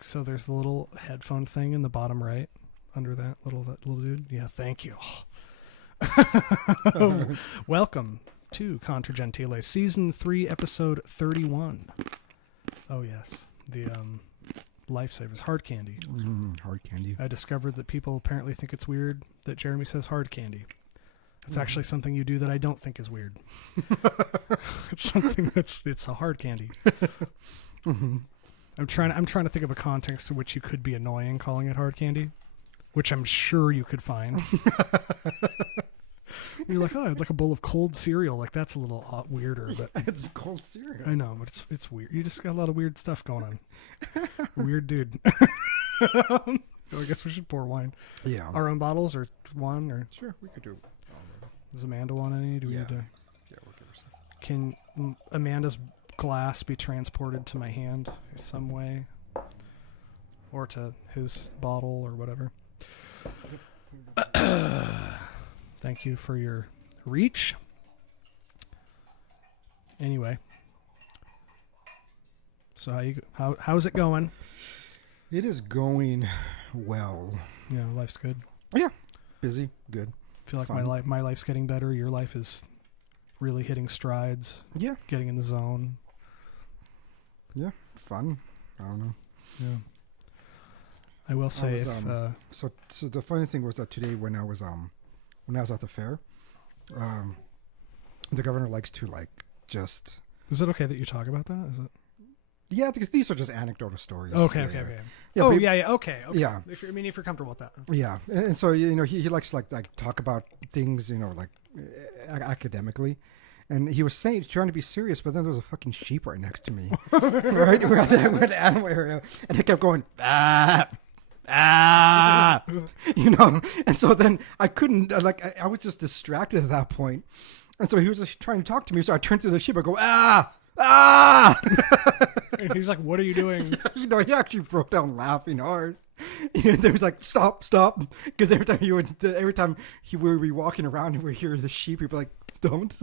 So there's the little headphone thing in the bottom right under that little dude. Yeah, thank you. Welcome to Contra Gentile, Season 3, Episode 31. Oh, yes. The Lifesavers. Hard candy. Hard candy. I discovered that people apparently think it's weird that Jeremy says hard candy. It's actually something you do that I don't think is weird. It's something it's a hard candy. I'm trying to think of a context to which you could be annoying calling it hard candy, which I'm sure you could find. You're like, oh, I'd like a bowl of cold cereal. Like, that's a little weirder. But It's cold cereal. I know, but it's weird. You just got a lot of weird stuff going on. Weird dude. So I guess we should pour wine. Yeah. Our own bottles or one or Sure, we could do. does Amanda want any? Do we need to? Yeah, we'll give her some. Can Amanda's glass be transported to my hand in some way, or to his bottle or whatever? Thank you for your reach. Anyway, so how's it going? It is going well. Yeah, life's good. Yeah, busy, good. I feel like Fun. my life's getting better. Your life is really hitting strides. Yeah, Getting in the zone. yeah, fun. I don't know. Yeah. I will say So the funny thing was that today when I was at the fair, the governor likes to just. Is it okay that you talk about that? Is it? Yeah, because these are just anecdotal stories. Okay. Yeah, Oh, but- yeah. Okay. Yeah. If you're comfortable with that. Yeah, and so he likes to like talk about things like academically, and he was trying to be serious, but then there was a fucking sheep right next to me, right? We're at the animal area, and it kept going and so then I couldn't I was just distracted at that point, and so he was just trying to talk to me, so I turned to the sheep, I go And he's like, "What are you doing?" he actually broke down laughing hard. There was like, stop, because every time we would be walking around and we hear the sheep, he'd be like, don't.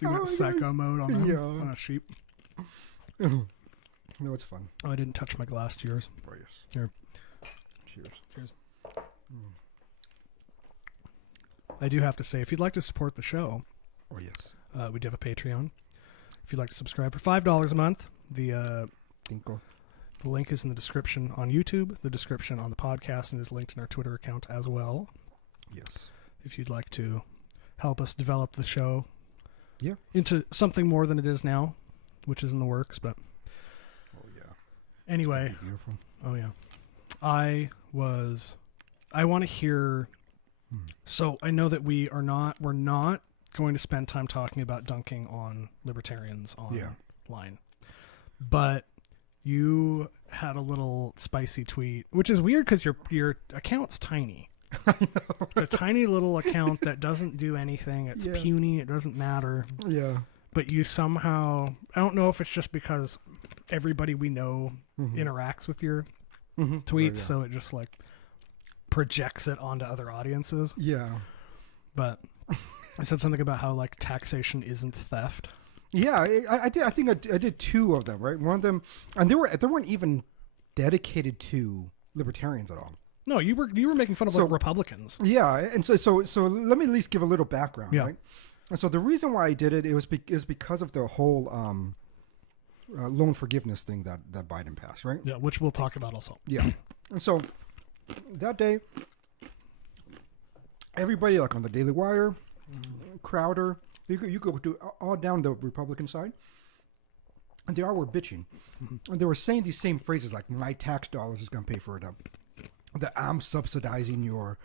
Doing psycho mode on a sheep. No, it's fun. Oh, I didn't touch my glass. Cheers. Oh, yes. Here. Cheers. I do have to say, if you'd like to support the show, Oh, yes. we do have a Patreon. If you'd like to subscribe for $5 a month, the Cinco. link is in the description on YouTube, the description on the podcast, and is linked in our Twitter account as well. Yes. If you'd like to help us develop the show Yeah. into something more than it is now, which is in the works, but Oh, yeah. anyway. Beautiful. Oh, yeah. I want to hear. So I know that we're not going to spend time talking about dunking on libertarians online, but you had a little spicy tweet, which is weird because your account's tiny. I know. It's a tiny little account that doesn't do anything. It's puny. It doesn't matter. Yeah. But you somehow, I don't know if it's just because everybody we know interacts with your tweets, so it just like projects it onto other audiences. Yeah. But I said something about how like taxation isn't theft. Yeah, I did. I think I did two of them, right? One of them, and they weren't even dedicated to libertarians at all. No, you were making fun of like Republicans. Yeah, and so let me at least give a little background, right? And so the reason why I did it is because of the whole loan forgiveness thing that Biden passed, right? Yeah, which we'll talk about also. Yeah, and so that day, everybody like on the Daily Wire, Crowder, you go to all down the Republican side, and they all were bitching, and they were saying these same phrases like "my tax dollars is going to pay for it up," that I'm subsidizing your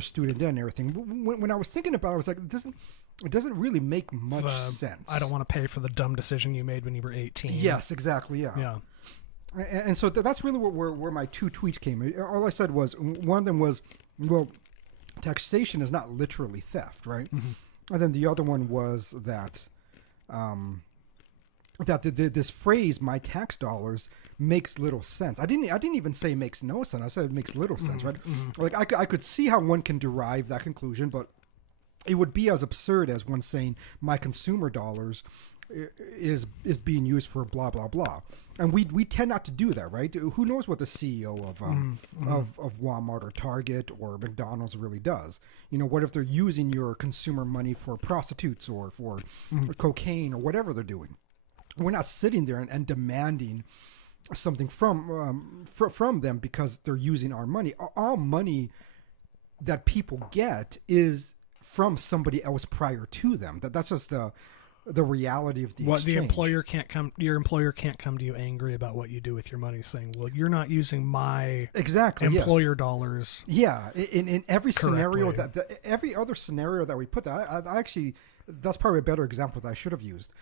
student debt and everything. When I was thinking about it, I was like, it doesn't really make much sense. I don't want to pay for the dumb decision you made when you were 18. Yes, exactly. Yeah. And so that's really where my two tweets came. All I said was, one of them was, well, taxation is not literally theft, right? And then the other one was that this phrase, "my tax dollars," makes little sense. I didn't even say makes no sense. I said it makes little sense, right? Like I could see how one can derive that conclusion, but it would be as absurd as one saying "my consumer dollars," is being used for blah blah blah, and we tend not to do that, right? Who knows what the CEO of Walmart or Target or McDonald's really does? You know, what if they're using your consumer money for prostitutes or for cocaine or whatever they're doing? We're not sitting there and demanding something from them because they're using our money. All money that people get is from somebody else prior to them. That's just the reality of the exchange. Your employer can't come to you angry about what you do with your money, saying, well, you're not using my employer dollars. Yeah. In every scenario correctly. Every other scenario that we put that, I actually, that's probably a better example that I should have used.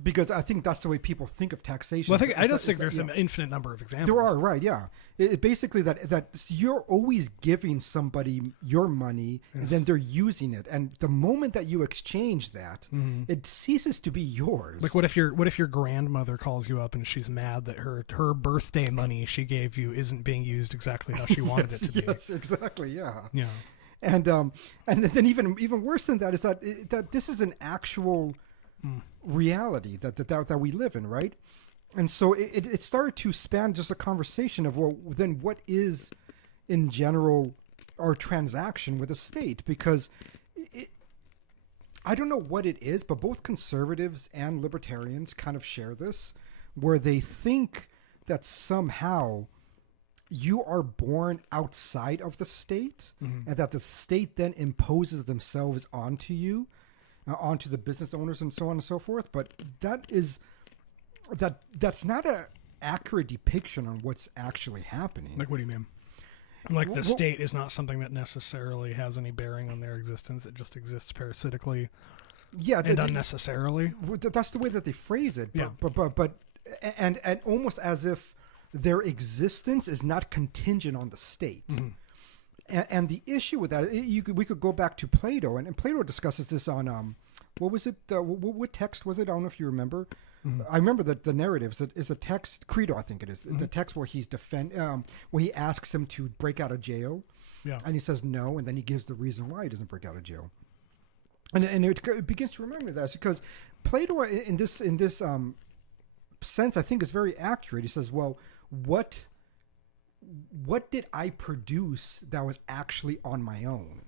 Because I think that's the way people think of taxation. Well, I just think there's an infinite number of examples. There are, right? Yeah. It basically that you're always giving somebody your money, and then they're using it, and the moment that you exchange that, it ceases to be yours. Like, what if your grandmother calls you up and she's mad that her birthday money she gave you isn't being used exactly how she wanted it to be? Yes, exactly. Yeah. Yeah. And then even worse than that is that this is an actual reality that we live in, right? And so it started to span just a conversation of, well, then what is in general our transaction with the state? Because I don't know what it is, but both conservatives and libertarians kind of share this, where they think that somehow you are born outside of the state, and that the state then imposes themselves onto you, onto the business owners and so on and so forth. But that's not an accurate depiction on what's actually happening. Like, what do you mean? Like, the state is not something that necessarily has any bearing on their existence. It just exists parasitically, and unnecessarily. That's the way that they phrase it. Yeah. But almost as if their existence is not contingent on the state. And the issue with that, we could go back to Plato, and Plato discusses this on, what was it? What text was it? I don't know if you remember. I remember that the narrative is a text, Credo, I think it is, the text where where he asks him to break out of jail, and he says no, and then he gives the reason why he doesn't break out of jail. And it begins to remind me of that, because Plato, in this sense, I think is very accurate. He says, well, what did I produce that was actually on my own?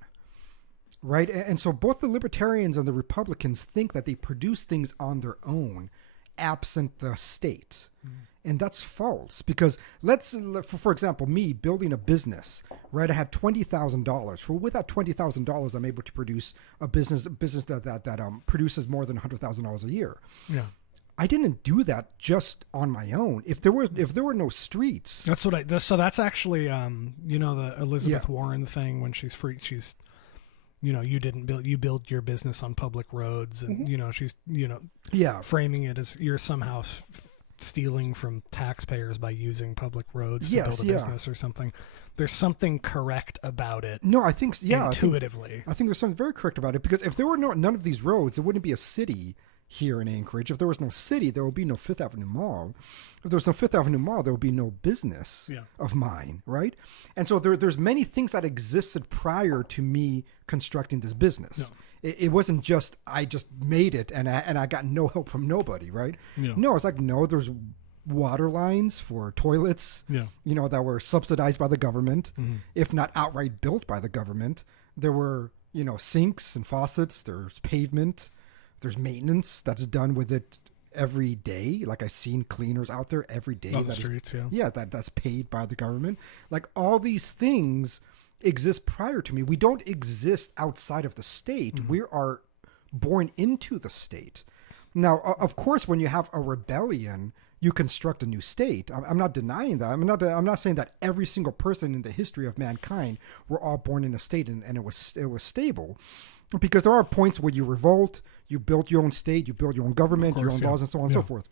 Right? And so both the libertarians and the Republicans think that they produce things on their own, absent the state. And that's false, because for example, me building a business, right? I had $20,000. With that $20,000, I'm able to produce a business that produces more than $100,000 a year. Yeah. I didn't do that just on my own. If there were no streets, so that's actually the Elizabeth Warren thing, when she's free. She's, you build your business on public roads, and she's framing it as you're somehow stealing from taxpayers by using public roads to build a business or something. There's something correct about it. No, I think intuitively. I think there's something very correct about it, because if there were none of these roads, it wouldn't be a city here in Anchorage. If there was no city, there would be no Fifth Avenue Mall. If there was no Fifth Avenue Mall, there would be no business of mine, right? And so there's many things that existed prior to me constructing this business. No. It wasn't just I just made it and I got no help from nobody, right? Yeah. No, it's like, no, there's water lines for toilets, that were subsidized by the government, if not outright built by the government. There were, sinks and faucets. There's pavement. There's maintenance that's done with it every day. Like, I've seen cleaners out there every day. On the streets, that's paid by the government. Like, all these things exist prior to me. We don't exist outside of the state. We are born into the state. Now, of course, when you have a rebellion, you construct a new state. I'm not denying that. I'm not saying that every single person in the history of mankind were all born in a state and it was stable. Because there are points where you revolt, you build your own state, you build your own government, your own laws, and so on and so forth.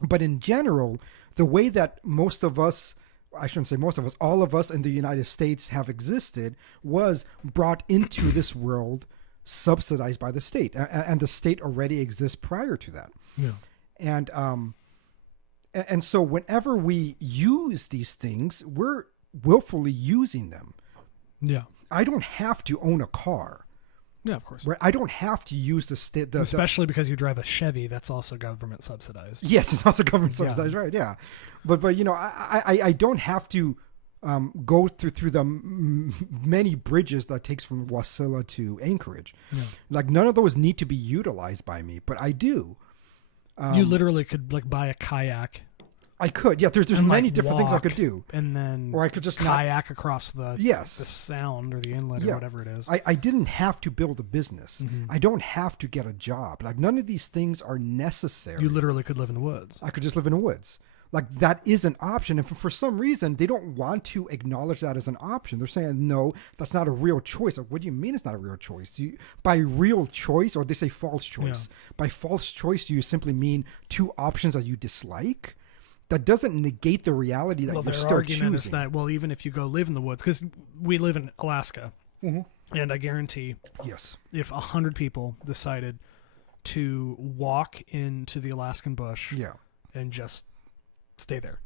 But in general, the way that most of us, I shouldn't say most of us, all of us in the United States have existed was brought into this world subsidized by the state. And the state already exists prior to that. Yeah. And so whenever we use these things, we're willfully using them. Yeah. I don't have to own a car. Yeah, of course. Right? I don't have to use the state. Especially because you drive a Chevy, that's also government subsidized. Yes, it's also government subsidized, right? Yeah, but I don't have to go through the many bridges that it takes from Wasilla to Anchorage. Yeah. Like none of those need to be utilized by me, but I do. You literally could buy a kayak. I could, yeah. There's many different things I could do, and then or I could just kayak across the the sound or the inlet or whatever it is. I didn't have to build a business. I don't have to get a job. Like none of these things are necessary. You literally could live in the woods. I could just live in the woods. Like that is an option, and for some reason they don't want to acknowledge that as an option. They're saying no, that's not a real choice. Like, what do you mean it's not a real choice? By real choice, or they say false choice. Yeah. By false choice, do you simply mean two options that you dislike? That doesn't negate the reality that you're still choosing. Their argument is that, even if you go live in the woods, because we live in Alaska, and I guarantee, if 100 people decided to walk into the Alaskan bush, and just stay there,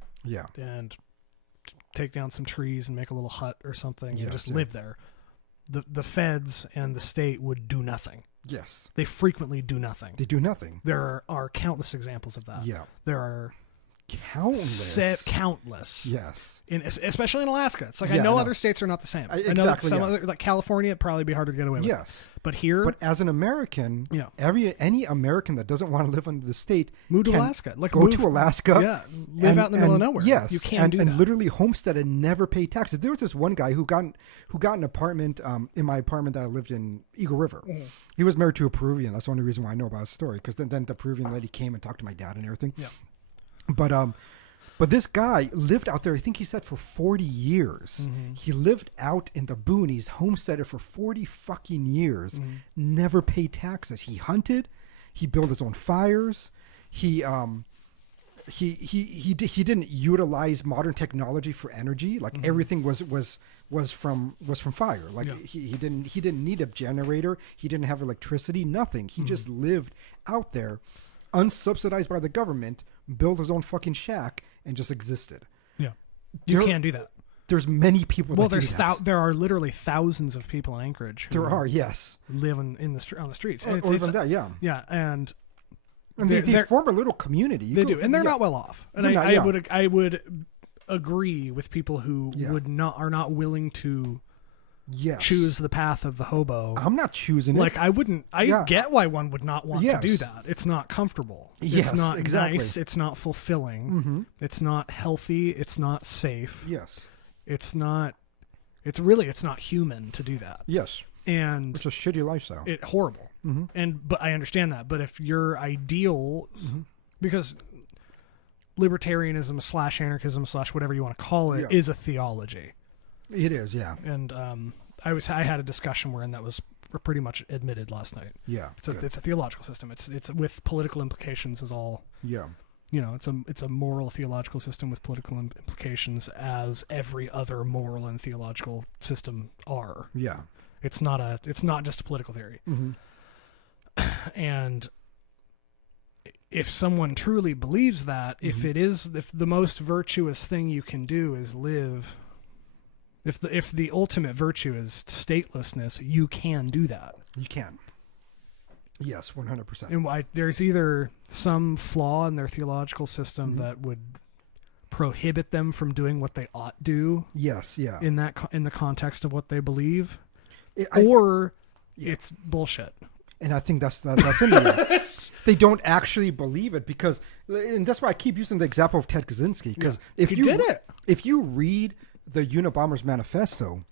and take down some trees and make a little hut or something, and just live there, the feds and the state would do nothing. Yes, they frequently do nothing. They do nothing. There are countless examples of that. Yeah, there are. Countless. Yes. Especially in Alaska. It's like, I know other states are not the same. I know that some other, like California, it'd probably be harder to get away with. Yes. But here. But as an American, any American that doesn't want to live under the state move to Alaska. Go to Alaska. Yeah. Live out in the middle of nowhere. Yes. You can't do that. And literally homestead and never pay taxes. There was this one guy who got an apartment in my apartment that I lived in, Eagle River. Mm-hmm. He was married to a Peruvian. That's the only reason why I know about his story. Because then the Peruvian lady came and talked to my dad and everything. Yeah. But this guy lived out there, I think he said, for 40 years. Mm-hmm. He lived out in the boonies, homesteaded for 40 fucking years, never paid taxes. He hunted, he built his own fires, he didn't utilize modern technology for energy. Like everything was from fire. Like he didn't need a generator, he didn't have electricity, nothing. He just lived out there, unsubsidized by the government, built his own fucking shack, and just existed. Yeah, you can't do that. There's many people. Well, there are literally thousands of people in Anchorage. There are, yes, living on the streets. And yeah, and they form a little community. They do, and they're not well off. And I would agree with people who are not willing to. Yes. Choose the path of the hobo. I'm not choosing it. Like I get why one would not want to do that. It's not comfortable. It's not nice. It's not fulfilling. Mm-hmm. It's not healthy. It's not safe. Yes. It's not human to do that. Yes. And it's a shitty lifestyle. Horrible. Mm-hmm. But I understand that. But if your ideals, because libertarianism / anarchism / whatever you want to call it is a theology. It is, yeah. And I had a discussion wherein that was pretty much admitted last night. Yeah, it's a theological system. It's with political implications as all. Yeah. It's a moral theological system with political implications, as every other moral and theological system are. Yeah. It's not just a political theory. Mm-hmm. And if someone truly believes that, if the most virtuous thing you can do is live. If the ultimate virtue is statelessness, you can do that. You can. Yes, 100%. And there's either some flaw in their theological system that would prohibit them from doing what they ought do. Yes, yeah. In the context of what they believe, it's bullshit. And I think that's in there. They don't actually believe it and that's why I keep using the example of Ted Kaczynski, because if you read the Unabomber's Manifesto,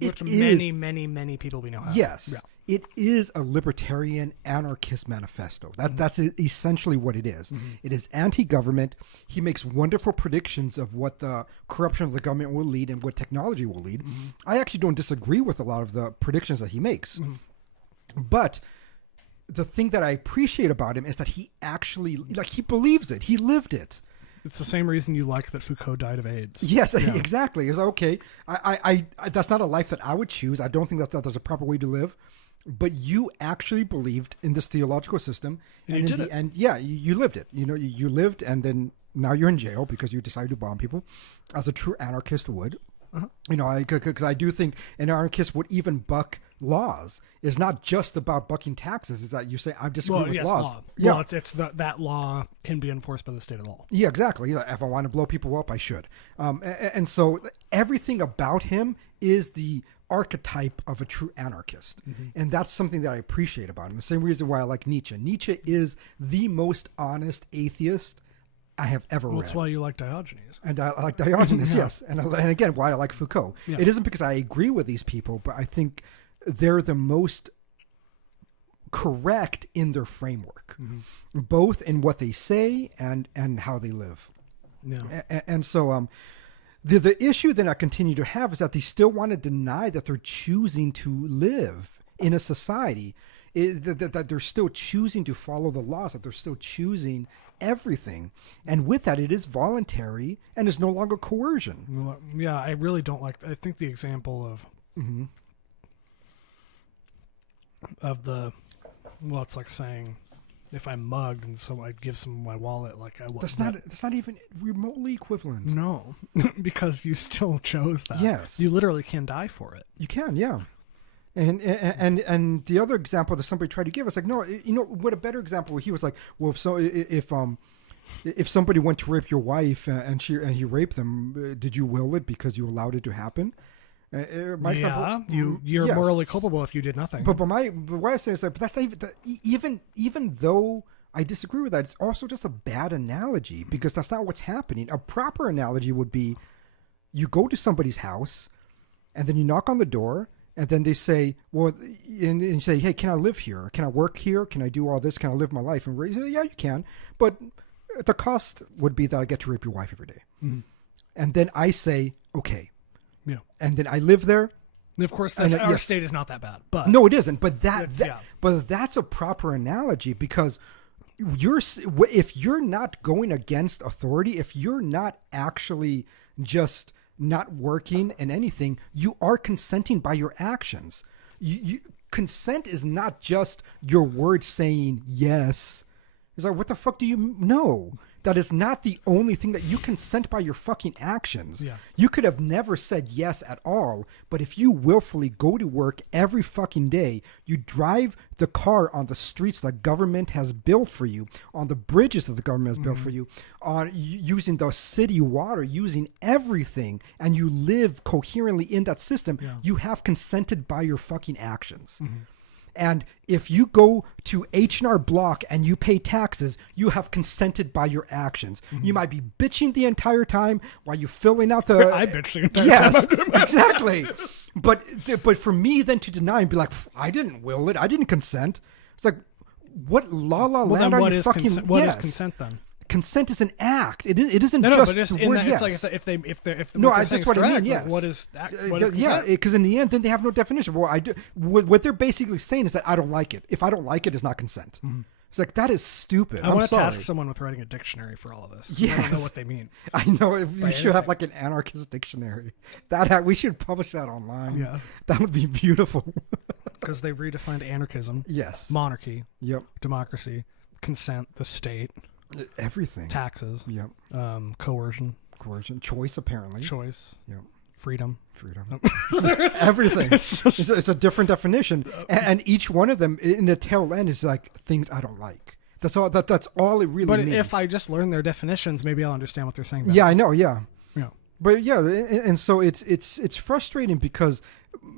which many people we know have. Yes, it is a libertarian anarchist manifesto. That's essentially what it is. Mm-hmm. It is anti-government. He makes wonderful predictions of what the corruption of the government will lead and what technology will lead. Mm-hmm. I actually don't disagree with a lot of the predictions that he makes, but the thing that I appreciate about him is that he actually he believes it. He lived it. It's the same reason you like that Foucault died of AIDS. Yes, exactly. It's okay. I that's not a life that I would choose. I don't think that's a proper way to live. But you actually believed in this theological system, and you did it. And you lived it. You lived, and then now you're in jail because you decided to bomb people, as a true anarchist would. You know, because I do think an anarchist would even buck laws. It's not just about bucking taxes. It's that you say, I disagree with laws. Law. Yeah. Well, it's that law can be enforced by the state of law. Yeah, exactly. If I want to blow people up, I should. And so everything about him is the archetype of a true anarchist. And that's something that I appreciate about him. The same reason why I like Nietzsche. Nietzsche is the most honest atheist I have ever read. That's why you like Diogenes. And I like Diogenes, yes. And again, why I like Foucault. Yeah. It isn't because I agree with these people, but I think they're the most correct in their framework, both in what they say and how they live. Yeah. And so the issue that I continue to have is that they still want to deny that they're choosing to live in a society, that they're still choosing to follow the laws, that they're still choosing everything. And with that, it is voluntary and is no longer coercion. Well, yeah, I really don't like. I think the example of the, well, it's like saying, if I'm mugged and so I'd give someone my wallet, like I would. That's not even remotely equivalent. No, because you still chose that. Yes, you literally can die for it. You can, yeah. And the other example that somebody tried to give us, like, no, you know what? A better example, he was like, well, if somebody went to rape your wife and he raped them, did you will it because you allowed it to happen? Example, you're yes. morally culpable if you did nothing. But what I say is that, but that's not even though I disagree with that, it's also just a bad analogy because that's not what's happening. A proper analogy would be, you go to somebody's house, and then you knock on the door. And then they say, well, and you say, hey, can I live here? Can I work here? Can I do all this? Can I live my life? And yeah, you can. But the cost would be that I get to rape your wife every day. And then I say, okay. Yeah. And then I live there. And of course, our state is not that bad. But no, it isn't. But but that's a proper analogy because if you're not going against authority, if you're not actually just not working in anything, you are consenting by your actions. Consent is not just your words saying yes. It's like, what the fuck do you know? That is not the only thing that you consent by your fucking actions. Yeah. You could have never said yes at all, but if you willfully go to work every fucking day, you drive the car on the streets that government has built for you, on the bridges that the government has built for you, on using the city water, using everything, and you live coherently in that system, you have consented by your fucking actions. And if you go to H&R Block and you pay taxes, you have consented by your actions. You might be bitching the entire time while you're filling out the... I bitch the entire time. Yes, exactly. But for me then to deny and be like, I didn't will it, I didn't consent. It's like, what land are you fucking... What is consent then? Consent is an act. It isn't no, just but it's word yes. It's like if that's what I mean. Yes. What is yeah? Because in the end, then they have no definition. Well, what they're basically saying is that I don't like it. If I don't like it, it's not consent. It's like, that is stupid. I want to task someone with writing a dictionary for all of this. Yes. I don't know what they mean. I know. We should have like an anarchist dictionary. We should publish that online. Yeah, that would be beautiful. Because they redefined anarchism. Yes. Monarchy. Yep. Democracy. Consent. The state. Everything. Taxes. Yep. Coercion. Choice, apparently. Choice. Yep. Freedom. Everything. It's a different definition, and each one of them in the tail end is like things I don't like. That's all. That's all it really means. But if I just learn their definitions, maybe I'll understand what they're saying better. Yeah, I know. Yeah. Yeah. But yeah, and so it's frustrating because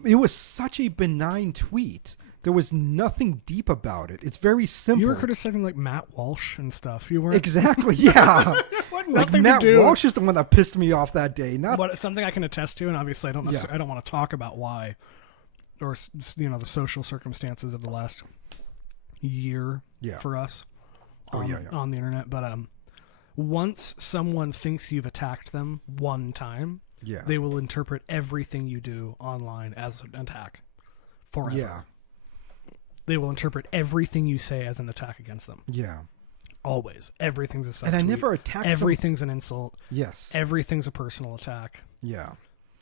it was such a benign tweet. There was nothing deep about it. It's very simple. You were criticizing like Matt Walsh and stuff. You weren't exactly. Yeah. Like Matt Walsh is the one that pissed me off that day. Not something I can attest to, and obviously I don't want to talk about why, or the social circumstances of the last year for us on the internet. But once someone thinks you've attacked them one time, they will interpret everything you do online as an attack forever. Yeah. They will interpret everything you say as an attack against them. Yeah. Always. Everything's a subtweet. And I never attack everything's an insult. Yes. Everything's a personal attack. Yeah.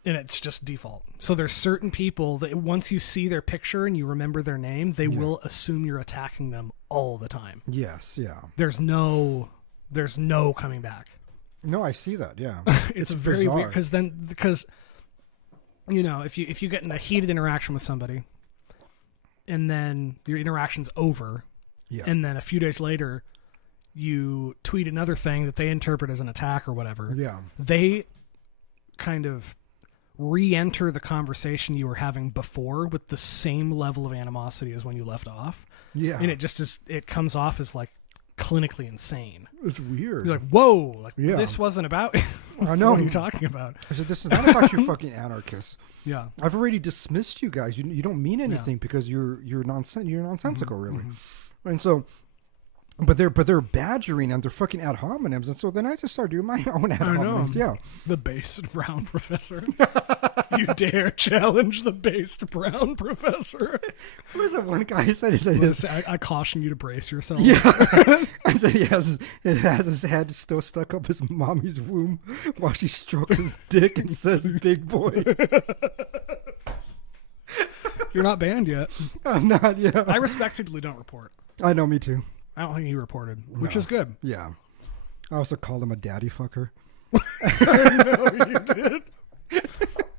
And it's just default. So there's certain people that once you see their picture and you remember their name, they will assume you're attacking them all the time. Yes, yeah. There's no coming back. No, I see that, yeah. it's very weird because you know, if you get in a heated interaction with somebody, and then your interaction's over, and then a few days later, you tweet another thing that they interpret as an attack or whatever. Yeah, they kind of re-enter the conversation you were having before with the same level of animosity as when you left off. Yeah, and it comes off as like clinically insane. It's weird. You're like, whoa, like this wasn't about. I know what are you talking about. I said, this is not about you fucking anarchists. Yeah, I've already dismissed you guys. You don't mean anything because you're nonsensical, really. Mm-hmm. And so, but they're badgering and they're fucking ad hominems, and so then I just started doing my own ad hominems. Yeah, the based brown professor. You dare challenge the based brown professor? What was that one guy who said? I caution you to brace yourself. Yeah, I said he has his head still stuck up his mommy's womb while she strokes his dick and says, "Big boy." You're not banned yet. I'm not. Yeah, I respect people who don't report. I know, me too. I don't think he reported, which is good. Yeah. I also called him a daddy fucker. I know you did.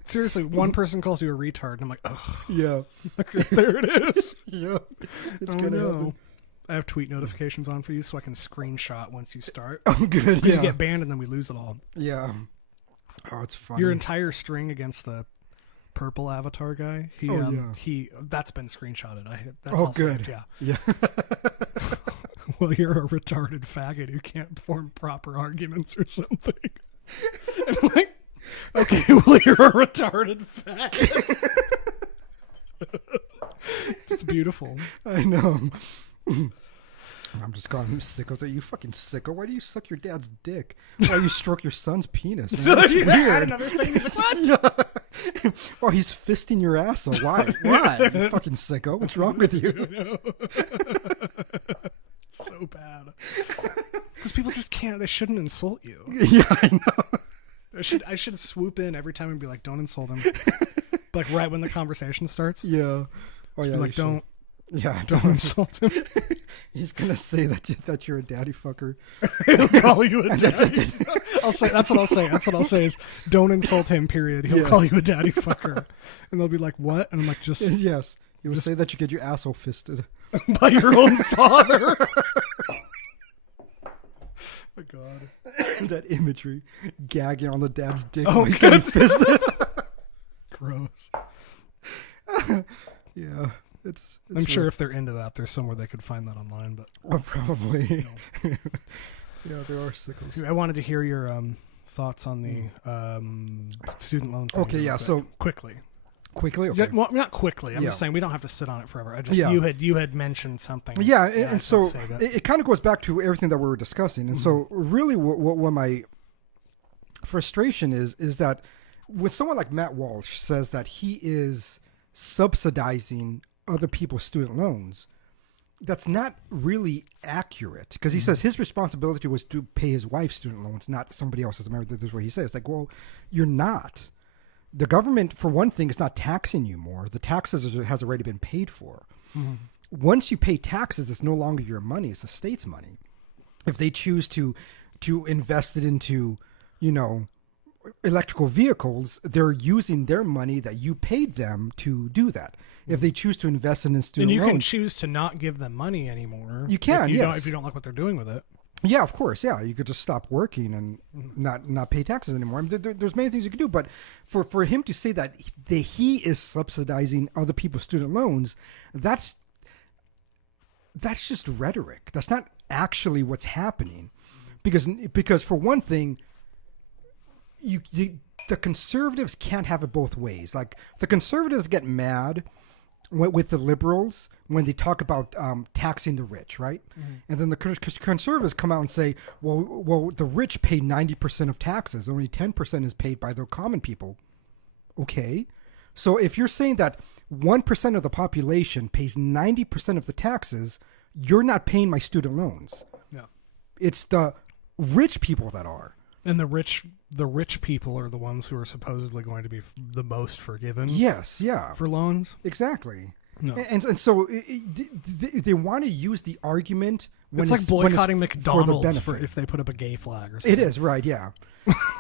Seriously, one person calls you a retard, and I'm like, ugh. Yeah. There it is. Yeah. It's gonna happen. I have tweet notifications on for you so I can screenshot once you start. Oh, good. Yeah. You get banned and then we lose it all. Yeah. Oh, it's funny. Your entire string against the purple avatar guy. He that's been screenshotted. That's good. Saved, yeah. Well, you're a retarded faggot who can't form proper arguments or something. And I'm like, okay, well, you're a retarded faggot. It's beautiful. I know. I'm just calling him sicko. You fucking sicko. Why do you suck your dad's dick? Why do you stroke your son's penis? Man, that's weird. Another thing. He's like, what? Oh, he's fisting your asshole. Why? Why? You fucking sicko. What's wrong with you? So bad. Because people just can't. They shouldn't insult you. Yeah, I know. I should swoop in every time and be like, don't insult him. Like right when the conversation starts. Yeah. Oh yeah. Like don't. Yeah, don't insult him. He's gonna say that you're a daddy fucker. He'll call you a daddy. I'll say that's what I'll say. That's what I'll say is don't insult him. Period. He'll call you a daddy fucker, and they'll be like, "What?" And I'm like, "Just yes." You would say that you get your asshole fisted by your own father. My God, that imagery, gagging on the dad's dick. Oh, God. Fisted. Gross. Yeah. It's I'm sure if they're into that, there's somewhere they could find that online. But probably. Yeah, there are sickles. I wanted to hear your thoughts on the student loan thing. Okay, yeah. So quickly. Okay. Well, not quickly. I'm just saying we don't have to sit on it forever. I just you had mentioned something. Yeah, and so it kind of goes back to everything that we were discussing. And so really, what my frustration is that when someone like Matt Walsh says that he is subsidizing other people's student loans, that's not really accurate, because he says his responsibility was to pay his wife's student loans, not somebody else's. Remember, this is what he says. Like, well, you're not. The government, for one thing, is not taxing you more. The taxes has already been paid for. Mm-hmm. Once you pay taxes, it's no longer your money; it's the state's money. If they choose to invest it into, electrical vehicles, they're using their money that you paid them to do that. If they choose to invest in student loans, and you can choose to not give them money anymore. You can, if you don't like what they're doing with it. Yeah, of course. Yeah, you could just stop working and not pay taxes anymore. I mean, there's many things you could do, but for him to say that he is subsidizing other people's student loans, that's just rhetoric. That's not actually what's happening, because for one thing, the conservatives can't have it both ways. Like, the conservatives get mad with the liberals when they talk about taxing the rich, right? Mm-hmm. And then the conservatives come out and say, well, the rich pay 90% of taxes. Only 10% is paid by the common people. Okay. So if you're saying that 1% of the population pays 90% of the taxes, you're not paying my student loans. Yeah. It's the rich people that are. And the rich people are the ones who are supposedly going to be the most forgiven. Yes, yeah. For loans. Exactly. No. And so they want to use the argument when it's like boycotting McDonald's for if they put up a gay flag or something. It is, right, yeah.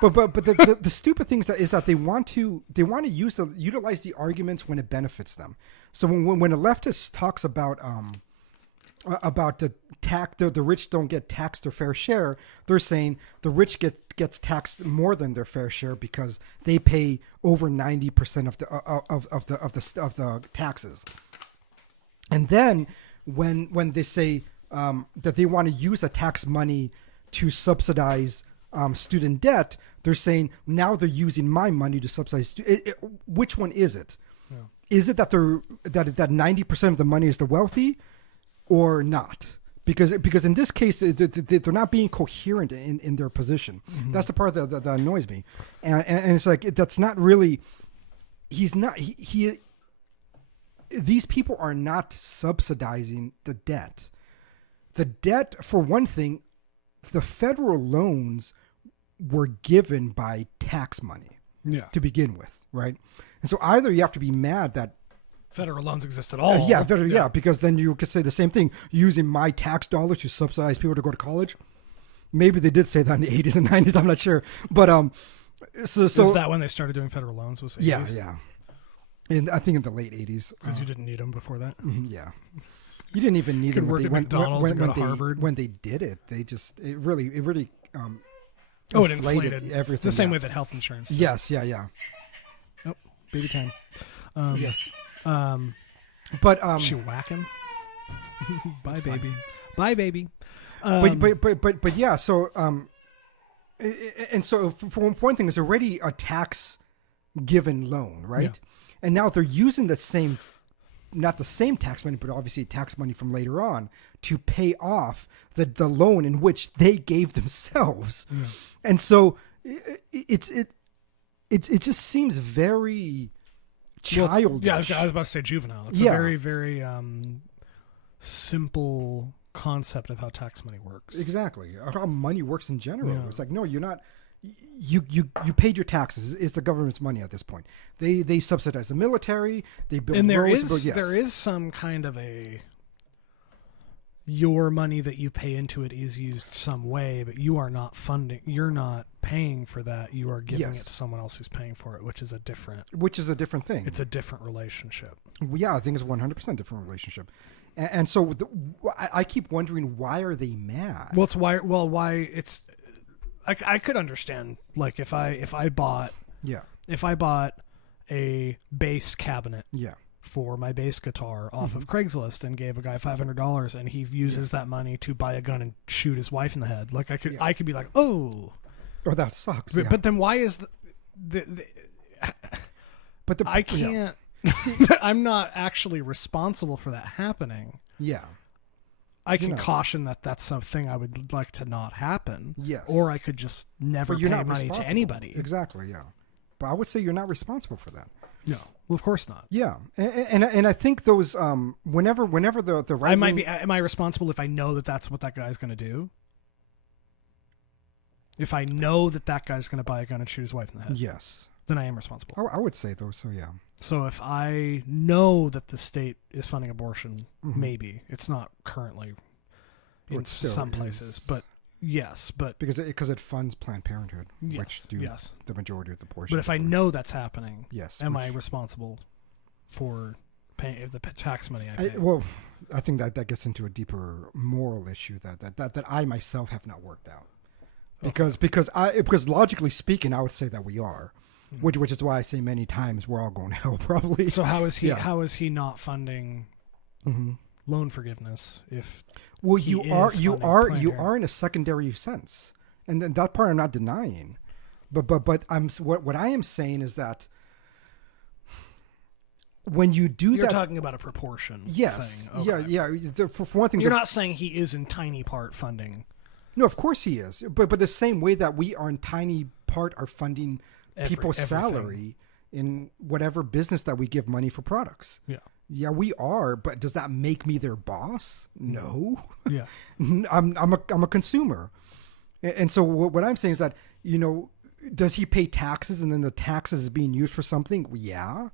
but the stupid thing is that they want to utilize the arguments when it benefits them. So when a leftist talks about the rich don't get taxed their fair share, they're saying the rich gets taxed more than their fair share because they pay over 90% of the taxes. And then when they say that they want to use a tax money to subsidize student debt, they're saying now they're using my money to subsidize. Which one is it? Yeah. Is it that that 90% of the money is the wealthy, or not? Because in this case they're not being coherent in their position. Mm-hmm. That's the part that annoys me, and it's like that's not really. He's not he. These people are not subsidizing the debt. The debt, for one thing, the federal loans were given by tax money to begin with, right? And so either you have to be mad that federal loans exist at all. Because then you could say the same thing, using my tax dollars to subsidize people to go to college. Maybe they did say that in the 80s and 90s, I'm not sure. But so is that when they started doing federal loans? Was 80s? Yeah. And I think in the late 80s. Because you didn't need them before that? Yeah. You didn't even need them work at McDonald's and go to Harvard. When they did it, it really it inflated everything. The same way that health insurance did. Yes, yeah. Oh, baby time. Yes. But she whack him. Bye, baby. Bye, baby. But yeah. So and so for one thing, it's already a tax given loan, right? Yeah. And now they're using the same, not the same tax money, but obviously tax money from later on to pay off the loan in which they gave themselves. Yeah. And so it just seems very childish. I was about to say juvenile. It's a very, very simple concept of how tax money works. Exactly. How money works in general. Yeah. It's like, no, you're not. You paid your taxes. It's the government's money at this point. They subsidize the military. They build roads. There is some kind of your money that you pay into it is used some way, but you are not funding. You're not paying for that. You are giving it to someone else who's paying for it, which is a different thing. It's a different relationship. Yeah, I think it's a 100% different relationship. And so I keep wondering, why are they mad? Why it's. I could understand, like, if I bought a bass cabinet for my bass guitar off of Craigslist and gave a guy $500 and he uses that money to buy a gun and shoot his wife in the head, like I could be like, oh that sucks. But then why is I can't. I'm not actually responsible for that happening. Yeah. I can caution that that's something I would like to not happen. Yes. Or I could just never pay money to anybody. Exactly, yeah. But I would say you're not responsible for that. No. Well, of course not. Yeah. And I think those, whenever the right am I responsible if I know that that's what that guy's going to do? If I know that guy's going to buy a gun and shoot his wife in the head. Yes. Then I am responsible. I would say though, so yeah. So if I know that the state is funding abortion, maybe it's not currently in some places, but yes, but because it funds Planned Parenthood, which do the majority of the portion. But if I know that's happening, am I which, responsible for paying the tax money I pay? I think that gets into a deeper moral issue that I myself have not worked out, because logically speaking, I would say that we are. Which is why I say many times we're all going to hell probably. So how is he? Yeah. How is he not funding loan forgiveness? If you are in a secondary sense, and then that part I'm not denying, but what I am saying is that when you do you're talking about a proportion. Yes. Thing. Okay. Yeah. For one thing, you're not saying he is in tiny part funding. No, of course he is, but the same way that we are in tiny part are funding people's salary in whatever business that we give money for products. Yeah, we are, but does that make me their boss? No. Yeah. I'm a consumer. And so what I'm saying is that, does he pay taxes and then the taxes is being used for something? Yeah.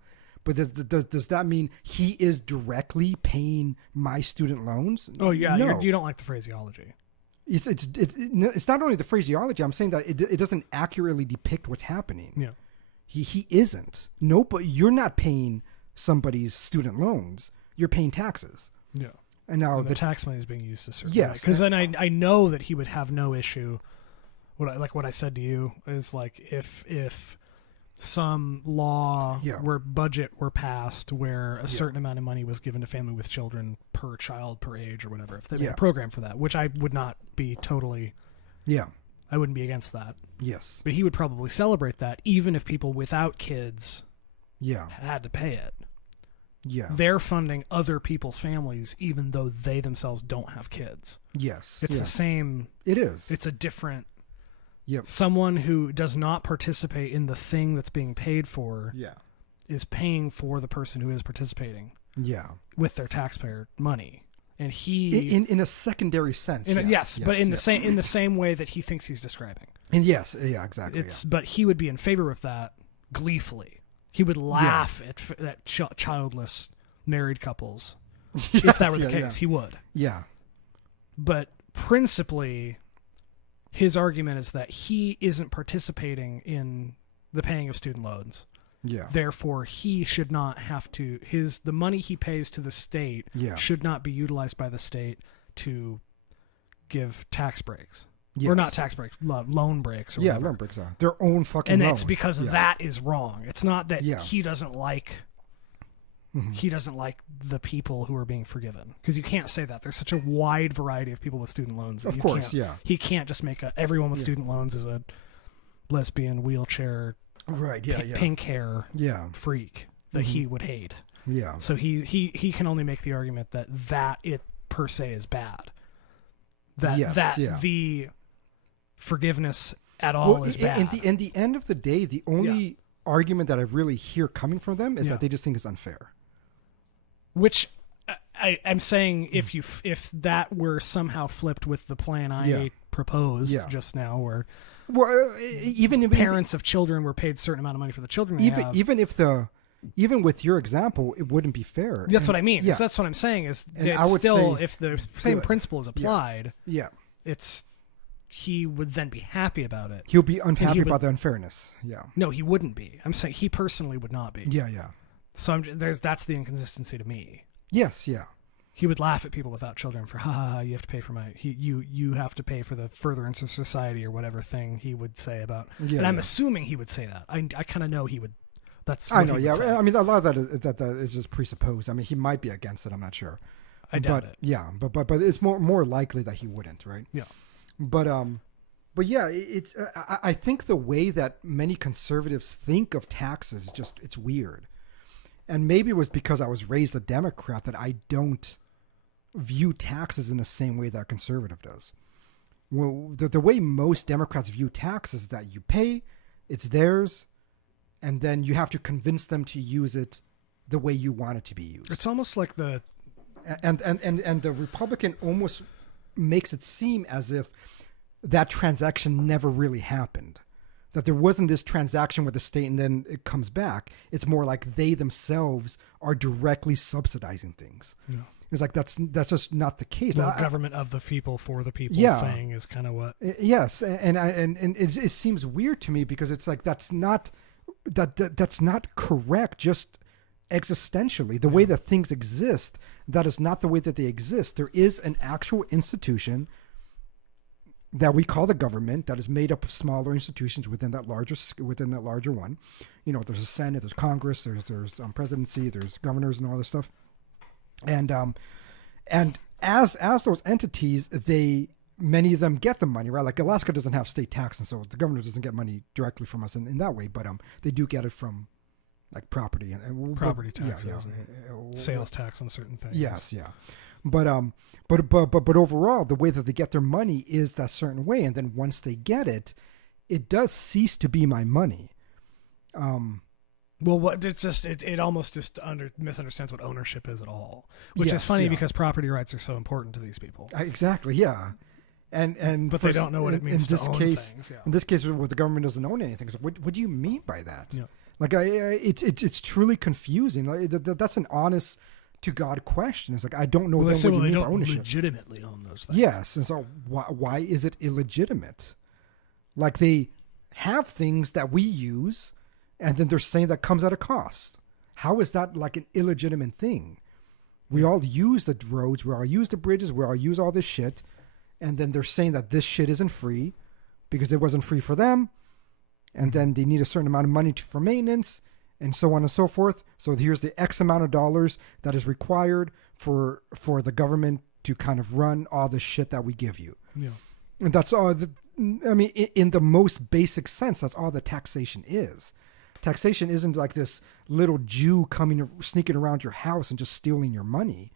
But does that mean he is directly paying my student loans? Oh yeah, no. you don't like the phraseology. It's not only the phraseology. I'm saying that it doesn't accurately depict what's happening. Yeah, he isn't. Nope. But you're not paying somebody's student loans. You're paying taxes. Yeah. And now the tax money is being used to circulate. Yes, because then I know that he would have no issue. What I said to you is like if some law where budget were passed where a certain amount of money was given to family with children per child per age or whatever, if they made a program for that, which I would not be totally. Yeah. I wouldn't be against that. Yes. But he would probably celebrate that even if people without kids had to pay it. Yeah. They're funding other people's families even though they themselves don't have kids. Yes. It's the same. It is. It's a different. Yep. Someone who does not participate in the thing that's being paid for is paying for the person who is participating with their taxpayer money. And he in a secondary sense. But in the same way that he thinks he's describing. And exactly. But he would be in favor of that gleefully. He would laugh at childless married couples. If that were the case, he would. Yeah. But principally, his argument is that he isn't participating in the paying of student loans. Yeah. Therefore, he should not have to. The money he pays to the state should not be utilized by the state to give tax breaks. Yes. Or not tax breaks, loan breaks. Or whatever. Loan breaks are their own fucking and loan. it's because that is wrong. It's not that he doesn't like. He doesn't like the people who are being forgiven, because you can't say that. There's such a wide variety of people with student loans. Of course, he can't just make everyone with student loans is a lesbian, wheelchair, pink hair freak that he would hate. Yeah. So he can only make the argument that it per se is bad. The forgiveness at all is bad. In the end of the day, the only argument that I really hear coming from them is that they just think it's unfair. Which I'm saying, if that were somehow flipped with the plan I proposed just now, where even if parents of children were paid a certain amount of money for the children, even with your example, it wouldn't be fair. That's what I mean. So that's what I'm saying is that I would still, if the same principle is applied, he would then be happy about it. He'll be unhappy about the unfairness. Yeah. No, he wouldn't be. I'm saying he personally would not be. Yeah. So that's the inconsistency to me. Yes. Yeah. He would laugh at people without children for you have to pay for you have to pay for the furtherance of society or whatever thing he would say about. And I'm assuming he would say that. I kind of know he would. That's what I know. He would say. I mean, a lot of that is just presupposed. I mean, he might be against it. I'm not sure. I doubt it. Yeah, but it's more likely that he wouldn't, right? Yeah. But yeah, it's. I think the way that many conservatives think of taxes it's weird, and maybe it was because I was raised a Democrat that I don't view taxes in the same way that a conservative does. Well, the way most Democrats view taxes is that you pay, it's theirs, and then you have to convince them to use it the way you want it to be used. It's almost like and the Republican almost makes it seem as if that transaction never really happened, that there wasn't this transaction with the state and then it comes back. It's more like they themselves are directly subsidizing things. Yeah. It's like that's just not the case. The government of the people for the people thing is kind of what. Yes, and it seems weird to me because it's like that's not correct. Just existentially, the way that things exist, that is not the way that they exist. There is an actual institution that we call the government that is made up of smaller institutions within that larger one. You know, there's a Senate, there's Congress, there's presidency, there's governors and all this stuff. And as those entities, many of them get the money, right? Like Alaska doesn't have state tax, and so the governor doesn't get money directly from us in that way, but they do get it from like property and property taxes, and sales tax on certain things. Yes, yeah. But overall, the way that they get their money is that certain way, and then once they get it, it does cease to be my money. Well, it almost just misunderstands what ownership is at all, which is funny because property rights are so important to these people. Exactly, yeah, but they don't know what it means in this to own case. things. Yeah. In this case, the government doesn't own anything. So what do you mean by that? Yeah. Like it's truly confusing. Like, that's an honest to God question. It's like, I don't know well, then what you they mean by don't ownership. legitimately own those things. Yes, and so why is it illegitimate? Like they have things that we use, and then they're saying that comes at a cost. How is that like an illegitimate thing? We all use the roads, we all use the bridges, we all use all this shit, and then they're saying that this shit isn't free because it wasn't free for them, and then they need a certain amount of money for maintenance, and so on and so forth. So here's the X amount of dollars that is required for the government to kind of run all the shit that we give you. Yeah. And that's all. I mean, in the most basic sense, that's all the taxation is. Taxation isn't like this little Jew sneaking around your house and just stealing your money.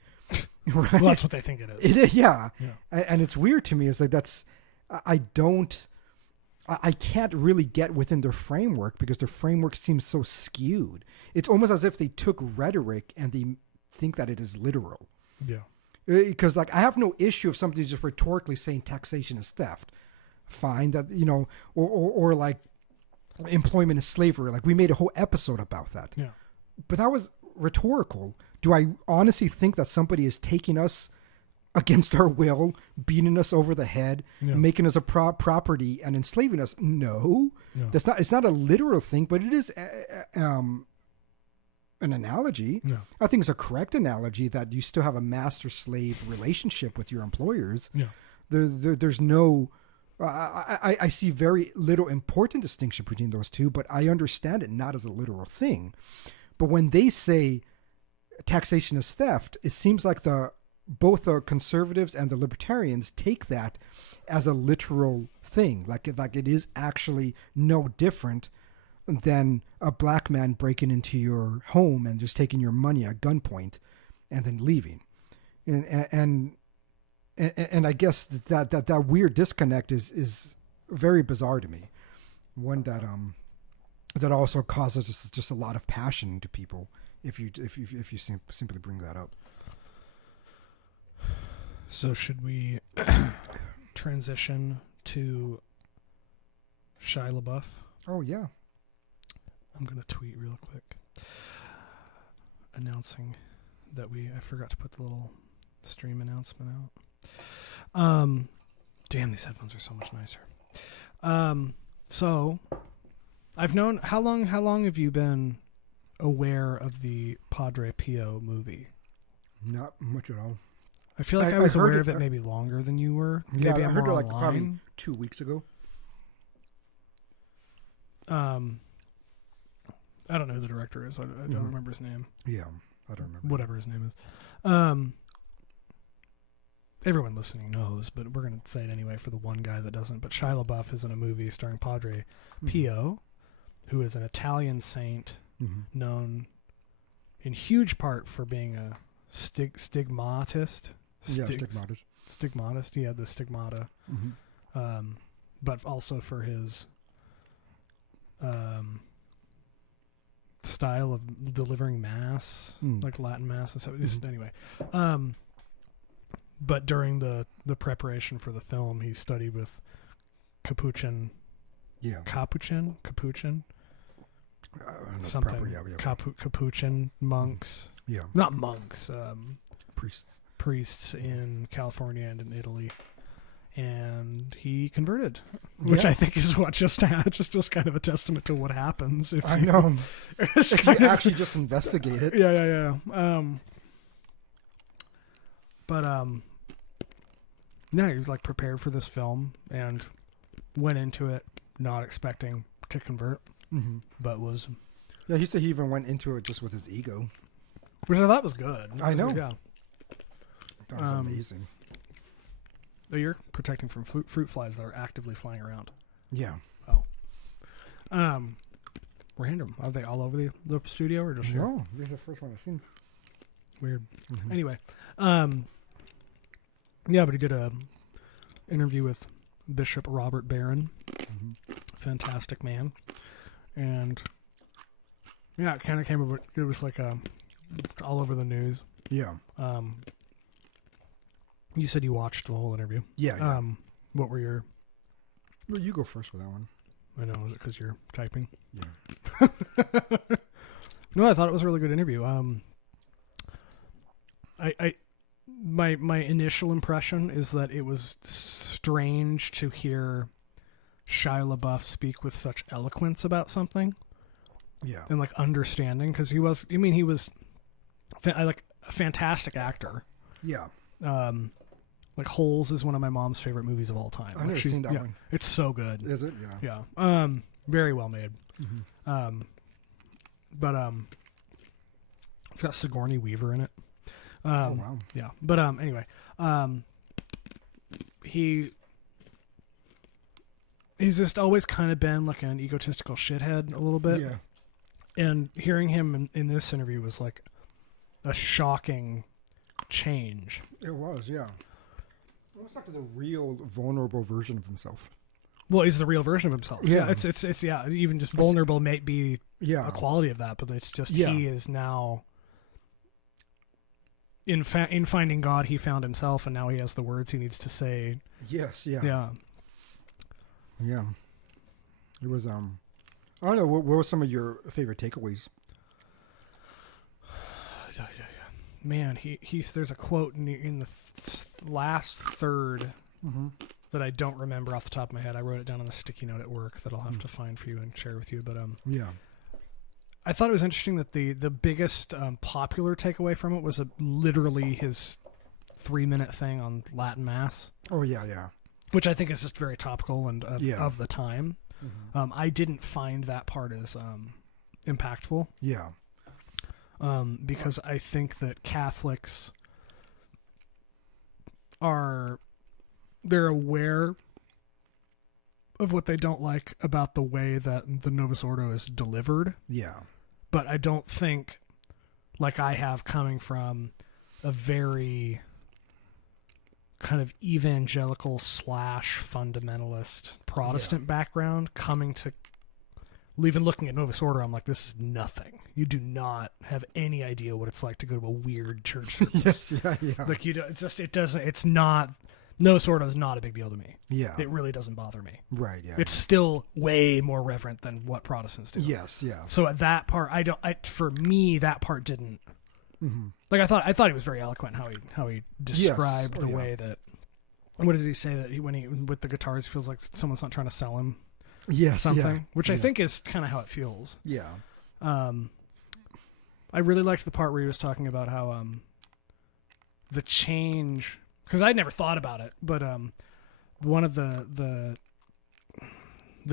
Right? Well, that's what they think it is. It is, yeah. And it's weird to me. It's like I can't really get within their framework because their framework seems so skewed. It's almost as if they took rhetoric and they think that it is literal. Yeah. Because like I have no issue if somebody's just rhetorically saying taxation is theft. Fine, that or like employment is slavery. Like we made a whole episode about that. Yeah. But that was rhetorical. Do I honestly think that somebody is taking us against our will, beating us over the head, making us a property, and enslaving us? No, that's not. It's not a literal thing, but it is an analogy. Yeah. I think it's a correct analogy that you still have a master-slave relationship with your employers. Yeah. There's no. I see very little important distinction between those two, but I understand it not as a literal thing. But when they say taxation is theft, it seems like both the conservatives and the libertarians take that as a literal thing, like it is actually no different than a black man breaking into your home and just taking your money at gunpoint and then leaving. And I guess that weird disconnect is very bizarre to me. One that also causes just a lot of passion to people if you simply bring that up. So should we transition to Shia LaBeouf? Oh yeah. I'm gonna tweet real quick announcing that I forgot to put the little stream announcement out. Damn, these headphones are so much nicer. So I've known how long have you been aware of the Padre Pio movie? Not much at all. I feel like I was aware of it maybe longer than you were. Yeah, maybe I heard it like online. probably 2 weeks ago. I don't know who the director is. I don't remember his name. Yeah, I don't remember. Whatever his name is. Everyone listening knows, but we're going to say it anyway for the one guy that doesn't. But Shia LaBeouf is in a movie starring Padre Pio, who is an Italian saint known in huge part for being a stigmatist. Stigmatist. He had the stigmata. But also for his style of delivering mass, like Latin mass and stuff. Anyway. But during the preparation for the film, he studied with Capuchin. Something. Capuchin monks. Yeah. Not monks. Priests. Priests in California and in Italy. And he converted, which I think is what just kind of a testament to what happens. If I know. If you actually just investigate it. Yeah. But he was like prepared for this film and went into it not expecting to convert, but was. Yeah, he said he even went into it just with his ego, which I thought was good. I know. Yeah, that was amazing. You're protecting from fruit flies that are actively flying around. Yeah. Oh. Random. Are they all over the studio or just here? No, this is the first one I've seen. Weird. Anyway, yeah, but he did a interview with Bishop Robert Barron, fantastic man, and yeah, it kind of came. It was like all over the news. Yeah. You said you watched the whole interview. Yeah. What were your? Well, you go first with that one. I know. Is it because you're typing? Yeah. No, I thought it was a really good interview. My initial impression is that it was strange to hear Shia LaBeouf speak with such eloquence about something. Yeah. And like understanding, because he was like a fantastic actor. Yeah. Like Holes is one of my mom's favorite movies of all time. I've never seen that one. It's so good. Is it? Yeah. Yeah. Very well made. Mm-hmm. But it's got Sigourney Weaver in it. Oh wow. Yeah. But anyway, he's just always kind of been like an egotistical shithead a little bit. Yeah. And hearing him in this interview was like a shocking change. It was, yeah. It was like the real vulnerable version of himself. Well, he's the real version of himself. Yeah. It's yeah. Even just vulnerable may be Yeah. a quality of that, but it's just Yeah. he is now in finding God. He found himself, and now he has the words he needs to say. Yes. Yeah. Yeah. Yeah. It was I don't know. What were some of your favorite takeaways? Man, there's a quote in the last third that I don't remember off the top of my head. I wrote it down on the sticky note at work that I'll have to find for you and share with you. But yeah, I thought it was interesting that the biggest popular takeaway from it was literally his 3-minute thing on Latin Mass. Oh yeah, yeah. Which I think is just very topical and of the time. Mm-hmm. I didn't find that part as impactful. Yeah. Because I think that Catholics they're aware of what they don't like about the way that the Novus Ordo is delivered. Yeah. But I don't think, like I have coming from a very kind of evangelical / fundamentalist Protestant background, coming to even looking at Novus Ordo, I'm like, this is nothing. You do not have any idea what it's like to go to a weird church service. Yes, yeah. Like it's not, Novus Ordo is not a big deal to me. Yeah. It really doesn't bother me. Right, yeah. It's still way more reverent than what Protestants do. Yes, yeah. So at that part, for me, that part didn't, like I thought he was very eloquent how he described the way that, what does he say that when he with the guitars feels like someone's not trying to sell him something, which I think is kind of how it feels. Yeah. I really liked the part where he was talking about how the change, because I'd never thought about it, but one of the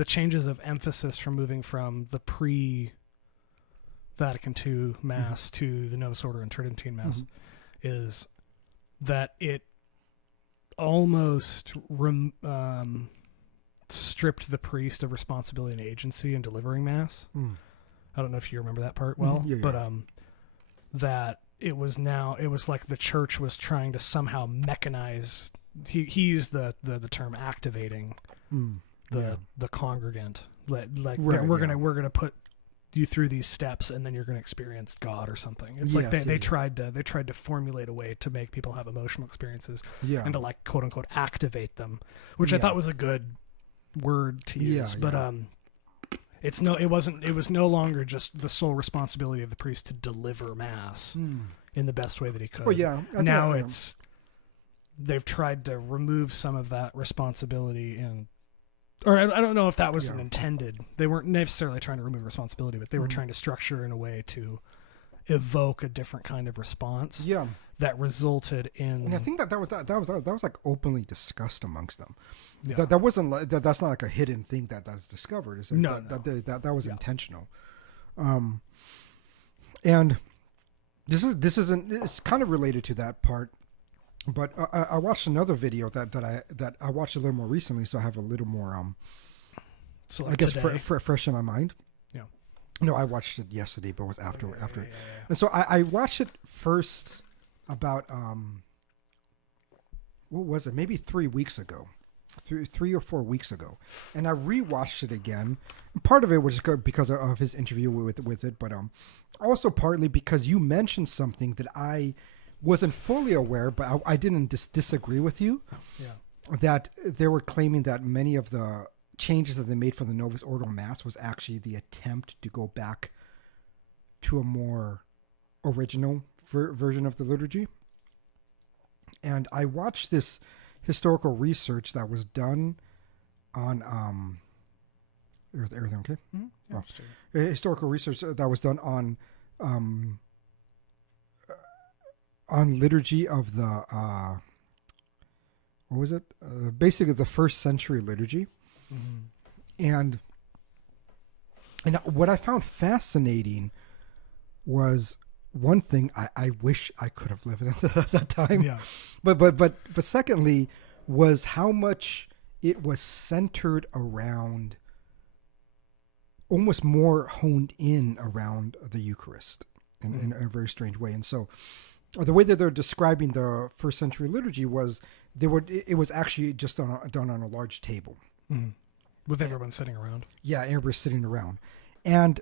changes of emphasis from moving from the pre-Vatican II Mass to the Novus Ordo and Tridentine Mass is that it almost stripped the priest of responsibility and agency in delivering Mass. I don't know if you remember that part well, but that it was like the church was trying to somehow mechanize. He used the term activating the congregant. We're gonna put you through these steps, and then you're gonna experience God or something. It's like they tried to formulate a way to make people have emotional experisions, and to like quote unquote activate them, which I thought was a good word to use. But it was no longer just the sole responsibility of the priest to deliver Mass in the best way that he could. Well, now they've tried to remove some of that responsibility, or I don't know if that was intended. They weren't necessarily trying to remove responsibility, but they were trying to structure in a way to evoke a different kind of response. Yeah. That resulted in, and I think that was like openly discussed amongst them. Yeah. That wasn't that's not like a hidden thing that's discovered. It's like that was intentional. And it's kind of related to that part, but I watched another video that I watched a little more recently, so I have a little more so like I guess fresh in my mind. Yeah. No, I watched it yesterday, but it was after. And so I watched it first about what was it? Maybe 3 weeks ago, 3 or 4 weeks ago, and I rewatched it again. Part of it was because of his interview with it, but also partly because you mentioned something that I wasn't fully aware, but I didn't disagree with you. Yeah, that they were claiming that many of the changes that they made for the Novus Ordo Mass was actually the attempt to go back to a more original version of the liturgy. And I watched this historical research that was done on everything okay? Mm-hmm. Oh. Historical research that was done on liturgy of the what was it? Basically the first century liturgy. Mm-hmm. And what I found fascinating was one thing I wish I could have lived at that time. Yeah. But secondly was how much it was centered around, almost more honed in around the Eucharist in a very strange way. And so the way that they're describing the first century liturgy was it was actually just done on a large table. Mm-hmm. With everyone sitting around. Yeah, everybody sitting around. And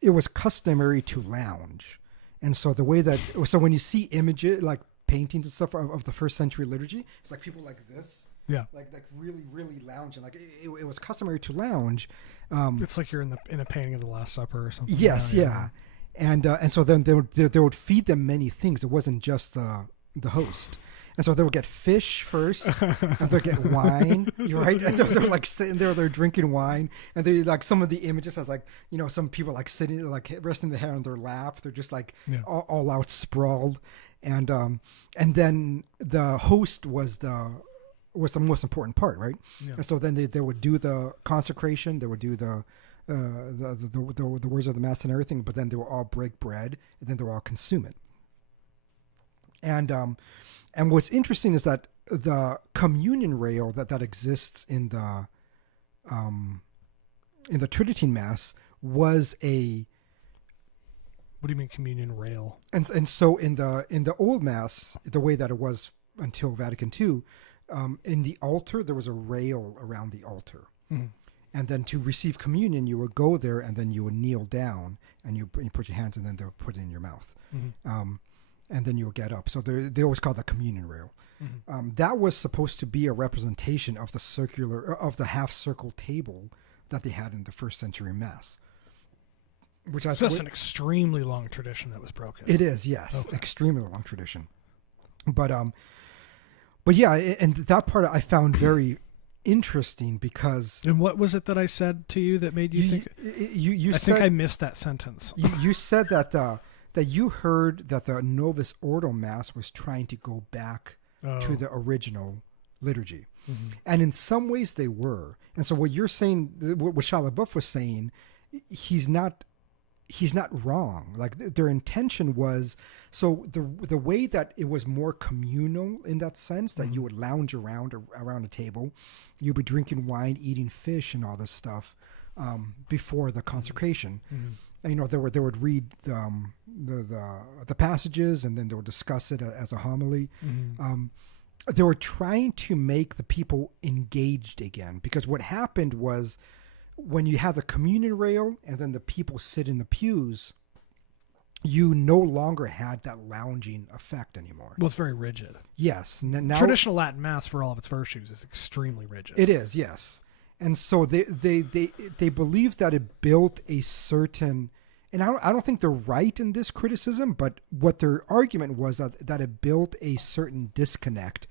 it was customary to lounge. And so when you see images, like paintings and stuff of the first century liturgy, it's like people like this. Yeah. Like really, really lounging. Like it was customary to lounge. It's like you're in a painting of the Last Supper or something. Yes, yeah. And so then they would feed them many things. It wasn't just the host. And so they would get fish first, and they'd get wine, right? And they're like sitting there, they're drinking wine, and they like some of the images has like, you know, some people like sitting, like resting their head on their lap. They're just like all out sprawled, and then the host was the most important part, right? Yeah. And so then they would do the consecration, they would do the words of the Mass and everything, but then they would all break bread, and then they would all consume it. And what's interesting is that the communion rail that exists in the Tridentine Mass was a. What do you mean communion rail? And so in the old Mass, the way that it was until Vatican II, in the altar there was a rail around the altar, and then to receive communion you would go there and then you would kneel down and you put your hands and then they would put it in your mouth. And then you'll get up. So they always call that communion rail. Mm-hmm. That was supposed to be a representation of the half circle table that they had in the first century Mass. Which so that's an extremely long tradition that was broken. It is, yes, extremely long tradition. But yeah, and that part I found very interesting because. And what was it that I said to you that made you think? You I think I missed that sentence. You said that you heard that the Novus Ordo Mass was trying to go back to the original liturgy. Mm-hmm. And in some ways they were. And so what you're saying, what Shia LaBeouf was saying, he's not wrong. Like their intention was, so the way that it was more communal in that sense, that you would lounge around a table, you'd be drinking wine, eating fish and all this stuff before the consecration. Mm-hmm. And, you know, they would read the passages and then they would discuss it as a homily. Mm-hmm. They were trying to make the people engaged again, because what happened was when you have the communion rail and then the people sit in the pews, you no longer had that lounging effect anymore. Well, it's very rigid. Yes. Now, traditional Latin Mass, for all of its virtues, is extremely rigid. It is, yes. And so they believe that it built a certain, and I don't think they're right in this criticism, but what their argument was that it built a certain disconnect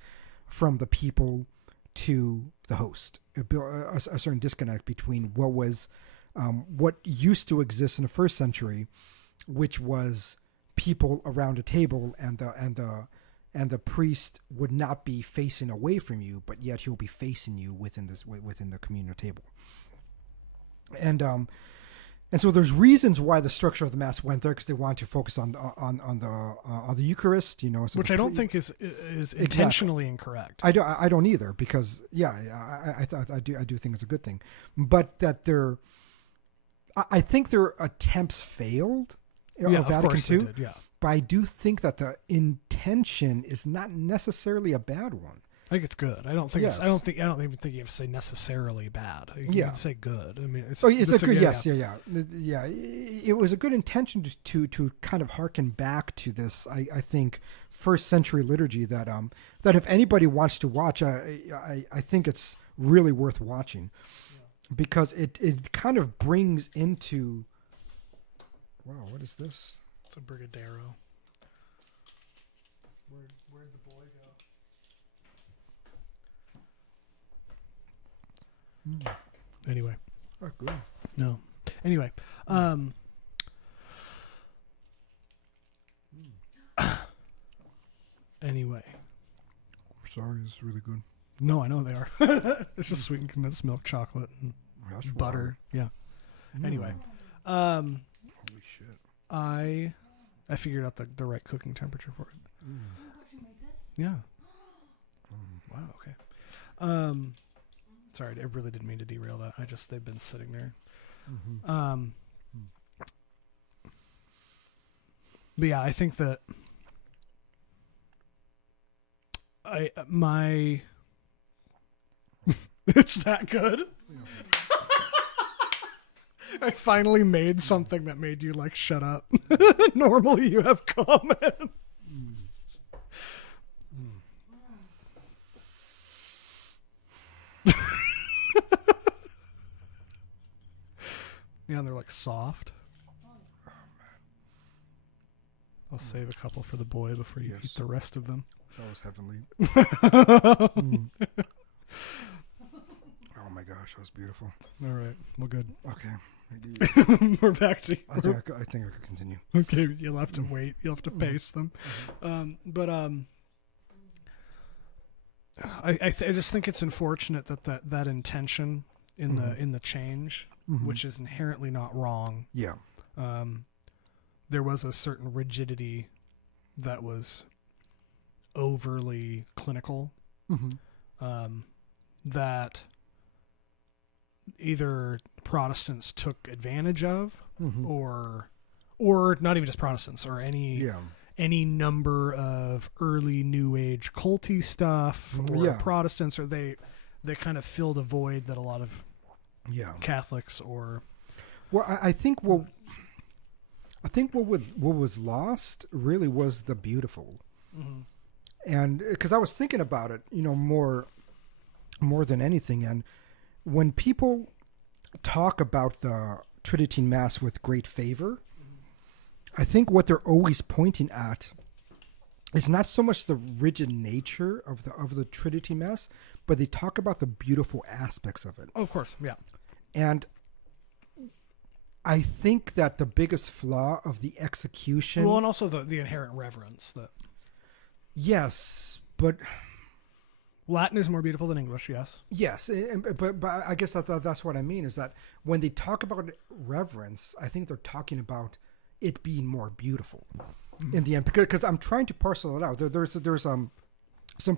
from the people to the host. It built a certain disconnect between what was what used to exist in the first century, which was people around a table and the priest would not be facing away from you, but yet he'll be facing you within the communal table. And so there's reasons why the structure of the Mass went there, because they want to focus on the Eucharist, you know. So which I don't think is intentionally incorrect. I don't either, because I do think it's a good thing, but that I think their attempts failed. Yeah, of Vatican II. Did, yeah. But I do think that the intention is not necessarily a bad one. I think it's good. I don't think. Yes. I don't even think you have to say necessarily bad. You can say good. I mean, it's a good. Yes, yeah. It was a good intention to kind of harken back to this. I think first century liturgy that if anybody wants to watch, I think it's really worth watching. because it kind of brings into. Wow, what is this? It's a Brigadero. Where'd the boy go? Anyway. Oh, good. No. Anyway. Anyway. Sorry, it's really good. No, I know they are. It's just sweetened condensed milk, chocolate, and butter. Yeah. Anyway. Holy shit. I figured out the right cooking temperature for it. Yeah. Wow, okay. Sorry, I really didn't mean to derail that. They've been sitting there. But yeah, I think that it's that good. I finally made something that made you like shut up. Normally you have comments. Yeah, and they're like soft. I'll save a couple for the boy before you eat the rest of them. That was heavenly. Oh my gosh, that was beautiful. All right, well, good. Okay, we're back to. I think I could continue. Okay, you'll have to wait. You'll have to pace them. I just think it's unfortunate that intention in the change, which is inherently not wrong. Yeah. There was a certain rigidity that was overly clinical, that either Protestants took advantage of, or not even just Protestants, or any number of early New Age culty stuff, or Protestants, or they kind of filled a void that a lot of Catholics or. Well, I think what was lost really was the beautiful, and because I was thinking about it, more than anything, and when people talk about the Tridentine Mass with great favor, I think what they're always pointing at is not so much the rigid nature of the Tridentine Mass, but they talk about the beautiful aspects of it. Oh, of course, yeah. And I think that the biggest flaw of the execution... Well, and also the inherent reverence. Yes, but... Latin is more beautiful than English, yes. Yes, but I guess that's what I mean, is that when they talk about reverence, I think they're talking about it being more beautiful in the end. Because I'm trying to parcel it out. There's some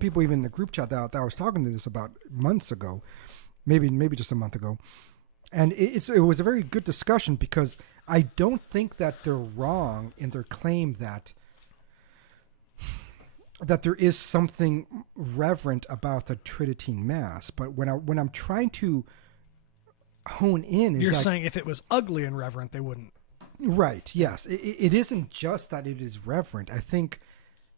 people even in the group chat that I was talking to this about months ago, maybe just a month ago. And it was a very good discussion, because I don't think that they're wrong in their claim that there is something reverent about the Tridentine Mass. But when I'm trying to hone in, you're saying if it was ugly and reverent, they wouldn't. Right. Yes. It isn't just that it is reverent. I think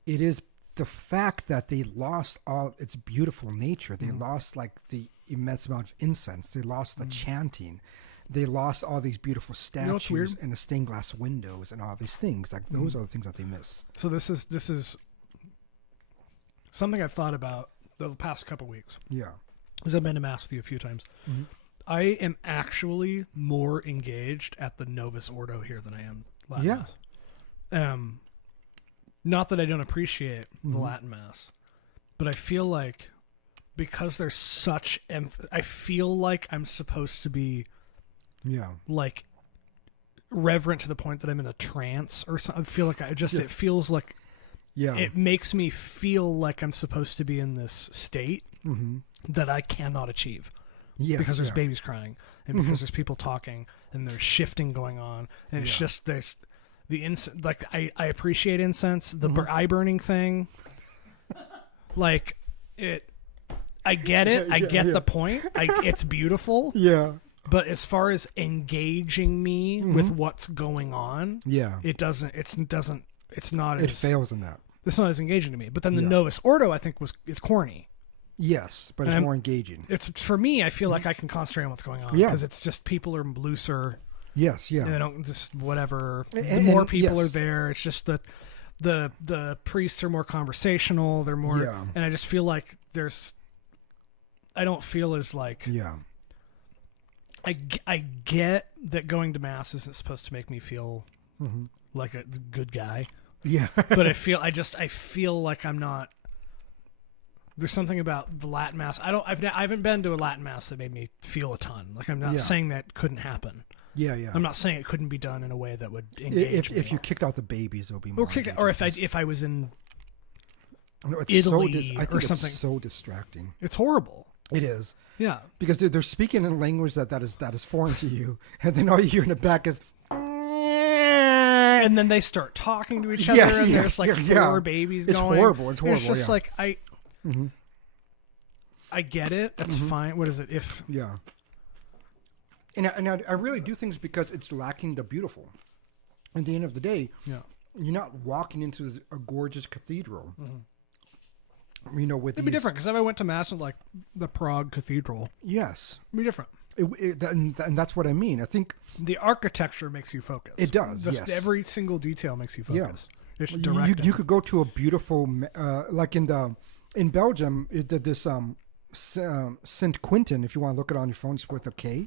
it is the fact that they lost all its beautiful nature. They lost like the immense amount of incense. They lost the chanting. They lost all these beautiful statues and the stained glass windows and all these things. Like those are the things that they miss. So this is something I've thought about the past couple weeks. Yeah. Because I've been to Mass with you a few times. I am actually more engaged at the Novus Ordo here than I am Latin Mass. Not that I don't appreciate the Latin Mass, but I feel like because there's such I feel like I'm supposed to be like reverent to the point that I'm in a trance or something. I feel like it feels like it makes me feel like I'm supposed to be in this state that I cannot achieve. Yes, because there's babies crying, and because there's people talking, and there's shifting going on, and it's just there's the incense. Like I appreciate incense, the eye burning thing. Like it, I get it. I get the point. It's beautiful. Yeah. But as far as engaging me with what's going on, it doesn't. It's not. It fails in that. It's not as engaging to me. But then the Novus Ordo, I think, is corny. Yes, but it's more engaging. It's for me. I feel like I can concentrate on what's going on because it's just people are looser. Yes, yeah. They don't just whatever. The more people are there, it's just that the priests are more conversational. They're more, and I just feel like I don't feel as like. Yeah. I get that going to mass isn't supposed to make me feel like a good guy. Yeah. But I feel like I'm not. There's something about the Latin mass. I haven't been to a Latin mass that made me feel a ton. Like I'm not saying that couldn't happen. Yeah, yeah. I'm not saying it couldn't be done in a way that would engage me. If you kicked out the babies, it'll be more. Or if I was in it's Italy I think or something. It's so distracting. It's horrible. It is. Yeah. Because they're speaking in a language that is foreign to you, and then all you hear in the back is. And then they start talking to each other, and there's like four babies going. It's horrible. It's horrible. It's just like I get it. That's fine. What is it? And I really do think it's because it's lacking the beautiful. At the end of the day, you're not walking into a gorgeous cathedral. You know, it'd be different because if I went to mass at like the Prague Cathedral, yes, it'd be different. And that's what I mean. I think the architecture makes you focus. It does. Yes, every single detail makes you focus. Yeah. It's direct. You could go to a beautiful, like in Belgium, this Saint Quentin. If you want to look it on your phone, it's with a K,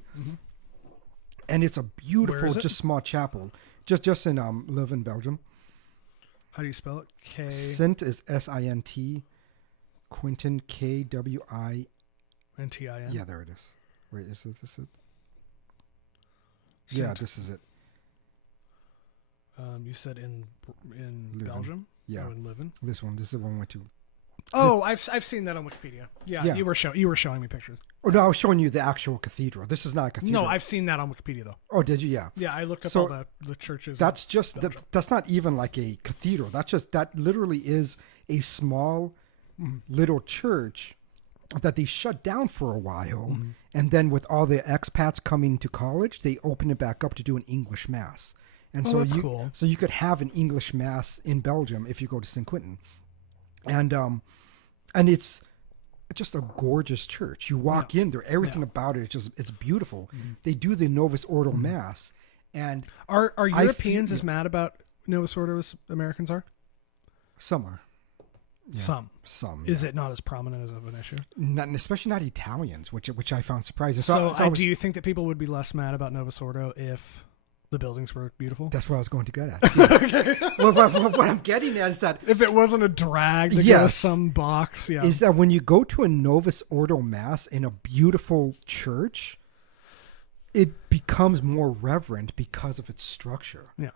and it's a beautiful, just small chapel, just in live in Belgium. How do you spell it? K. Saint is Sint. Quentin Kwintin. Yeah, there it is. Wait, is this it? Yeah, this is it. You said in Belgium? Yeah. Oh, in Leuven? This is the one I went to. Oh, I've seen that on Wikipedia. Yeah. You were showing me pictures. Oh no, I was showing you the actual cathedral. This is not a cathedral. No, I've seen that on Wikipedia though. Oh, did you? Yeah. Yeah, I looked up all the churches. That's just that's not even like a cathedral. That literally is a small little church that they shut down for a while, and then with all the expats coming to college, they opened it back up to do an English mass. And so that's cool. So you could have an English mass in Belgium if you go to Saint Quentin, and it's just a gorgeous church. You walk in there, everything about it is it's beautiful. They do the Novus Ordo mass, and are Europeans as mad about Novus Ordo as Americans are? Some are. Yeah. Some. Is it not as prominent as of an issue? Especially not Italians, which I found surprising. So do you think that people would be less mad about Novus Ordo if the buildings were beautiful? That's what I was going to get at. Yes. Okay. what I'm getting at is that if it wasn't a drag to go to some box, is that when you go to a Novus Ordo mass in a beautiful church, it becomes more reverent because of its structure. Yeah.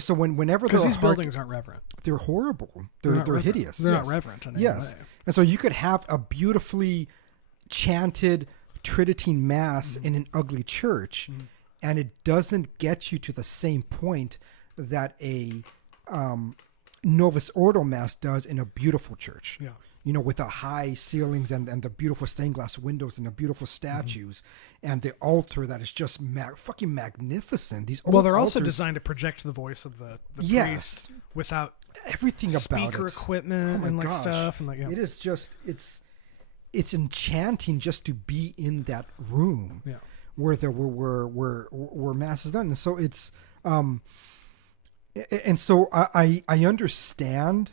So whenever because these buildings aren't reverent, they're horrible. They're hideous. They're not reverent in any way. And so you could have a beautifully chanted Tridentine mass in an ugly church, and it doesn't get you to the same point that a Novus Ordo mass does in a beautiful church. Yeah. You know, with the high ceilings and the beautiful stained glass windows and the beautiful statues and the altar that is just fucking magnificent. They're also designed to project the voice of the priest without everything about speaker equipment and like stuff and like it is just it's enchanting just to be in that room where mass is done. And so it's and so I understand.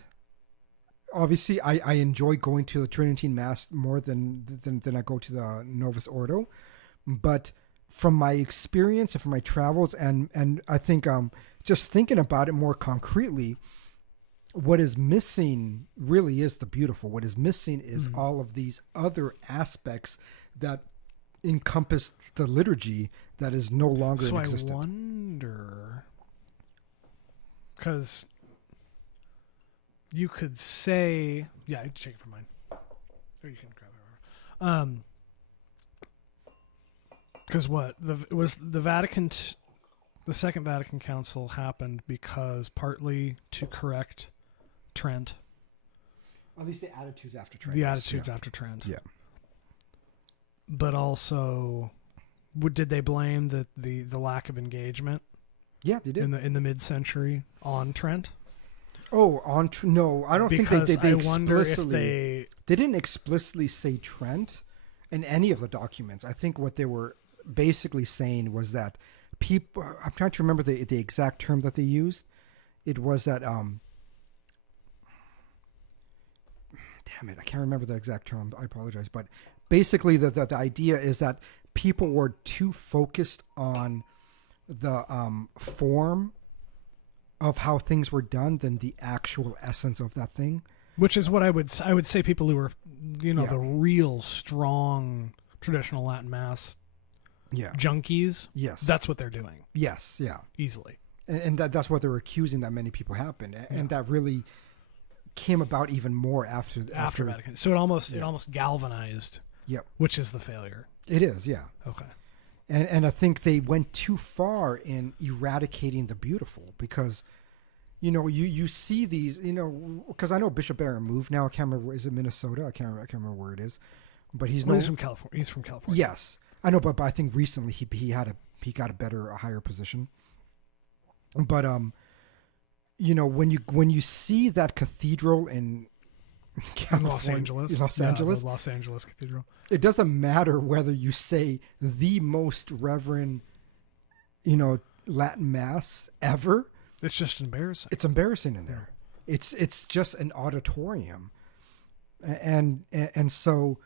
Obviously, I enjoy going to the Tridentine Mass more than I go to the Novus Ordo, but from my experience and from my travels, and I think just thinking about it more concretely, what is missing really is the beautiful. What is missing is all of these other aspects that encompass the liturgy that is no longer in existence. So I wonder, because you could say, I'd take it from mine, or you can grab it over. Because the Vatican, the Second Vatican Council happened because partly to correct Trent. At least the attitudes after Trent. The attitudes after Trent. Yeah. But also, did they blame the lack of engagement? Yeah, they did in the mid-century on Trent. Oh, no, I don't think Because they I wonder if explicitly. They didn't explicitly say Trent in any of the documents. I think what they were basically saying was that people. I'm trying to remember the exact term that they used. It was that damn it, I can't remember the exact term. I apologize, but basically the idea is that people were too focused on the form of how things were done than the actual essence of that thing. Which is what I would say people who are, the real strong traditional Latin Mass junkies. Yes. That's what they're doing. Yes, yeah. Easily. And that's what they're accusing that many people happened. And that really came about even more after Vatican. So it almost galvanized. Yep. Which is the failure. It is, yeah. Okay. And I think they went too far in eradicating the beautiful because, you see these, because I know Bishop Barron moved now. I can't remember. Is it Minnesota? I can't remember where it is. But he's from California. He's from California. Yes, I know. But I think recently he got a higher position. But when you see that cathedral in Los Angeles, the Los Angeles Cathedral. It doesn't matter whether you say the most reverend, Latin Mass ever. It's just embarrassing. It's embarrassing in there. It's just an auditorium, and so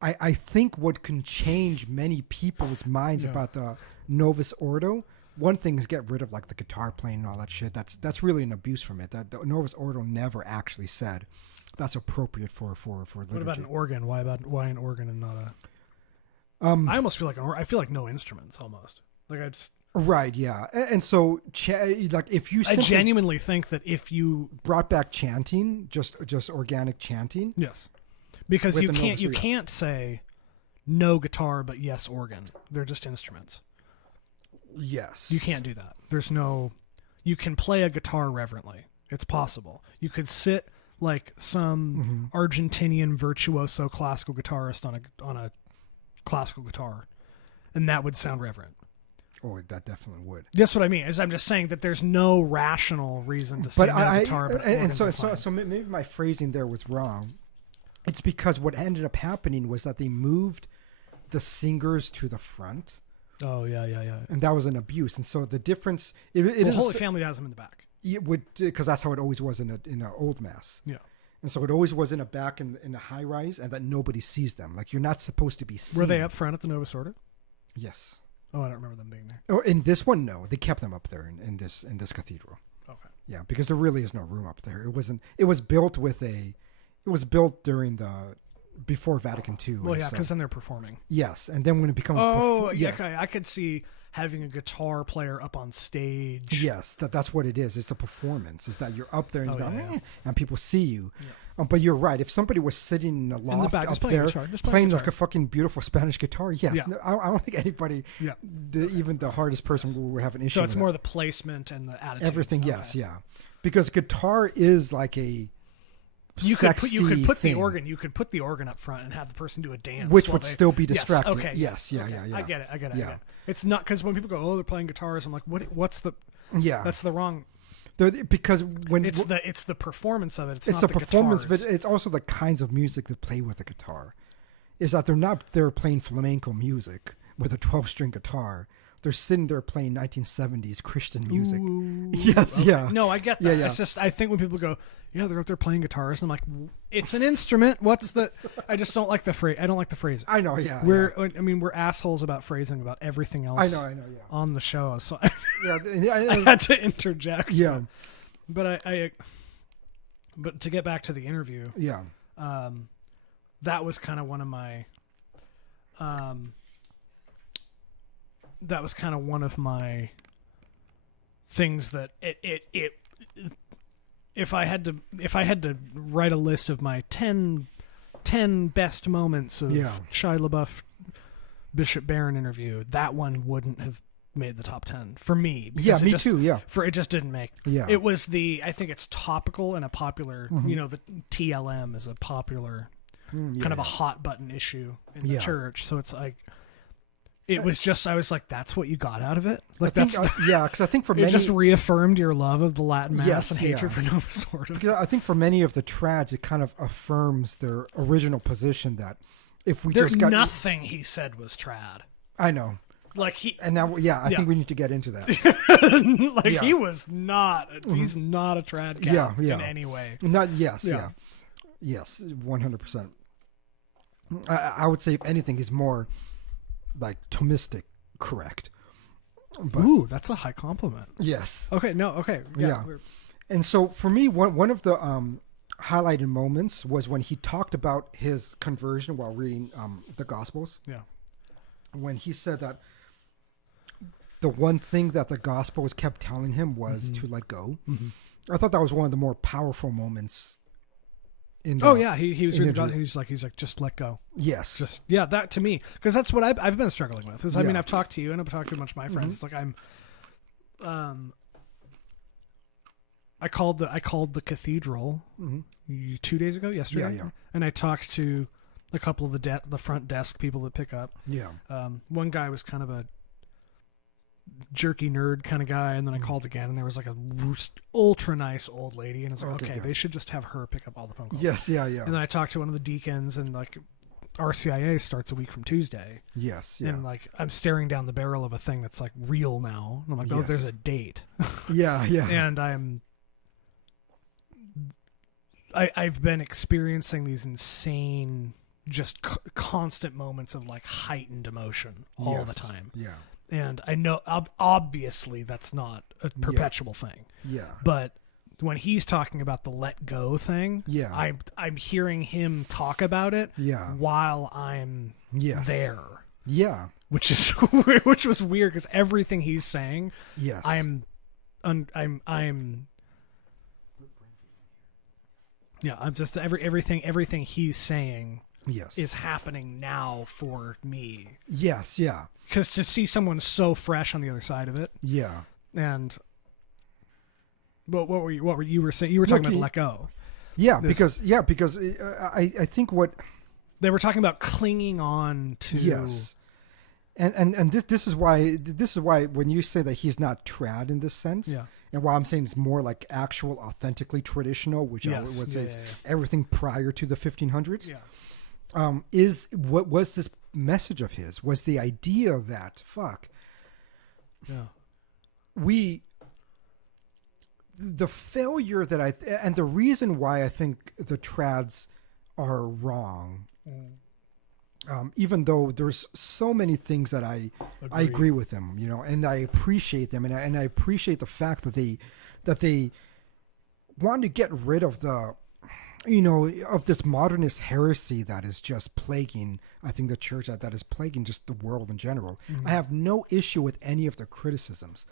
I think what can change many people's minds about the Novus Ordo. One thing is get rid of like the guitar playing and all that shit. That's really an abuse from it. That the Novus Ordo never actually said that's appropriate for liturgy. What about an organ? Why an organ and not a? I almost feel like I feel like no instruments almost. Like I just. Right. Yeah. And so like if you I genuinely think that if you brought back chanting, just organic chanting. Yes. Because you can't say no guitar but yes organ. They're just instruments. Yes. You can't do that. You can play a guitar reverently. It's possible. You could sit like some Argentinian virtuoso classical guitarist on a classical guitar, and that would sound reverent. Oh, that definitely would. That's what I mean. Is I'm just saying that there's no rational reason to say no guitar. So maybe my phrasing there was wrong. It's because what ended up happening was that they moved the singers to the front. Oh, yeah. And that was an abuse. And so the difference... The Holy Family has them in the back. Because that's how it always was in an old Mass. Yeah. And so it always was in the back in the high rise and that nobody sees them. Like, you're not supposed to be seen. Were they up front at the Novus Ordo? Yes. Oh, I don't remember them being there. Oh, in this one, no. They kept them up there in this cathedral. Okay. Yeah, because there really is no room up there. It was built during before Vatican II. Well, yeah, because then they're performing. Yes, and then when it becomes... Okay. I could see having a guitar player up on stage. Yes, that's what it is. It's a performance. It's that you're up there and and people see you. Yeah. But you're right. If somebody was sitting in a loft in the back, up there playing like a fucking beautiful Spanish guitar, yes. Yeah. No, I don't think anybody, even the hardest person would have an issue with So it's more the placement and the attitude. Everything, okay. Yes, yeah. Because guitar is like a... You could put the organ. You could put the organ up front and have the person do a dance, which would still be distracting. Yes, okay. Yes. Yeah. I get it. Yeah. It's not because when people go, "Oh, they're playing guitars," I'm like, "What's the?" Yeah, that's the wrong. Because when it's the performance of it. It's not the the performance, guitars. but it's also the kinds of music that play with a guitar. Is that they're playing flamenco music with a 12-string guitar. They're sitting there playing 1970s Christian music. Ooh, yes, okay. yeah. No, I get that. Yeah. It's just I think when people go, "Yeah, they're up there playing guitars," and I'm like, "It's an instrument. What's the?" I just don't like the phrase. I don't like the phrase. I know. Yeah. I mean, we're assholes about phrasing about everything else. I know. Yeah. On the show, so I had to interject. Yeah. But but to get back to the interview. Yeah. That was kind of one of my. That was kind of one of my things that it if I had to write a list of my 10 best moments of Shia LaBeouf Bishop Barron interview, that one wouldn't have made the top 10 for me. Yeah, me too. Yeah, it just didn't make. Yeah, it was I think it's topical and a popular. The TLM is a popular kind of a hot button issue in the church, so it's like. it was just, I was like, that's what you got out of it? Like, I think, because I think for it many... just reaffirmed your love of the Latin Mass Yes, and hatred for Novus Ordo. Because I think for many of the trads, it kind of affirms their original position that if we There's just got... nothing he said was trad. I know. Like he... And now, I think we need to get into that. he was not... He's not a trad cat in any way. Yes, 100%. I would say, if anything, he's more like Thomistic correct. But, ooh, that's a high compliment. Yes. Okay, no, okay. Yeah. And so for me, one of the highlighted moments was when he talked about his conversion while reading the Gospels. Yeah. When he said that the one thing that the Gospels kept telling him was to let go. Mm-hmm. I thought that was one of the more powerful moments. He was reading the Gospel. He's like, just let go. Yes. That to me, because that's what I've been struggling with. I mean, I've talked to you and I've talked to a bunch of my friends. Mm-hmm. It's like I called the cathedral 2 days ago, yesterday. Yeah. And I talked to a couple of the front desk people that pick up. Yeah. One guy was kind of a jerky nerd kind of guy, and then I called again, and there was like a ultra nice old lady, and it's like, okay, they should just have her pick up all the phone calls. Yes, yeah. And then I talked to one of the deacons, and like RCIA starts a week from Tuesday. Yes, yeah. And like I'm staring down the barrel of a thing that's like real now, and I'm like, oh, there's a date. Yeah. And I've been experiencing these insane, just constant moments of like heightened emotion all the time. Yeah. And I know, obviously, that's not a perpetual thing. Yeah. But when he's talking about the let go thing, I'm hearing him talk about it while I'm there. Yeah. Which was weird, because everything he's saying, I'm just everything he's saying is happening now for me. Yes, yeah. Because to see someone so fresh on the other side of it. Yeah. And what were you saying? You were talking about let go. Yeah, because I think what they were talking about, clinging on to. Yes. And this is why when you say that he's not trad in this sense, and why I'm saying it's more like actual authentically traditional, which I would say is everything prior to the 1500s. Is what was this message of his was the idea that the failure that and the reason why I think the trads are wrong, even though there's so many things that I agree with them, and I appreciate them, and I appreciate the fact that they want to get rid of of this modernist heresy that is just plaguing, I think, the church, that is plaguing just the world in general. Mm-hmm. I have no issue with any of their criticisms.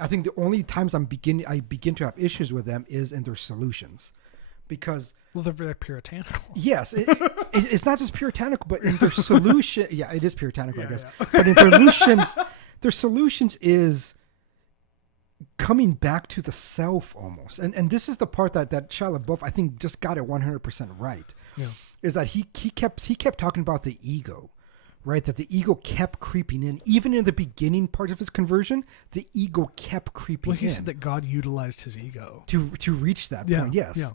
I think the only times I begin to have issues with them is in their solutions, because they're very puritanical. Yes, it's not just puritanical, but in their solution, it is puritanical, I guess. But in their solutions is coming back to the self almost, and this is the part that Shia LaBeouf, I think, just got it 100% right. Is that he kept talking about the ego, right? That the ego kept creeping in, even in the beginning part of his conversion. The ego kept creeping in. Well, he said that God utilized his ego to reach that point. Yes,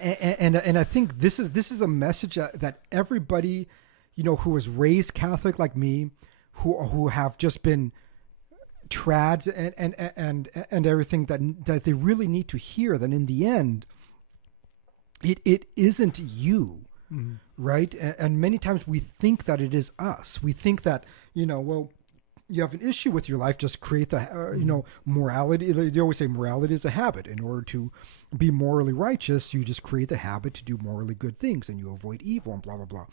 and I think this is a message that everybody, who was raised Catholic like me, who have just been trads and everything, that they really need to hear, that in the end it isn't you. Mm-hmm. Right? And many times we think that it is us. We think that, well, you have an issue with your life, just create the morality. They always say morality is a habit. In order to be morally righteous, you just create the habit to do morally good things, and you avoid evil, and blah blah blah.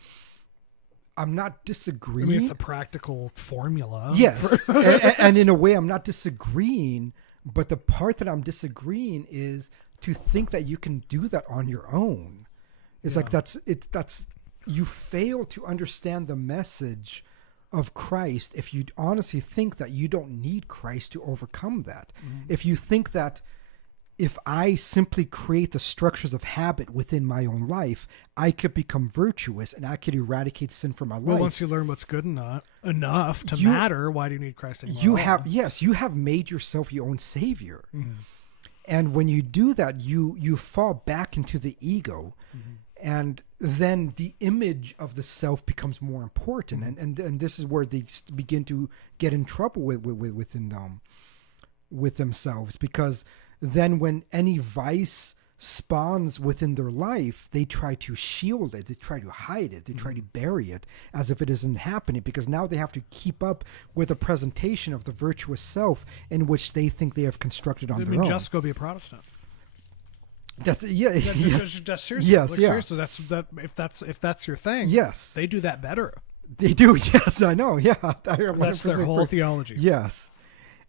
I'm not disagreeing. I mean, it's a practical formula. Yes. and in a way, I'm not disagreeing. But the part that I'm disagreeing is to think that you can do that on your own. It's like that's you fail to understand the message of Christ if you honestly think that you don't need Christ to overcome that. Mm-hmm. If you think that if I simply create the structures of habit within my own life, I could become virtuous and I could eradicate sin from my life. Well, once you learn what's good enough to matter, why do you need Christ anymore? You have made yourself your own savior. Mm-hmm. And when you do that, you fall back into the ego. Mm-hmm. And then the image of the self becomes more important. Mm-hmm. And this is where they begin to get in trouble with themselves, because then when any vice spawns within their life, they try to shield it, they try to hide it, they try to bury it as if it isn't happening, because now they have to keep up with a presentation of the virtuous self in which they think they have constructed on their own. Just go be a Protestant. That's yes. That's seriously. Yes, seriously, if that's your thing. Yes, they do that better. They do. Yes, I know. Yeah, that's their whole theology. Yes,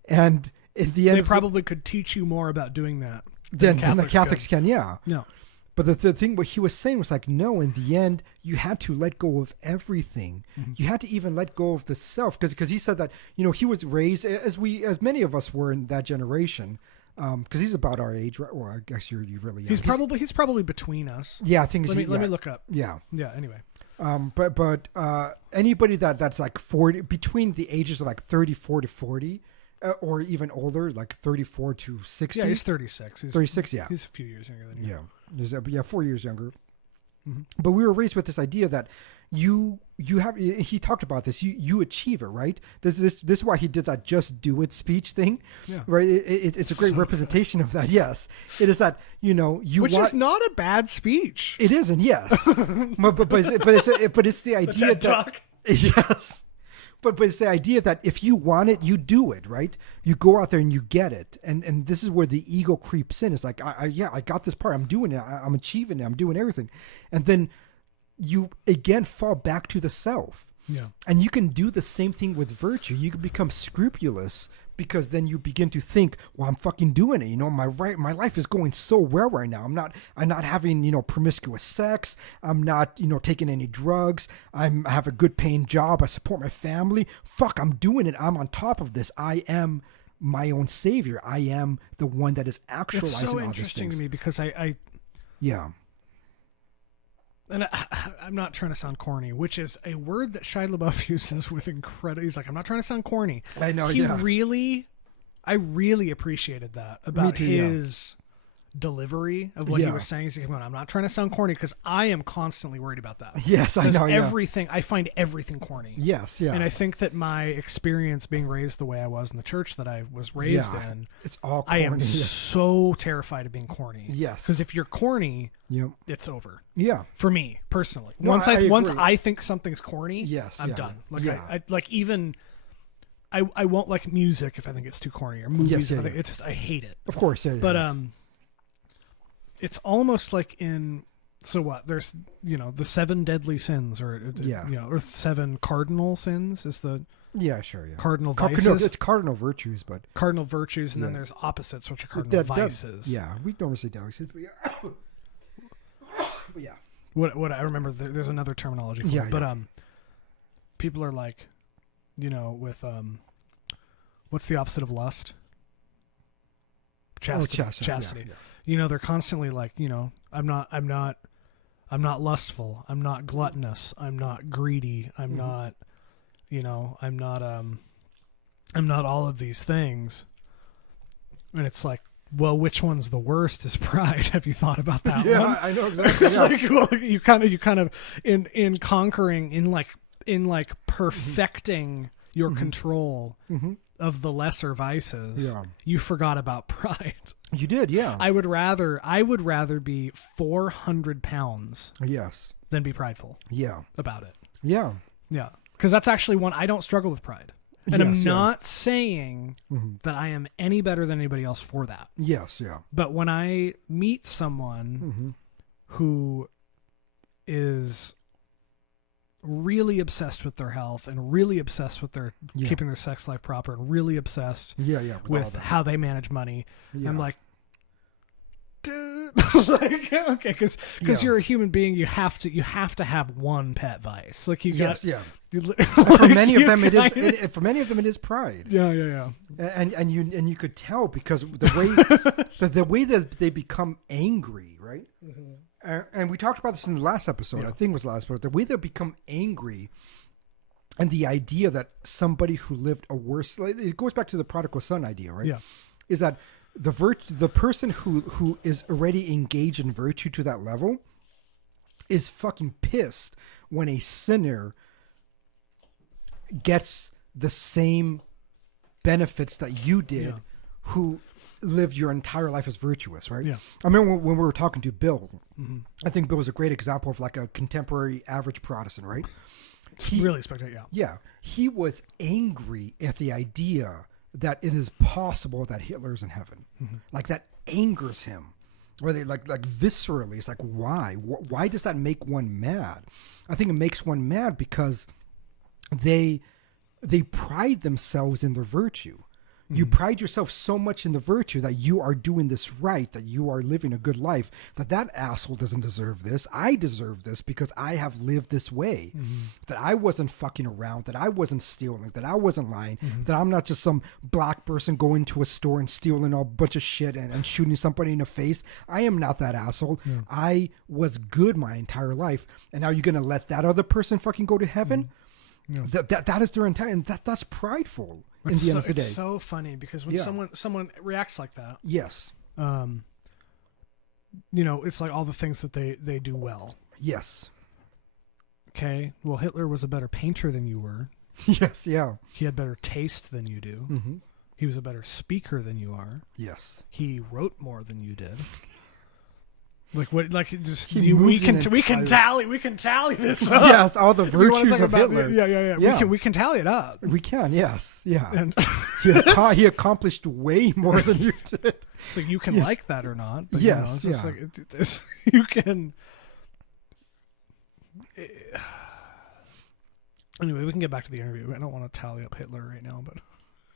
and in the end, they probably could teach you more about doing that than the Catholics can. Yeah. No. But the thing what he was saying was like, no, in the end, you had to let go of everything. Mm-hmm. You had to even let go of the self, because he said that, he was raised as many of us were in that generation. Because he's about our age, right? Or I guess you're really young. He's probably between us. Yeah, I think. Let me look up. Yeah. Yeah. Anyway. But anybody that's like 40, between the ages of like 34 to 40, or even older, like 34 to 60. Yeah, he's 36. 36. Yeah. He's a few years younger than you. Yeah, 4 years younger. Mm-hmm. But we were raised with this idea that you have. He talked about this. You achieve it, right? This is why he did that "just do it" speech thing, right? It's a great representation of that. Yes, it is that which is not a bad speech. It isn't. Yes, but it's the idea that yes. But it's the idea that if you want it, you do it, right? You go out there and you get it. And this is where the ego creeps in. It's like, I got this part. I'm doing it. I'm achieving it. I'm doing everything. And then you, again, fall back to the self. Yeah. And you can do the same thing with virtue. You can become scrupulous, because then you begin to think, well, I'm fucking doing it. My life is going so well right now. I'm not having, promiscuous sex. I'm not, taking any drugs. I have a good paying job. I support my family. Fuck, I'm doing it. I'm on top of this. I am my own savior. I am the one that is actualizing all these things. It's so interesting to me, because yeah. And I'm not trying to sound corny, which is a word that Shia LaBeouf uses with incredible. He's like, I'm not trying to sound corny. I know. I really appreciated that about his delivery of what he was saying. He's like, I'm not trying to sound corny, because I am constantly worried about that. Yes, I know. Everything, I find everything corny. Yes, yeah. And I think that my experience being raised the way I was in the church that I was raised in, it's all corny. I am so terrified of being corny. Yes. Because if you're corny, it's over. Yeah. For me personally, no, once I think something's corny, I'm done. Like I like even. I won't like music if I think it's too corny, or movies. It's just, I hate it. Of course, but it's almost like in, so what? There's the 7 deadly sins, or or 7 cardinal sins is the cardinal vices. It's cardinal virtues, but cardinal virtues, and then there's opposites, which are cardinal vices. We don't say deadly sins, but yeah. What I remember, there's another terminology for it, but people are like, with what's the opposite of lust? Chastity. Yeah. They're constantly like, I'm not lustful. I'm not gluttonous. I'm not greedy. I'm not, I'm not all of these things. And it's like, well, which one's the worst is pride? Have you thought about that one? Yeah, I know exactly. Yeah. Like, well, you kind of in conquering, in perfecting your control of the lesser vices, you forgot about pride. You did, yeah. I would rather be 400 pounds than be prideful about it. Yeah. Yeah. Because that's actually one, I don't struggle with pride. And I'm not saying that I am any better than anybody else for that. Yes, yeah. But when I meet someone who is really obsessed with their health and really obsessed with their keeping their sex life proper and really obsessed with how they manage money, I'm like, dude. Like, okay, because you're a human being, you have to have one pet vice. Like you got, For many of them, it is pride. Yeah. And you could tell because the way that they become angry, right? Mm-hmm. And we talked about this in the last episode. I think it was the last episode. The way they become angry, and the idea that somebody who lived a worse, it goes back to the prodigal son idea, right? Yeah, is that the person who is already engaged in virtue to that level is fucking pissed when a sinner gets the same benefits that you did, who lived your entire life as virtuous, right? Yeah. I remember when we were talking to Bill. Mm-hmm. I think Bill was a great example of like a contemporary average Protestant, right? Really spectacular. Yeah. He was angry at the idea that it is possible that Hitler's in heaven. Mm-hmm. Like that angers him. Or they like viscerally. It's like, why? Why does that make one mad? I think it makes one mad because they pride themselves in their virtue. Mm-hmm. You pride yourself so much in the virtue that you are doing this right, that you are living a good life, that asshole doesn't deserve this. I deserve this because I have lived this way, that I wasn't fucking around, that I wasn't stealing, that I wasn't lying, that I'm not just some black person going to a store and stealing a bunch of shit and shooting somebody in the face. I am not that asshole. Yeah. I was good my entire life. And now you're going to let that other person fucking go to heaven? Yeah. That is their entire, and that's prideful. In the end of the day, it's so funny because when someone reacts like that, yes, it's like all the things that they do well. Yes. Okay. Well, Hitler was a better painter than you were. Yes. Yeah. He had better taste than you do. Mm-hmm. He was a better speaker than you are. Yes. He wrote more than you did. Like what? Like just we can tally this up. Yes, all the virtues of Hitler. Yeah. We can tally it up. We can. Yes. Yeah. And he accomplished way more than you did. So you can like that or not. But, yes. It's like you can. Anyway, we can get back to the interview. I don't want to tally up Hitler right now, but.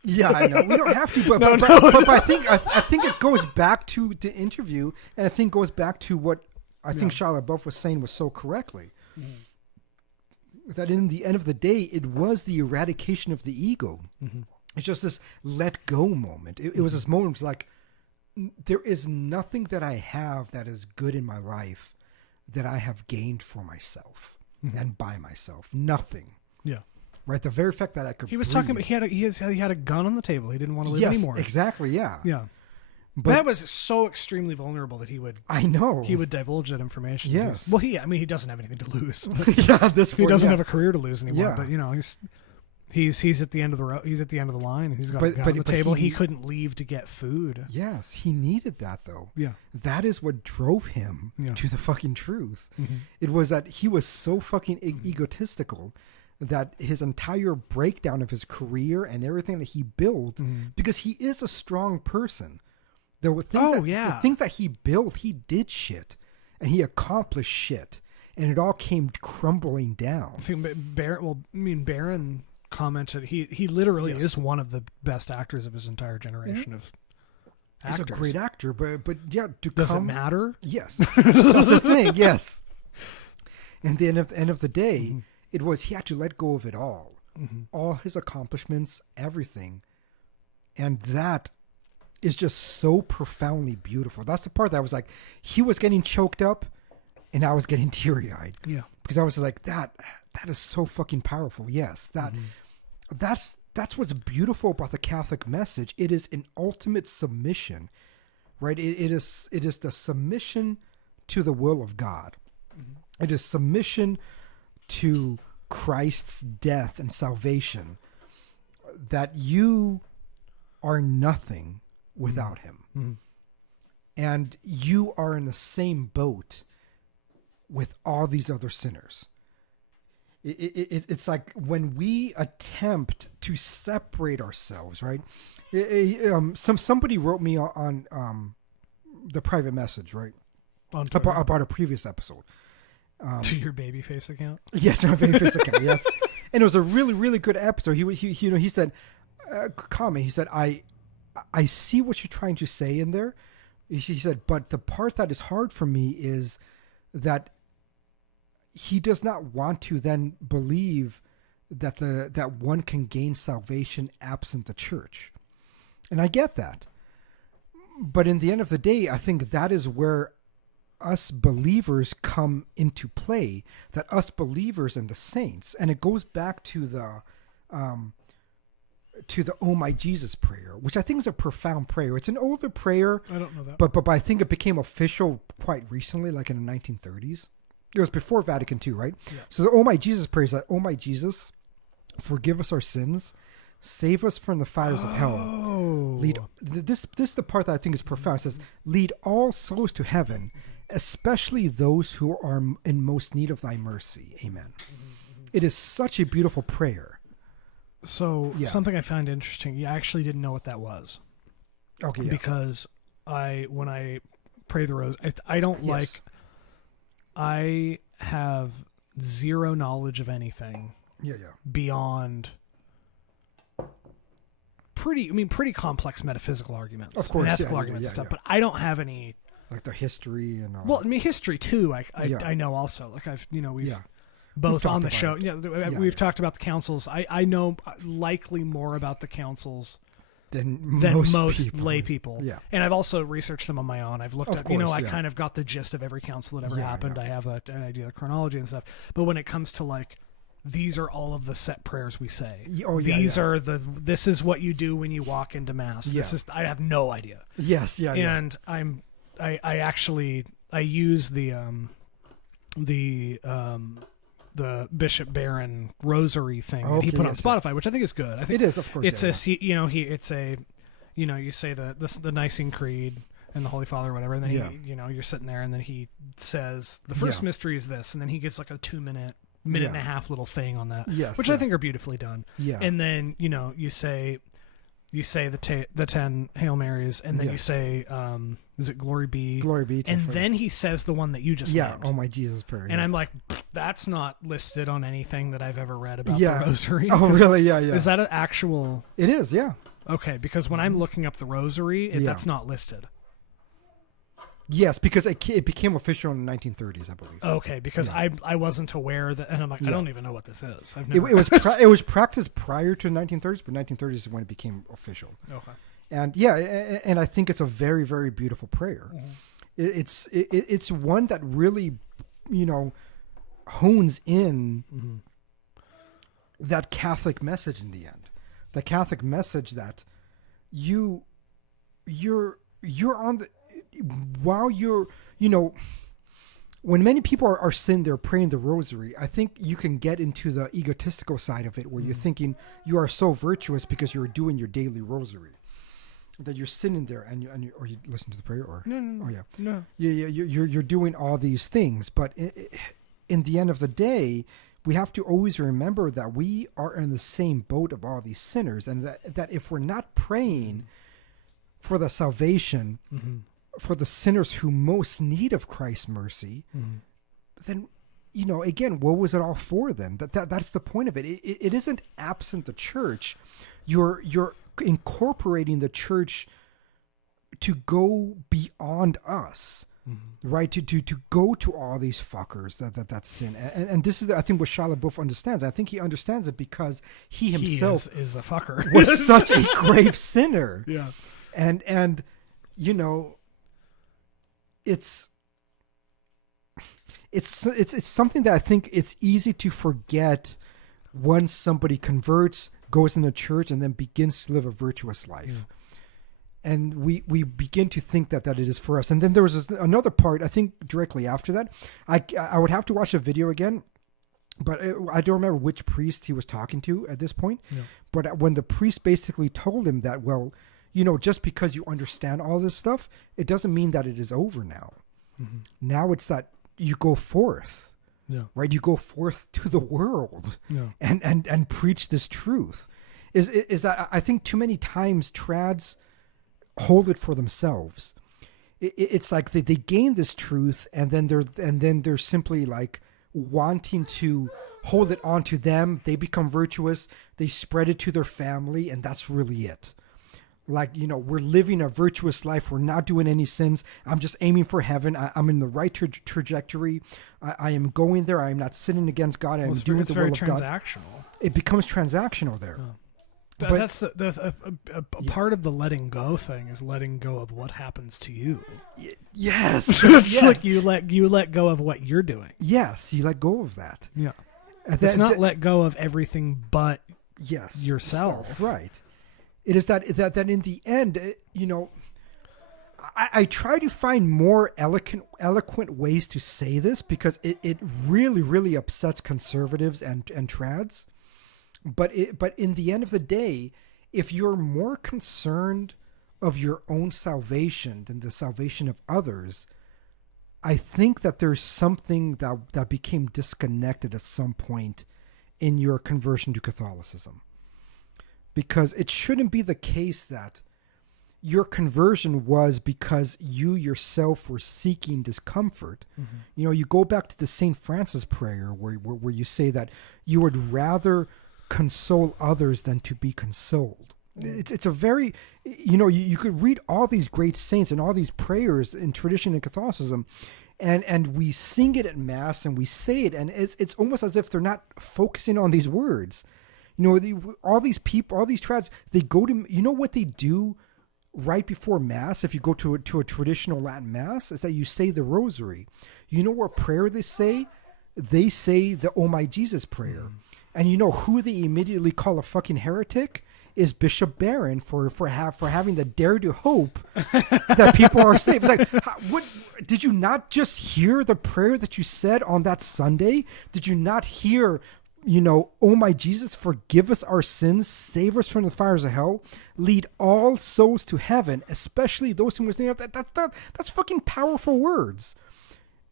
Yeah, I know. We don't have to, but I think it goes back to the interview, and I think goes back to what I think Shia LaBeouf was saying was so correctly. Mm-hmm. That in the end of the day, it was the eradication of the ego. Mm-hmm. It's just this let go moment. It was this moment. It was like, there is nothing that I have that is good in my life that I have gained for myself and by myself. Nothing. Yeah. Right, the very fact that I could. He was talking about he had a gun on the table. He didn't want to live anymore. Exactly. Yeah. Yeah. But that was so extremely vulnerable that he would. I know. He would divulge that information. Yes. Well, he doesn't have anything to lose. He doesn't have a career to lose anymore. Yeah. But he's at the end of the road. He's at the end of the line. He's got a gun on the table. He couldn't leave to get food. Yes, he needed that though. Yeah. That is what drove him to the fucking truth. Mm-hmm. It was that he was so fucking egotistical. That his entire breakdown of his career and everything that he built, because he is a strong person. There were things the things that he built, he did shit, and he accomplished shit, and it all came crumbling down. I think Barron commented he literally is one of the best actors of his entire generation of actors. He's a great actor, but yeah, does it matter? Yes, that's the thing. Yes, and the end of the day. It was he had to let go of it all his accomplishments, everything. And that is just so profoundly beautiful. That's the part that I was like, he was getting choked up and I was getting teary-eyed. Yeah. Because I was like, that is so fucking powerful. Yes. That's what's beautiful about the Catholic message. It is an ultimate submission, right? It is the submission to the will of God. Mm-hmm. It is submission to Christ's death and salvation, that you are nothing without him. Mm-hmm. And you are in the same boat with all these other sinners. It's like when we attempt to separate ourselves, right? Somebody wrote me on the private message, right? About a previous episode. To your Babyface account? Yes, my Babyface account. Yes, and it was a really, really good episode. He said, comment. He said, I see what you're trying to say in there, He said, but the part that is hard for me is that he does not want to then believe that that one can gain salvation absent the church. And I get that. But in the end of the day, I think that is where us believers come into play, that us believers and the saints, and it goes back to the "Oh My Jesus" prayer, which I think is a profound prayer. It's an older prayer. I don't know that. But I think it became official quite recently, like in the 1930s. It was before Vatican II, right? Yeah. So the "Oh My Jesus" prayer is like, "Oh my Jesus, forgive us our sins, save us from the fires of hell. Lead." This is the part that I think is profound. It says, "Lead all souls to heaven, especially those who are in most need of thy mercy. Amen." It is such a beautiful prayer. So something I found interesting, I actually didn't know what that was. Okay, yeah. Because when I pray the rose, I don't like, I have zero knowledge of anything beyond pretty complex metaphysical arguments. Of course, and ethical arguments and stuff, but I don't have any, like the history and all. Well, I mean, history too. I know also. Like we've both on the show. We've talked about the councils. I know likely more about the councils than most people. lay people. Yeah. And I've also researched them on my own. I've looked of at, course, I kind of got the gist of every council that ever happened. Yeah. I have an idea of the chronology and stuff. But when it comes to like, these are all of the set prayers we say. These are this is what you do when you walk into mass. This is, I have no idea. Yes. Yeah. And I actually use the Bishop Barron rosary thing that he put on Spotify, which I think is good. I think it is, of course. It's you say the Nicene Creed and the Holy Father or whatever, and then you're sitting there, and then he says the first mystery is this, and then he gets like a 2-minute and a half little thing on that, which I think are beautifully done. Yeah. And then you say the 10 Hail Marys, and then you say, is it Glory Be? Glory Be. And then he says the one that you just named. Oh My Jesus prayer. And I'm like, that's not listed on anything that I've ever read about the Rosary. Oh, really? Yeah. Is that an actual? It is, yeah. Okay, because when I'm looking up the Rosary, that's not listed. Yes, because it became official in the 1930s, I believe. Okay, because I wasn't aware that, and I'm like, I don't even know what this is. It was practiced prior to the 1930s, but 1930s is when it became official. Okay. And and I think it's a very, very beautiful prayer. Mm-hmm. It's one that really, hones in that Catholic message in the end. The Catholic message that you're on the, while you're, when many people are sitting there praying the rosary, I think you can get into the egotistical side of it where you're thinking you are so virtuous because you're doing your daily rosary. That you're sitting there and you listen to the prayer, or no. You're doing all these things, but in the end of the day, we have to always remember that we are in the same boat of all these sinners, and that if we're not praying for the salvation for the sinners who most need of Christ's mercy, then again, what was it all for then? That's the point of it. It isn't absent the church. You're incorporating the church to go beyond us, right? To go to all these fuckers that sin. And this is, I think, what Shia LaBeouf understands. I think he understands it because he himself is a fucker. was such a grave sinner. Yeah. And it's something that I think it's easy to forget once somebody converts, goes into church, and then begins to live a virtuous life. And we begin to think that it is for us. And then there was another part, I think directly after that. I would have to watch a video again, but I don't remember which priest he was talking to at this point. Yeah. But when the priest basically told him that, well, just because you understand all this stuff, it doesn't mean that it is over now. Now it's that you go forth, right? You go forth to the world and preach this truth. Is that I think too many times trads hold it for themselves. It's like they gain this truth and then they're simply like wanting to hold it onto them. They become virtuous. They spread it to their family, and that's really it. Like, we're living a virtuous life. We're not doing any sins. I'm just aiming for heaven. I'm in the right trajectory. I am going there. I am not sinning against God. I am doing the will of God. It's very transactional. It becomes transactional there. Oh. That's a part of the letting go thing is letting go of what happens to you. Yes. It's like you let go of what you're doing. Yes, you let go of that. Yeah. It's not let go of everything but yourself. Right. It is that in the end, I try to find more eloquent ways to say this because it really, really upsets conservatives and trads. But in the end of the day, if you're more concerned of your own salvation than the salvation of others, I think that there's something that became disconnected at some point in your conversion to Catholicism. Because it shouldn't be the case that your conversion was because you yourself were seeking discomfort. Mm-hmm. You go back to the St. Francis prayer where you say that you would rather console others than to be consoled. It's a very, you could read all these great saints and all these prayers in tradition in Catholicism, and we sing it at Mass and we say it, and it's almost as if they're not focusing on these words. All these people, all these trads, they go to, what they do right before Mass, if you go to a traditional Latin Mass, is that you say the Rosary. You know what prayer they say? They say the Oh My Jesus prayer. Mm. And you know who they immediately call a fucking heretic? Is Bishop Barron for having the dare to hope that people are saved. It's like, what did you not just hear the prayer that you said on that Sunday? Did you not hear, oh my Jesus, forgive us our sins, save us from the fires of hell, lead all souls to heaven, especially those who must name that's fucking powerful words.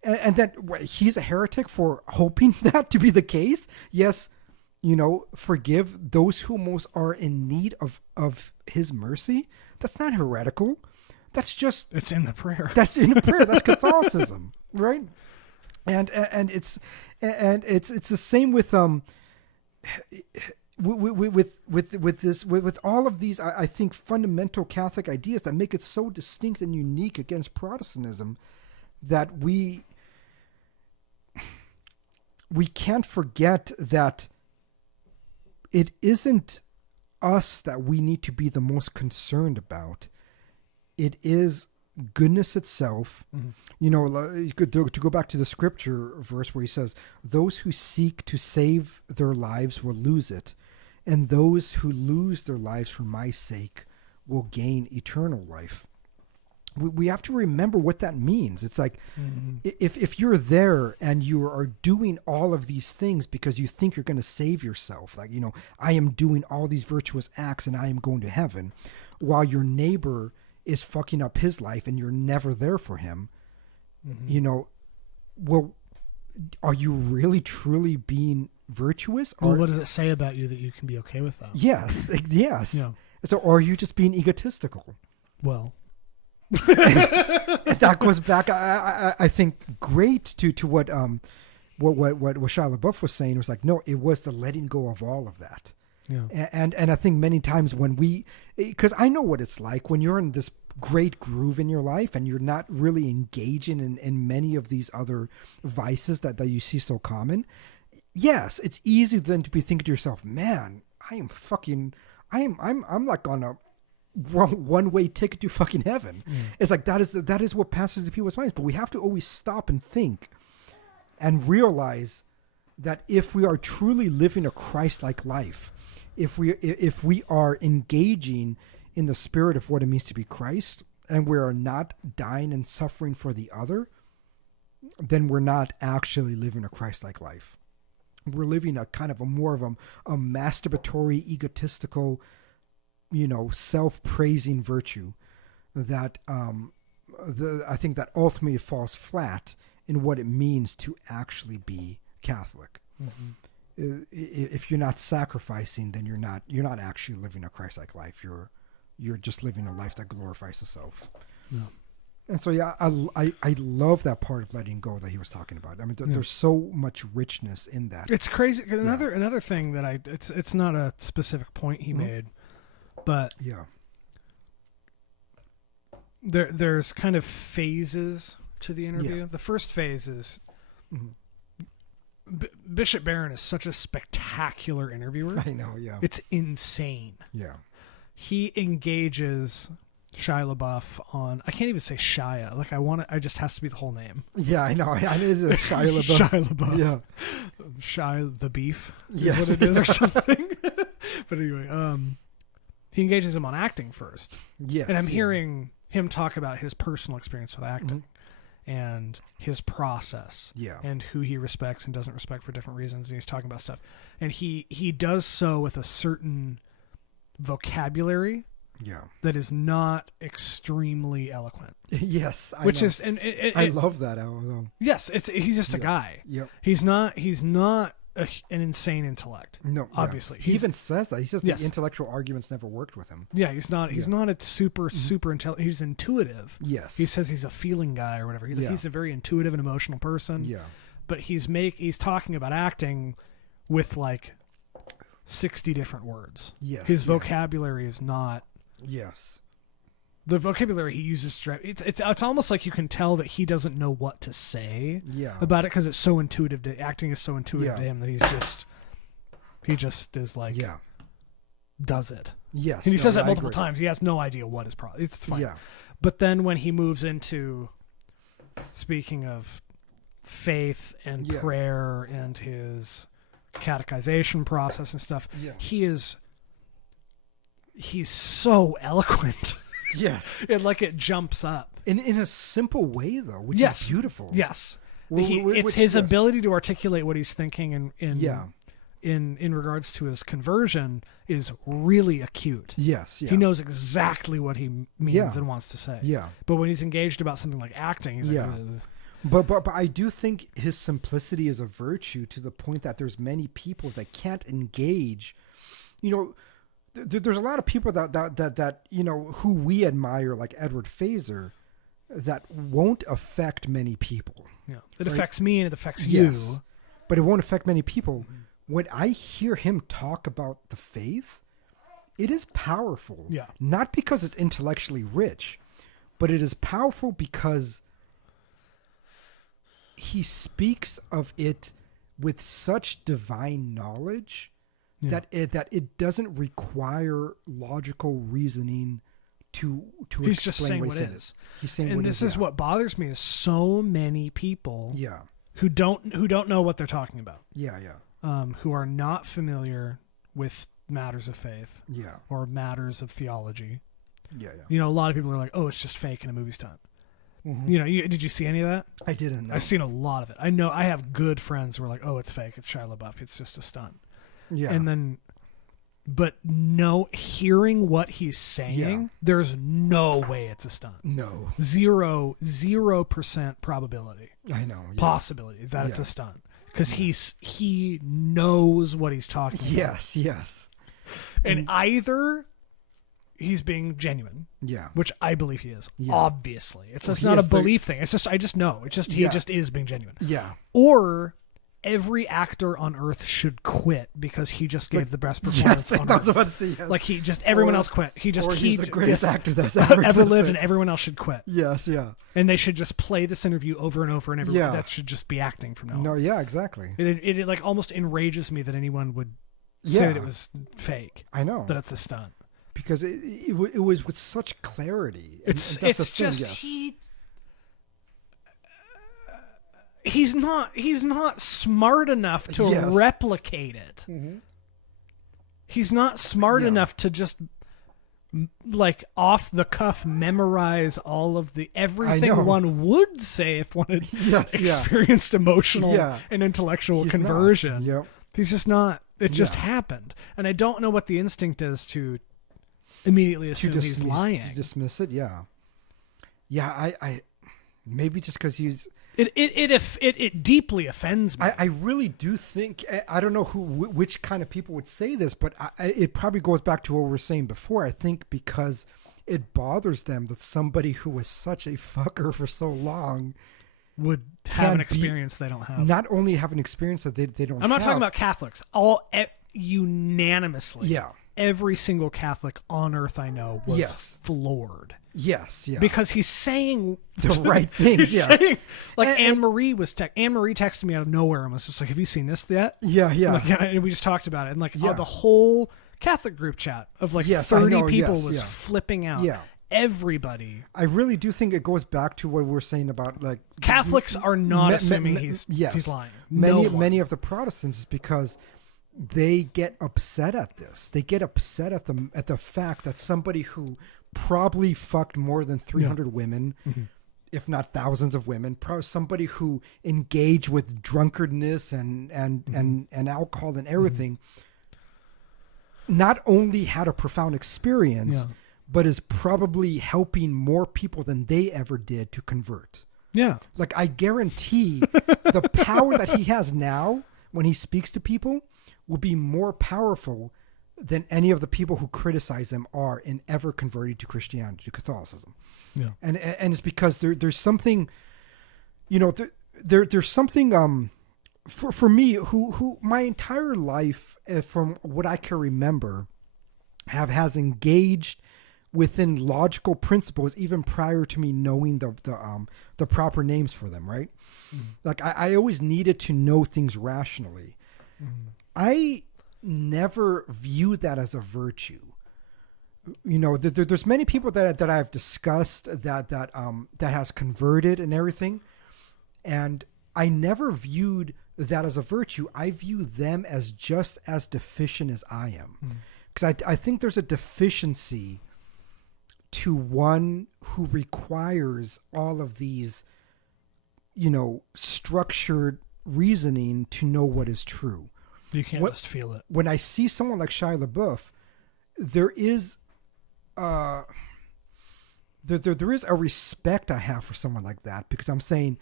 And then he's a heretic for hoping that to be the case. Yes. Forgive those who most are in need of his mercy. That's not heretical. That's just... It's in the prayer. That's in the prayer. That's Catholicism, right? And it's the same with all of these, I think, fundamental Catholic ideas that make it so distinct and unique against Protestantism that we can't forget that it isn't us that we need to be the most concerned about. It is goodness itself. Mm-hmm. To go back to the scripture verse where he says, those who seek to save their lives will lose it, and those who lose their lives for my sake will gain eternal life. We have to remember what that means. It's like, mm-hmm. if you're there and you are doing all of these things because you think you're going to save yourself, like, I am doing all these virtuous acts and I am going to heaven, while your neighbor is fucking up his life and you're never there for him, mm-hmm. Well, are you really truly being virtuous? Well, what does it say about you that you can be okay with that? Yes. Yeah. So are you just being egotistical? Well... And that goes back, I think, great to what Shia LaBeouf was saying. It was like, no, it was the letting go of all of that. Yeah. And I think many times when because I know what it's like when you're in this great groove in your life and you're not really engaging in many of these other vices that you see so common. Yes, it's easy then to be thinking to yourself, man, I'm like on a one-way ticket to fucking heaven. It's like that is what passes through people's minds. But we have to always stop and think and realize that if we are truly living a Christ-like life, if we are engaging in the spirit of what it means to be Christ, and we are not dying and suffering for the other, then we're not actually living a Christ-like life. We're living a kind of a more of a masturbatory, egotistical, self-praising virtue that I think that ultimately falls flat in what it means to actually be Catholic. Mm-hmm. If you're not sacrificing, then you're not actually living a Christ-like life. You're just living a life that glorifies the self. Yeah. And so, yeah, I love that part of letting go that he was talking about. I mean, there's so much richness in that. It's crazy. Another thing that it's not a specific point he made. But there's kind of phases to the interview. Yeah. The first phase is Bishop Barron is such a spectacular interviewer. I know, yeah. It's insane. Yeah. He engages Shia LaBeouf on, I can't even say Shia. Like I just has to be the whole name. Yeah, I know. It is a Shia LaBeouf. Shia LaBeouf. Yeah. Shia the Beef is Yes. what it is or something. But anyway, he engages him on acting first. Yes. And I'm hearing him talk about his personal experience with acting. Mm-hmm. And his process, Yeah. and who he respects and doesn't respect for different reasons. And he's talking about stuff, and he does so with a certain vocabulary, that is not extremely eloquent. Yes, which know. is, and I love that album. Yes, he's just a guy. Yep. He's not an insane intellect. No, obviously. He even says that. He says Yes. the intellectual arguments never worked with him. Yeah, he's not a super intelligent. He's intuitive. Yes. He says he's a feeling guy or whatever. He's a very intuitive and emotional person. Yeah. But he's talking about acting with like 60 different words. Yes. His vocabulary is not. Yes. The vocabulary he uses, it's almost like you can tell that he doesn't know what to say about it because it's so intuitive. Acting is so intuitive to him that he just is like, does it. Yes. And he says that multiple times. He has no idea what is probably. It's fine. Yeah. But then when he moves into speaking of faith and prayer and his catechization process and stuff, he's so eloquent. Yes. It jumps up. In a simple way, though, which is beautiful. Yes. It's his ability to articulate what he's thinking in regards to his conversion is really acute. Yes. Yeah. He knows exactly what he means and wants to say. Yeah. But when he's engaged about something like acting, he's like... But I do think his simplicity is a virtue to the point that there's many people that can't engage. You know, there's a lot of people that you know who we admire, like Edward Fazer, that won't affect many people. Yeah, it affects me and it affects you, but it won't affect many people. When I hear him talk about the faith, it is powerful. Yeah, not because it's intellectually rich, but it is powerful because he speaks of it with such divine knowledge. That it doesn't require logical reasoning to He's explain just saying what it it is. He's saying and what this it is what bothers me is so many people who don't know what they're talking about. Who are not familiar with matters of faith or matters of theology. You know, a lot of people are like, oh, it's just fake in a movie stunt. Mm-hmm. You know, did you see any of that? I didn't know. I've seen a lot of it. I know I have good friends who are like, oh, it's fake. It's Shia LaBeouf. It's just a stunt. Yeah. And then, but hearing what he's saying, there's no way it's a stunt. No. 0% probability. I know. Possibility that it's a stunt. Because he knows what he's talking about. Yes. And either he's being genuine. Which I believe he is. Obviously. It's just not a belief thing. It's just, I just know. It's just, he just is being genuine. Or every actor on earth should quit because he just gave the best performance on earth. Like he just, everyone else quit. He's the greatest actor that's ever lived, and everyone else should quit. Yes. And they should just play this interview over and over, and everyone that should just be acting from now on. No, exactly. It like almost enrages me that anyone would say that it was fake. I know. That it's a stunt. Because it was with such clarity. It's just he's not smart enough to replicate it. Mm-hmm. He's not smart enough to just like off the cuff memorize all of everything one would say if one had experienced emotional and intellectual conversion. Yep. He's just not. It just happened, and I don't know what the instinct is to immediately assume he's lying. To dismiss it. I maybe just because he's. It deeply offends me. I really do think, I don't know which kind of people would say this, but it probably goes back to what we were saying before. I think because it bothers them that somebody who was such a fucker for so long would have an experience they don't have. Not only have an experience that they don't have. I'm not talking about Catholics. All unanimously. every single Catholic on earth I know was floored. Yes, yeah. Because he's saying the right things. He's saying, like, Anne Marie texted me out of nowhere and was just like, "Have you seen this yet?" Yeah, yeah. Like, and we just talked about it, and like the whole Catholic group chat of like 30 people was flipping out. Yeah. Everybody. I really do think it goes back to what we're saying about like Catholics are not assuming he's lying. Many of the Protestants is because they get upset at this. They get upset at the fact that somebody who probably fucked more than 300 women, if not thousands of women, somebody who engaged with drunkardness and alcohol and everything, not only had a profound experience, but is probably helping more people than they ever did to convert. Yeah. Like, I guarantee the power that he has now when he speaks to people will be more powerful than any of the people who criticize him are in ever converting to Christianity, to Catholicism. Yeah. And it's because there's something, there's something, for me, who my entire life, from what I can remember, has engaged within logical principles even prior to me knowing the proper names for them, right? Like, I always needed to know things rationally. I never viewed that as a virtue. There's many people that I've discussed that has converted and everything, and I never viewed that as a virtue. I view them as just as deficient as I am, because I think there's a deficiency to one who requires all of these, structured reasoning to know what is true. You can't just feel it. When I see someone like Shia LaBeouf, there is a respect I have for someone like that, because I'm saying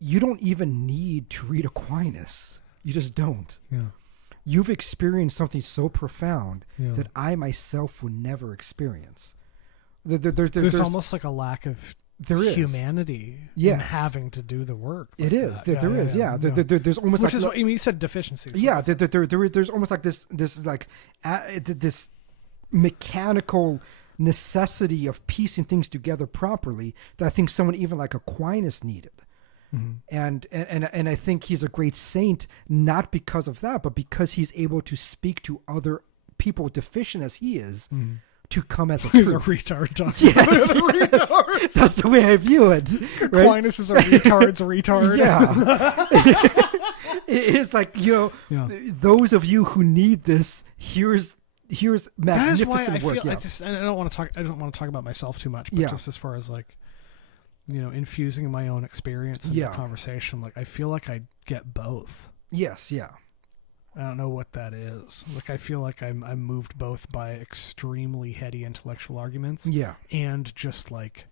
you don't even need to read Aquinas. You just don't. Yeah. You've experienced something so profound that I myself would never experience. There's almost like a lack of humanity in having to do the work. Like it is. There is. There's almost which is what you said, deficiencies. Yeah. There's almost like this mechanical necessity of piecing things together properly that I think someone even like Aquinas needed. And I think he's a great saint, not because of that, but because he's able to speak to other people deficient as he is, to come at the truth. He's a retard talking. Yes. That's the way I view it. Right? Aquinas is a retard's retard. Yeah. It's like, those of you who need this, here's magnificent that is why I work. Feel, I don't want to talk about myself too much, but just as far as like, infusing my own experience into the conversation, like I feel like I get both. Yes, yeah. I don't know what that is. Like, I feel like I'm moved both by extremely heady intellectual arguments, and just like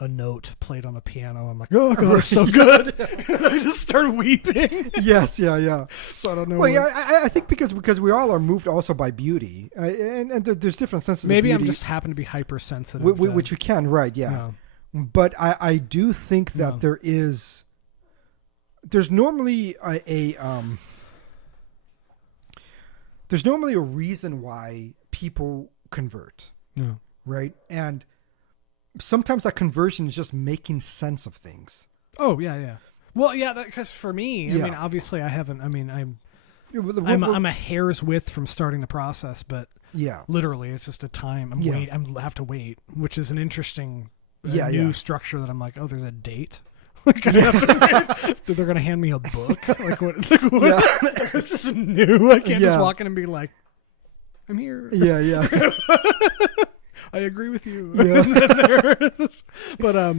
a note played on the piano. I'm like, oh god, it's so good. And I just start weeping. Yes, yeah. So I don't know. Well, I think because we all are moved also by beauty, and there's different senses. Maybe of beauty. I'm just happen to be hypersensitive, which we can, right? Yeah. But I do think that there's normally there's normally a reason why people convert, right? And sometimes that conversion is just making sense of things. Oh yeah. Well, yeah, because for me, I mean, obviously, I haven't. I mean, I'm a hair's width from starting the process, but literally, it's just a time. I have to wait, which is an interesting new structure that I'm like, oh, there's a date. Like, they're going to hand me a book. Like what? This is new. I can't just walk in and be like, I'm here. Yeah. I agree with you. Yeah. But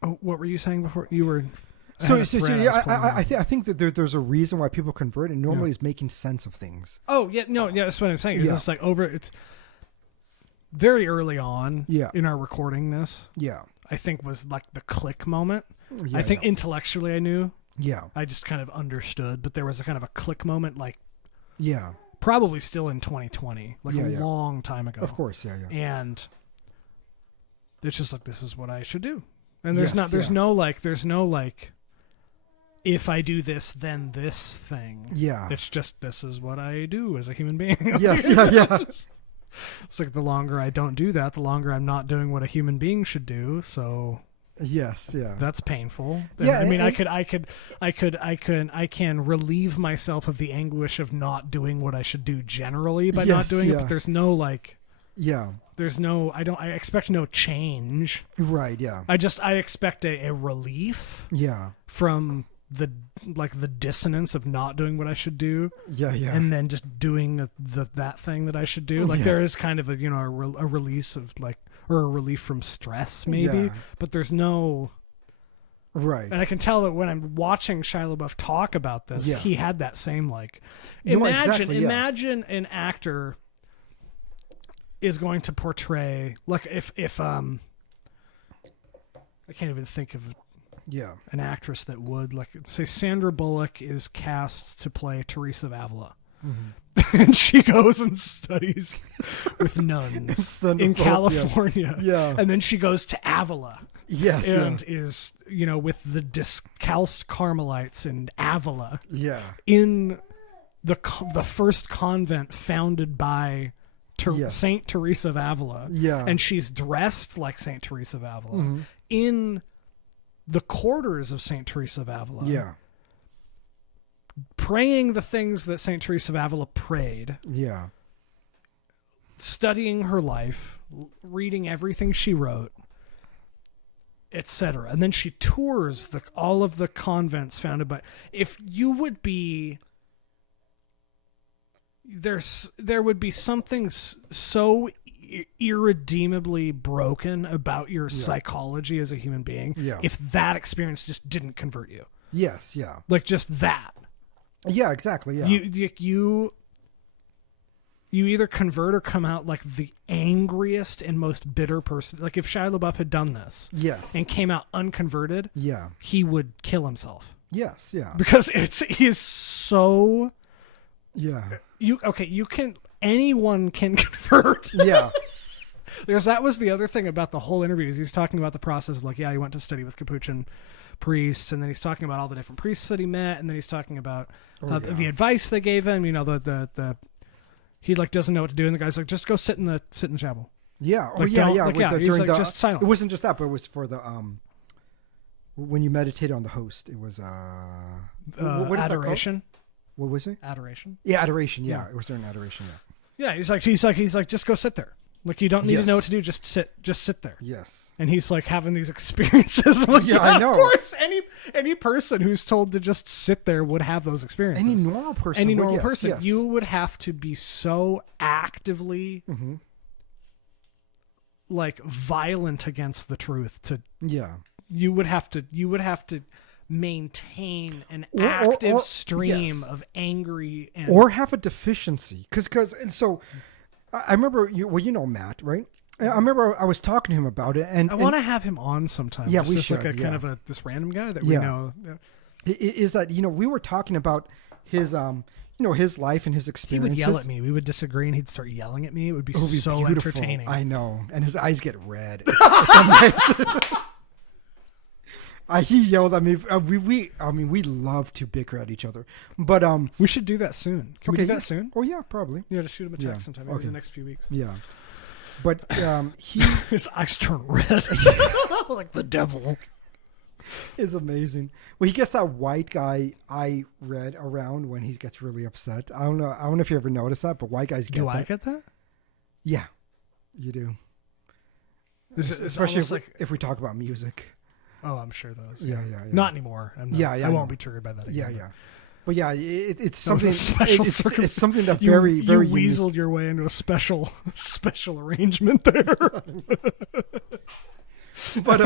what were you saying before? You were. I think that there's a reason why people convert, and normally is making sense of things. Oh yeah, that's what I'm saying. It's just like it's very early on in our recording this. Yeah. I think was like the click moment. I think intellectually I knew. Yeah. I just kind of understood, but there was a kind of a click moment, like probably still in 2020, like a long time ago. Of course, yeah. And it's just like, this is what I should do. And there's no if I do this, then this thing. Yeah. It's just, this is what I do as a human being. Yes, yeah. It's like the longer I don't do that, the longer I'm not doing what a human being should do. So yes, yeah. that's painful. Yeah, I mean, and- I can relieve myself of the anguish of not doing what I should do generally by not Yes, doing it. yeah. But there's no like, Yeah. I expect no change. Right, yeah. I expect a relief Yeah. from the dissonance of not doing what I should do. Yeah, yeah. And then just doing that thing that I should do. Like Yeah. there is kind of a release of like, or a relief from stress maybe, Yeah. but there's no. Right. And I can tell that when I'm watching Shia LaBeouf talk about this, Yeah. he had that same like. No, exactly, yeah. Imagine an actor is going to portray like if I can't even think of Yeah. an actress that would, like, say Sandra Bullock is cast to play Teresa of Avila. Mm-hmm. And she goes and studies with nuns Sandra in Bullock, California. Yeah. And then she goes to Avila Yes, and is, with the discalced Carmelites in Avila yeah. in the first convent founded by Yes. Saint Teresa of Avila. Yeah. And she's dressed like Saint Teresa of Avila Mhm. in the quarters of Saint Teresa of Avila. Yeah. Praying the things that Saint Teresa of Avila prayed, Yeah. studying her life, reading everything she wrote, etc. And then she tours all of the convents founded by. If you would be, there would be something so irredeemably broken about your psychology as a human being if that experience just didn't convert you. Yes, yeah. Like just that. Yeah, exactly, yeah. You either convert or come out like the angriest and most bitter person. Like if Shia LaBeouf had done this Yes. and came out unconverted, Yeah. he would kill himself. Yes, yeah. Because he is so Yeah. anyone can convert. Yeah. Because that was the other thing about the whole interview is he's talking about the process of like, he went to study with Capuchin priests, and then he's talking about all the different priests that he met, and then he's talking about the advice they gave him. He like doesn't know what to do, and the guy's like, just go sit in the chapel. Yeah. Oh, Like, yeah, don't- yeah. like, With yeah, the, he's during like, the, just silence. It wasn't just that, but it was for the when you meditated on the host. It was what is adoration. That called? What was it? Adoration. Yeah, adoration. Yeah, Yeah. it was during adoration. Yeah. Yeah, he's like, just go sit there. Like you don't need to know what to do. Just sit there. Yes. And he's like having these experiences. I'm like, Yeah, I know. Of course, any person who's told to just sit there would have those experiences. Any normal person. Any would, normal yes, person, yes. you would have to be so actively Mhm. like violent against the truth to. Yeah. You would have to maintain an Or- active or- stream yes. of angry and Or have a deficiency, because and so I remember Matt, right? I remember I was talking to him about it, and I want to have him on sometime. Yeah, Just we as like should, a kind yeah. of this random guy that we Yeah. know. is that we were talking about his his life and his He experiences. would yell at me. We would disagree, and he'd start yelling at me. It would be, It would be so beautiful. entertaining. I know, and his eyes get red. It's amazing. He yelled at me. We love to bicker at each other, but We should do that soon. Can we do that soon? Oh yeah, probably. Yeah, just shoot him a text Yeah. sometime. Maybe Okay. the next few weeks. Yeah, but he His eyes turn red, like the devil. is amazing. Well, he gets that white guy eye red around when he gets really upset. I don't know if you ever noticed that, but white guys get Do that. I get that? Yeah, you do. It's Especially almost if we talk about music. Oh, I'm sure those. Yeah. Not anymore. I'm not, Yeah, I I won't know. be triggered by that Yeah, again. yeah. But yeah, it's That was a something. special It's something that You, very, you very unique. weaseled your way into a special arrangement there. But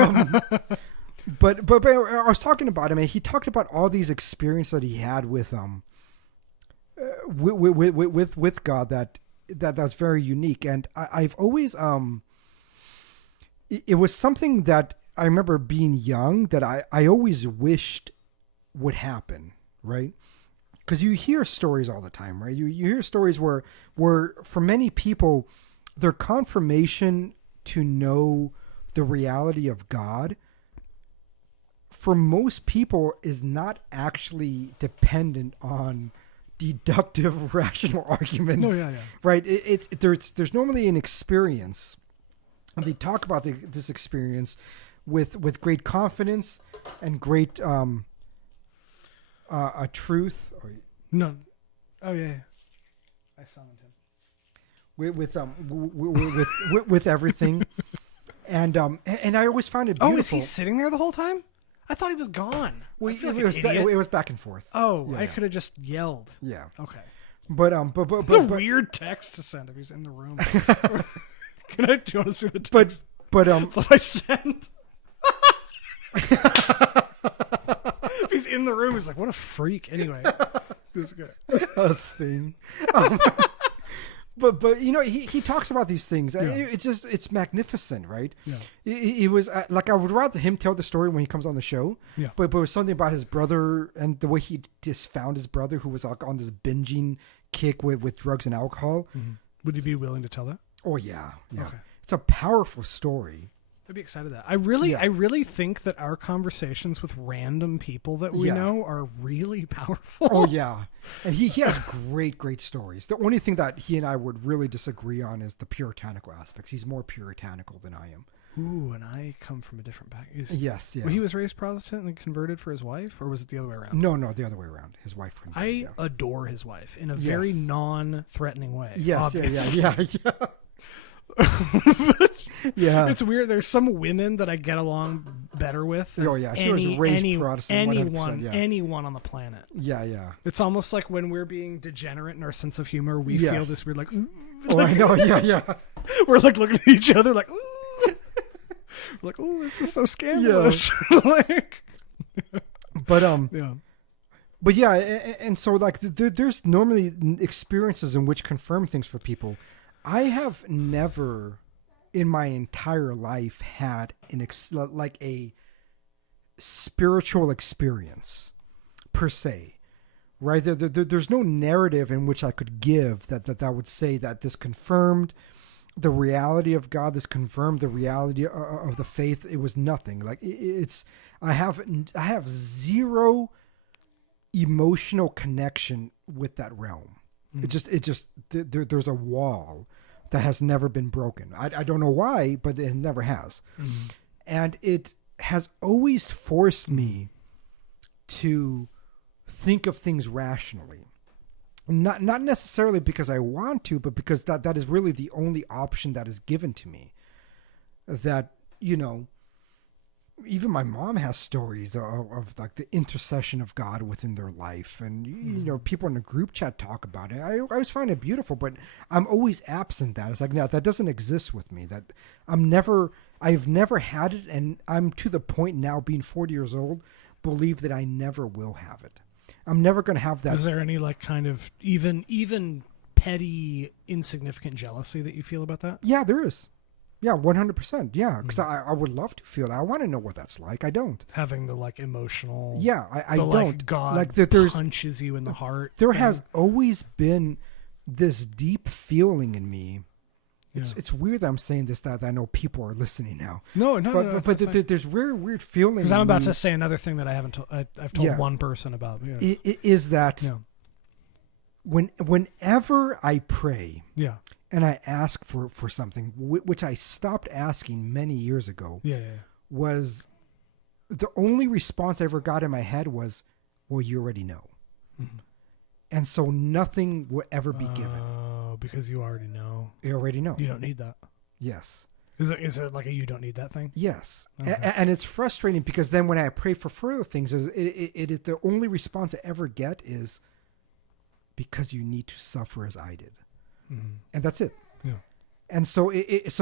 but I was talking about him, and he talked about all these experiences that he had with God that's very unique, and I've always it was something that I remember being young that I always wished would happen, right? Because you hear stories all the time, right? You hear stories where for many people, their confirmation to know the reality of God for most people is not actually dependent on deductive rational arguments. No, yeah. Right? There's normally an experience, and they talk about this experience with great confidence and great a truth. No. Oh yeah. I summoned him. With everything, and I always found it beautiful. Oh, is he sitting there the whole time? I thought he was gone. Well, it was back and forth. Oh, yeah, I could have just yelled. Yeah. Okay. But weird text to send if he's in the room. Do you want to see the text? But that's what I sent. If he's in the room, he's like, what a freak. Anyway, this guy. A thing. But you know, he talks about these things. Yeah. It's magnificent, right? Yeah. It was like, I would rather him tell the story when he comes on the show. Yeah. But it was something about his brother and the way he just found his brother, who was like on this binging kick with drugs and alcohol. Mm-hmm. Would you be willing to tell that? Oh yeah. Okay. It's a powerful story. I'd be excited that. I really think that our conversations with random people that we know are really powerful. Oh yeah. And he has great stories. The only thing that he and I would really disagree on is the puritanical aspects. He's more puritanical than I am. Ooh, and I come from a different background. Yes, yeah. Well, he was raised Protestant and converted for his wife, or was it the other way around? No, the other way around. His wife converted. I adore his wife in a very non-threatening way. Yes, obviously. yeah. Yeah, it's weird. There's some women that I get along better with. Oh yeah, she was raised Protestant. Anyone on the planet. Yeah. It's almost like when we're being degenerate in our sense of humor, we feel this weird like. Ooh, I know. Yeah. We're like looking at each other like, ooh. We're like, ooh, this is so scandalous. Yeah. But yeah, and so like there's normally experiences in which confirm things for people. I have never in my entire life had like a spiritual experience per se, right? There's no narrative in which I could give that would say that this confirmed the reality of God, this confirmed the reality of the faith. It was nothing. Like I have zero emotional connection with that realm. There's a wall that has never been broken. I don't know why, but it never has. Mm-hmm. And it has always forced me to think of things rationally. Not necessarily because I want to, but because that is really the only option that is given to me. That, you know, even my mom has stories of like the intercession of God within their life, and you know, people in the group chat talk about it. I always find it beautiful, but I'm always absent that. It's like, no, that doesn't exist with me. That I've never had it, and I'm to the point now, being 40 years old, believe that I never will have it. I'm never going to have that. Is there any like kind of even petty, insignificant jealousy that you feel about that? Yeah, there is. Yeah, 100%. Yeah, because I would love to feel that. I want to know what that's like. I don't. Having the like emotional. Yeah, I don't. Like God like there's, punches you in the heart. There has always been this deep feeling in me. It's weird that I'm saying this, that I know people are listening now. No. But there's very weird feeling. Because I'm about to say another thing that I haven't I've told one person about. Yeah. It is that whenever I pray. Yeah. And I ask for something, which I stopped asking many years ago, was the only response I ever got in my head was, well, you already know. Mm-hmm. And so nothing will ever be given. Oh, because you already know. You already know. You don't need that. Yes. Is it like a you don't need that thing? Yes. Okay. And it's frustrating because then when I pray for further things, it is the only response I ever get is, because you need to suffer as I did. Mm-hmm. And that's it. Yeah. And so it's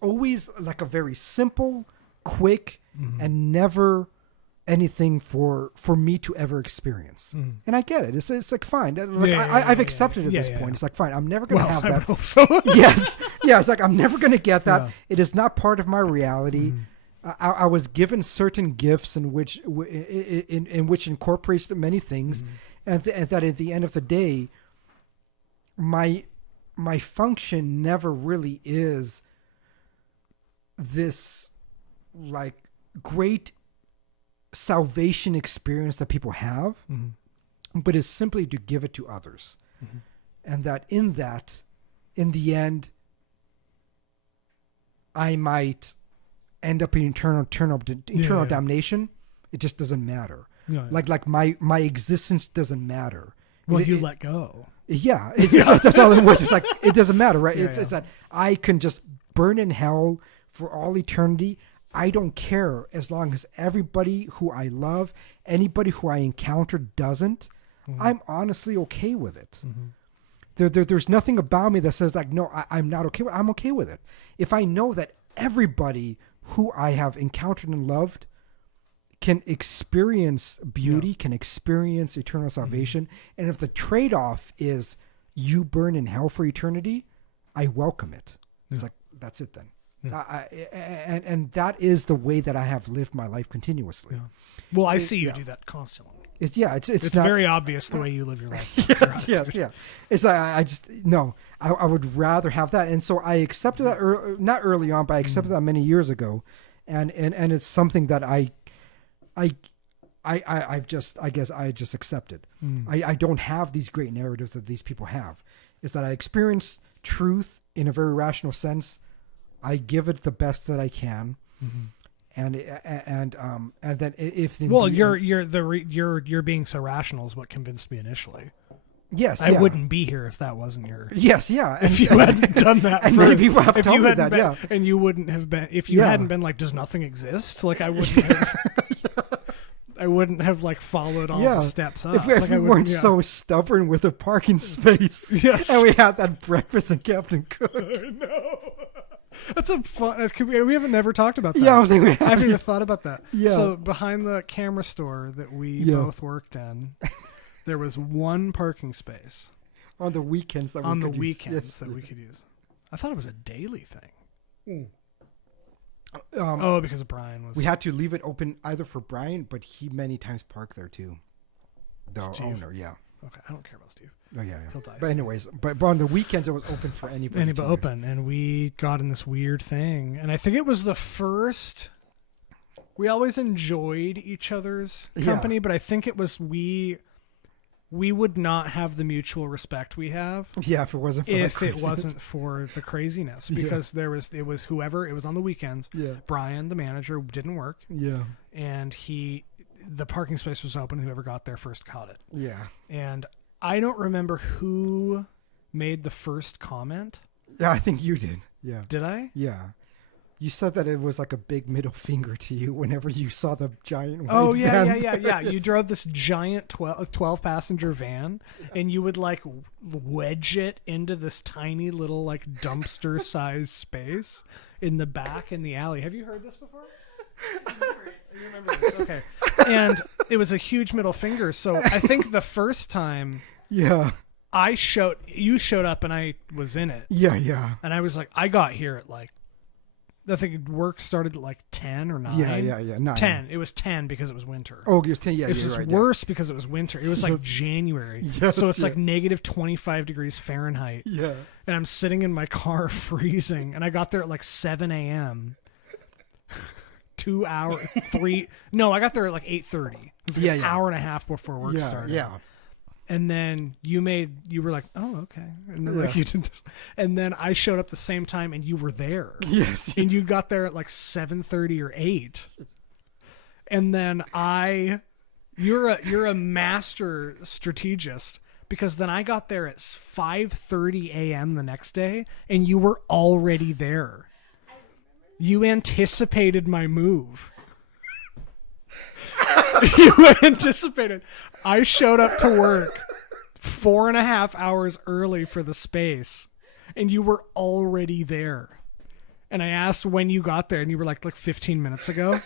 always like a very simple, quick, and never anything for me to ever experience. Mm-hmm. And I get it. It's like fine. Like, I've accepted at this point. It's like fine. I'm never going to have that. Hope so. Yes. It's like I'm never going to get that. Yeah. It is not part of my reality. Mm-hmm. I was given certain gifts in which incorporates many things, and that at the end of the day, my function never really is this like great salvation experience that people have, but is simply to give it to others. And that, in the end, I might end up in eternal damnation. It just doesn't matter. Yeah. Like my existence doesn't matter. Well, you let go. Yeah, that's all it was. It's like, it doesn't matter, right? It's that I can just burn in hell for all eternity. I don't care, as long as everybody who I love, anybody who I encounter doesn't. I'm honestly okay with it. There's nothing about me that says like, no, I'm not okay with it. I'm okay with it. If I know that everybody who I have encountered and loved can experience beauty, can experience eternal salvation. And if the trade-off is you burn in hell for eternity, I welcome it. It's like, that's it then. And that is the way that I have lived my life continuously. Well, I see you do that constantly. It's not, very obvious the way you live your life. Yes. It's like, I would rather have that. And so I accepted that, not early on, but I accepted that many years ago. And it's something that I just accepted. I don't have these great narratives that these people have. Is that I experience truth in a very rational sense. I give it the best that I can. And then if you're being so rational is what convinced me initially. Yes, I wouldn't be here if that wasn't your. Yes, yeah. If you hadn't done that, and many people have told me that. Yeah, and you wouldn't have been if you hadn't been like, does nothing exist? Like I wouldn't have. I wouldn't have like followed all the steps up. If we weren't so stubborn with a parking space, and we had that breakfast in Captain Cook. I know. That's a fun. We haven't never talked about that. Yeah, I don't think we have. I haven't even thought about that. Yeah. So behind the camera store that we both worked in, there was one parking space on the weekends that we could use. I thought it was a daily thing. Because Brian was. We had to leave it open either for Brian, but he many times parked there too. The owner, yeah. Okay, I don't care about Steve. Oh yeah. He'll die. But anyways, but on the weekends it was open for anybody. And we got in this weird thing, and I think it was the first. We always enjoyed each other's company, but I think it was we would not have the mutual respect we have. Yeah, if it wasn't for the craziness, because it was whoever it was on the weekends. Yeah, Brian, the manager, didn't work. Yeah, and the parking space was open. Whoever got there first caught it. Yeah, and I don't remember who made the first comment. Yeah, I think you did. Yeah, did I? Yeah. You said that it was like a big middle finger to you whenever you saw the giant white van. Yeah. You drove this giant 12-passenger van, and you would like wedge it into this tiny little like dumpster-sized space in the back in the alley. Have you heard this before? You remember this? Okay. And it was a huge middle finger. So I think the first time, you showed up and I was in it. Yeah. And I was like, I got here at like. I think work started at like 10 or 9. Yeah. 9. 10. It was 10 because it was winter. Oh, it was 10. Yeah, it was worse because it was winter. It was like January. Yes, so it's like negative 25 degrees Fahrenheit. Yeah. And I'm sitting in my car freezing. And I got there at like 7 a.m. 2 hours, 3. No, I got there at like 8:30. It was like an hour and a half before work started. Yeah. And then you were like, oh, okay. And then like you did this. And then I showed up the same time and you were there. Yes. And you got there at like 7:30 or 8. And then you're a master strategist, because then I got there at 5:30 a.m. the next day and you were already there. You anticipated my move. You anticipated. I showed up to work 4.5 hours early for the space, and you were already there. And I asked when you got there, and you were like 15 minutes ago.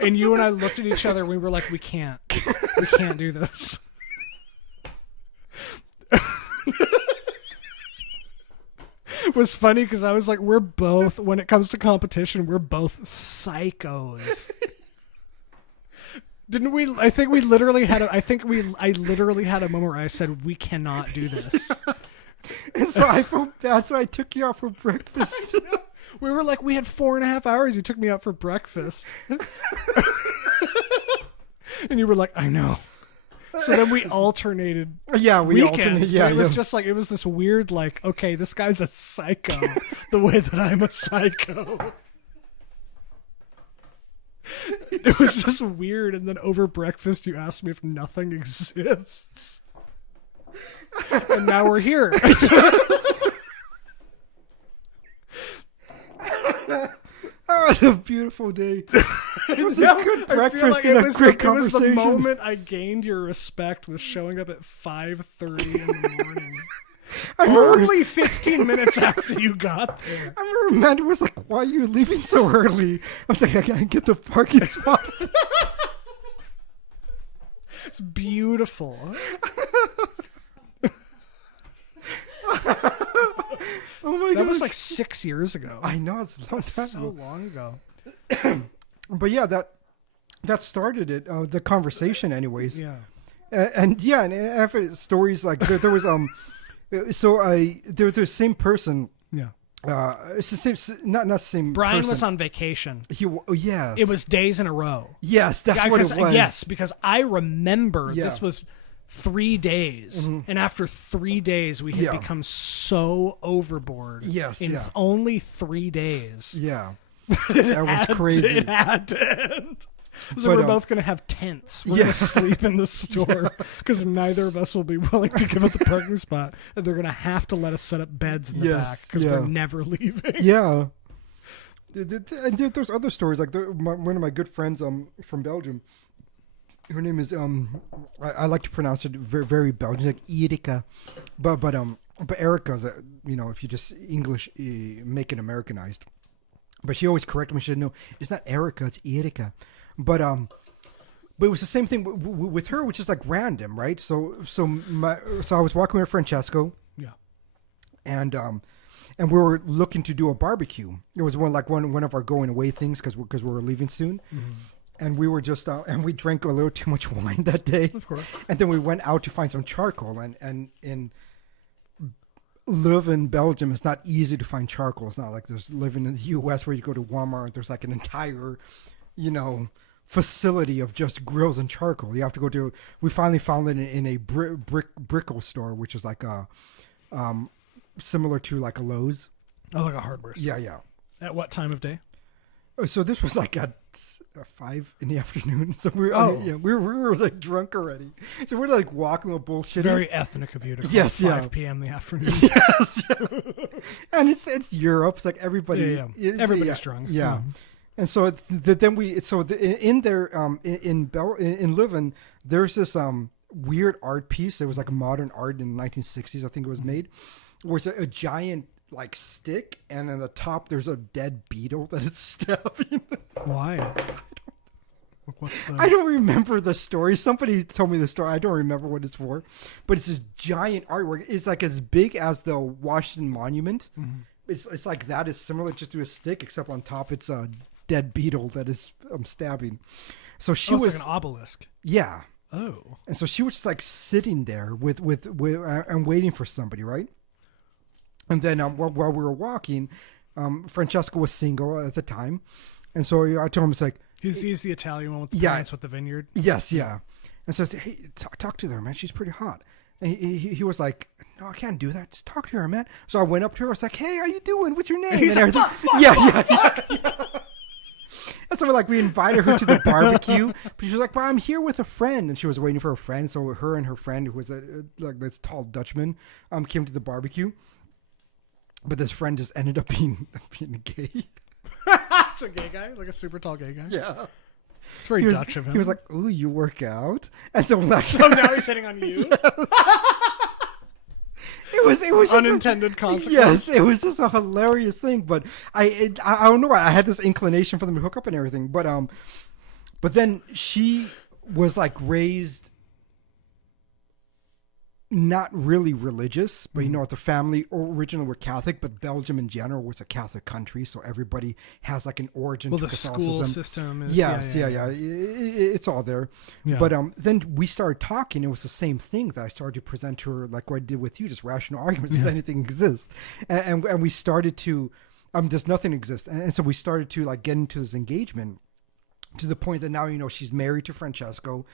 And you and I looked at each other, and we were like, we can't do this. It was funny because I was like, we're both, when it comes to competition, we're both psychos. Didn't we? I think we literally had. I literally had a moment where I said, "We cannot do this." And so I felt bad, so I took you out for breakfast. We were like, we had 4.5 hours. You took me out for breakfast. And you were like, I know. So then we alternated. Yeah, we weekends, alternated. but Yeah, it was just like, it was this weird, like, okay, this guy's a psycho the way that I'm a psycho. It was just weird. And then over breakfast, you asked me if nothing exists. And now we're here. That was a beautiful day. It was a good breakfast and a great conversation. It was the moment I gained your respect was showing up at 5:30 in the morning. Only 15 minutes after you got there. I remember Amanda was like, why are you leaving so early? I was like, I gotta get the parking spot. It's beautiful. Oh my god. That was like 6 years ago. I know, it's a long time so ago. long ago. But yeah, that started it, the conversation anyways. Yeah. And after stories like there was there's the same person. Yeah. It's the same, not same. Brian person. was on vacation. Yes. It was days in a row. Yes, that's what it was. Yes, because I remember this was 3 days, and after 3 days, we had become so overboard. Yes, in only 3 days. Yeah, that was crazy. It had to end. So we're both going to have tents. We're going to sleep in the store because neither of us will be willing to give up the parking spot, and they're going to have to let us set up beds in the back because we're never leaving. Yeah. And there's other stories like one of my good friends from Belgium. Her name is I like to pronounce it very, very Belgian, like Erika, but Erica's if you just English make it Americanized. But she always corrected me. She said, "No, it's not Erica, it's Erika." But it was the same thing with her, which is like random, right? So I was walking with Francesco, and we were looking to do a barbecue. It was one of our going away things because we were leaving soon. Mm-hmm. And we were just and we drank a little too much wine that day. Of course. And then we went out to find some charcoal. And in Belgium, it's not easy to find charcoal. It's not like there's living in the U.S. where you go to Walmart. There's like an entire, facility of just grills and charcoal. You have to go to. We finally found it in a brickle store, which is like a similar to like a Lowe's. Oh, like a hardware store. Yeah. At what time of day? So this was like at 5 in the afternoon. So we were like drunk already. So we're like walking with bullshit. Very ethnic of you to call 5 p.m. in the afternoon. Yes. And it's Europe. It's like everybody. Everybody's drunk. Yeah. Mm-hmm. And so in Leuven, there's this weird art piece. It was like modern art in the 1960s. I think it was made. Where it's a giant like stick, and on the top there's a dead beetle that it's stabbing. Why? I don't remember the story. Somebody told me the story. I don't remember what it's for, but it's this giant artwork. It's like as big as the Washington Monument. Mm-hmm. It's like that. It's similar just to a stick, except on top it's a dead beetle that is stabbing. So she was like an obelisk. Yeah. Oh. And so she was just like sitting there with and waiting for somebody, right? And then while we were walking, Francesco was single at the time. And so I told him, it's like... He's the Italian one with the parents with the vineyard? Yes, yeah. And so I said, hey, talk to her, man. She's pretty hot. And he was like, no, I can't do that. Just talk to her, man. So I went up to her. I was like, hey, how you doing? What's your name? And he's like, fuck. And so we invited her to the barbecue. But she was like, well, I'm here with a friend. And she was waiting for a friend. So her and her friend, who was like this tall Dutchman, came to the barbecue. But this friend just ended up being gay. It's a gay guy? Like a super tall gay guy? Yeah. It's very Dutch of him. He was like, ooh, you work out? And so now he's hitting on you? Yes. It was unintended consequence. Yes, it was just a hilarious thing. But I don't know. I had this inclination for them to hook up and everything. But then she was like raised not really religious, but the family originally were Catholic, but Belgium in general was a Catholic country, so everybody has like an origin to Catholicism. The school system is... Yes, it's all there. Yeah. But then we started talking. It was the same thing that I started to present to her, like what I did with you, just rational arguments. Does anything exist? And we started to... does nothing exist? And so we started to like get into this engagement. to the point that now, she's married to Francesco.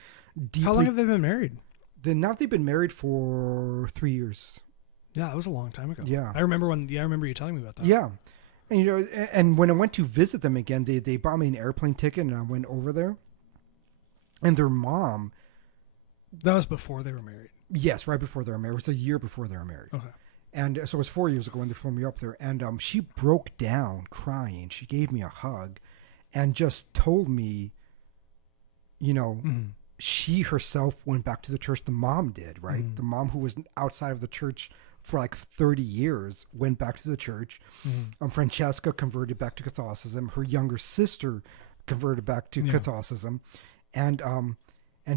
How long have they been married? Now they've been married for 3 years. Yeah, that was a long time ago. Yeah. I remember you telling me about that. Yeah. And, and when I went to visit them again, they bought me an airplane ticket and I went over there. And their mom. That was before they were married. Yes, right before they were married. It was a year before they were married. Okay. And so it was 4 years ago when they flew me up there. And she broke down crying. She gave me a hug and just told me, she herself went back to the church. The mom did, right? The mom who was outside of the church for like 30 years went back to the church. Francesca converted back to Catholicism. Her younger sister converted back to Catholicism. And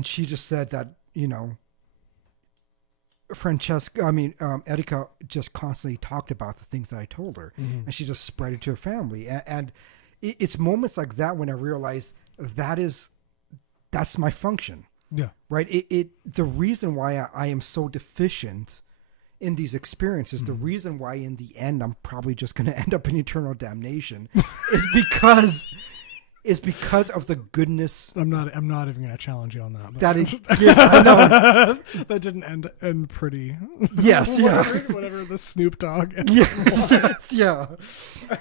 she just said that, Erika just constantly talked about the things that I told her, and she just spread it to her family. And it's moments like that when I realize that's my function. Yeah. Right. The reason why I am so deficient in these experiences, the reason why in the end I'm probably just going to end up in eternal damnation is because of the goodness. I'm not even going to challenge you on that. But that is, I know. That didn't end pretty. Yes, yeah. Whatever the Snoop Dogg. Yes, yeah.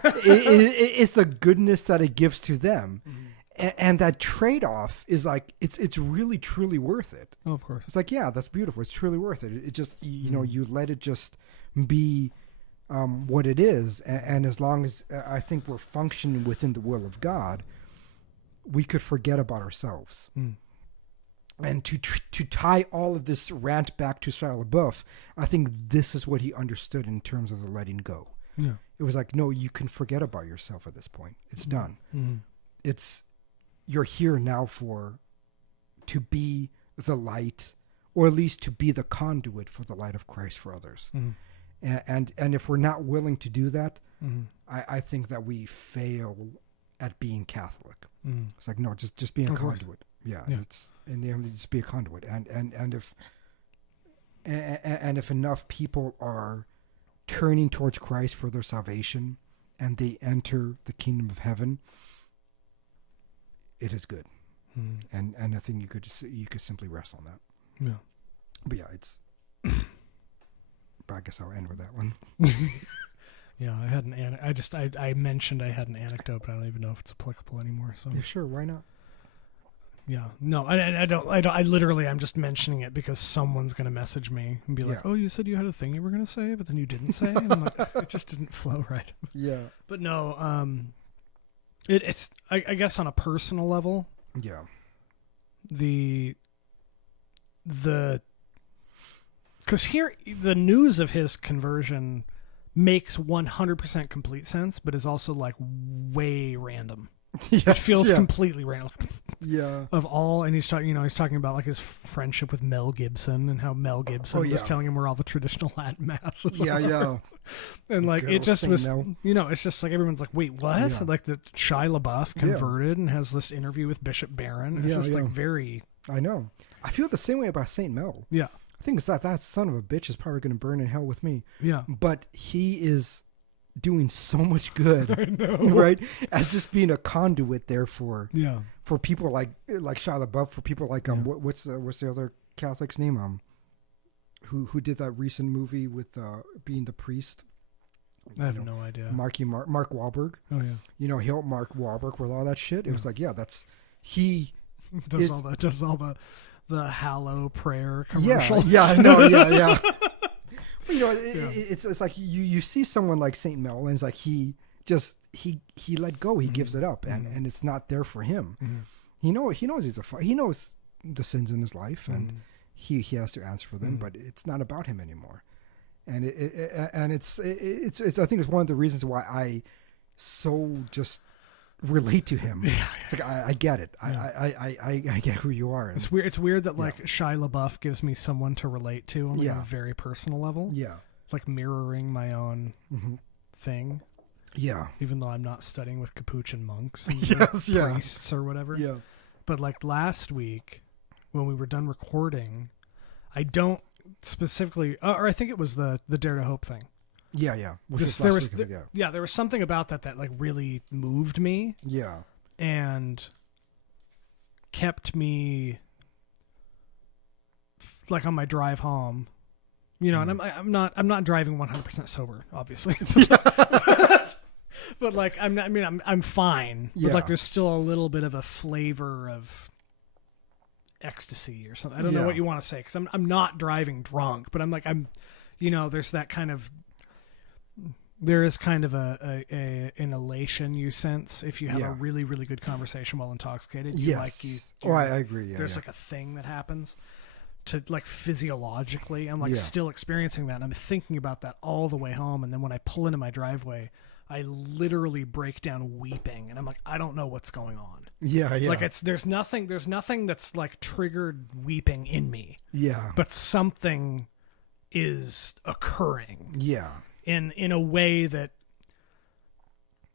It's the goodness that it gives to them. And that trade-off is like, it's really, truly worth it. Oh, of course. It's like, yeah, that's beautiful. It's truly worth it. It just, you let it just be what it is. And as long as I think we're functioning within the will of God, we could forget about ourselves. And to tie all of this rant back to Shia LaBeouf, I think this is what he understood in terms of the letting go. Yeah. It was like, no, you can forget about yourself at this point. It's done. You're here now to be the light, or at least to be the conduit for the light of Christ for others. And if we're not willing to do that, I think that we fail at being Catholic. It's like, no, just be a conduit. Yeah. It's in the end, just be a conduit. And if enough people are turning towards Christ for their salvation and they enter the kingdom of heaven, it is good. And I think you could simply rest on that. Yeah. But yeah, it's but I guess I'll end with that one. Yeah, I had I mentioned I had an anecdote, but I don't even know if it's applicable anymore. So yeah, sure, why not? Yeah, no, I don't. I literally, I'm just mentioning it because someone's gonna message me and be like, "Oh, you said you had a thing you were gonna say, but then you didn't say." And I'm like, it just didn't flow right. Yeah, but no, it's I guess on a personal level. Yeah. Because here the news of his conversion makes 100% complete sense, but is also like way random. Yes, it feels completely random. Yeah. Of all, and he's talking about like his friendship with Mel Gibson and how Mel Gibson was telling him where all the traditional Latin masses are. Yeah. And like it just was, it's just like everyone's like, wait, what? Yeah. Like the Shia LaBeouf converted and has this interview with Bishop Barron. It's just like very. I know. I feel the same way about Saint Mel. Yeah. I think it's that son of a bitch is probably going to burn in hell with me. Yeah. But he is doing so much good. I know. Right? As just being a conduit there for people like Shia LaBeouf, for people like what's the other Catholic's name? Who did that recent movie with being the priest? I have no idea. Mark Wahlberg. Oh yeah. He helped Mark Wahlberg with all that shit. It was like, he does all the Hallow prayer commercials. Yeah, I know, yeah. But, it's like you see someone like Saint Mel, and it's like he let go, he gives it up, and it's not there for him. He knows he knows the sins in his life, and he has to answer for them, but it's not about him anymore. And it's I think it's one of the reasons why I so just relate to him. It's like I get it. I get who you are. It's weird. It's weird that like Shia LaBeouf gives me someone to relate to on a very personal level. Yeah, like mirroring my own thing. Yeah, even though I'm not studying with capuchin monks, and priests or whatever. Yeah, but like last week when we were done recording, I don't specifically, or I think it was the Dare to Hope thing. Yeah. There was something about that like really moved me. Yeah. And kept me like on my drive home, you know, and I'm not driving 100% sober, obviously. But like I'm fine. Yeah. But like there's still a little bit of a flavor of ecstasy or something. I don't know what you want to say, because I'm not driving drunk, but you know, there's that kind of, there is kind of an elation you sense if you have a really, really good conversation while intoxicated. Yes. I agree. Yeah, there's like a thing that happens to like physiologically. I'm like still experiencing that, and I'm thinking about that all the way home. And then when I pull into my driveway, I literally break down weeping, and I'm like, I don't know what's going on. Yeah. Like there's nothing that's like triggered weeping in me. Yeah. But something is occurring. Yeah. In a way that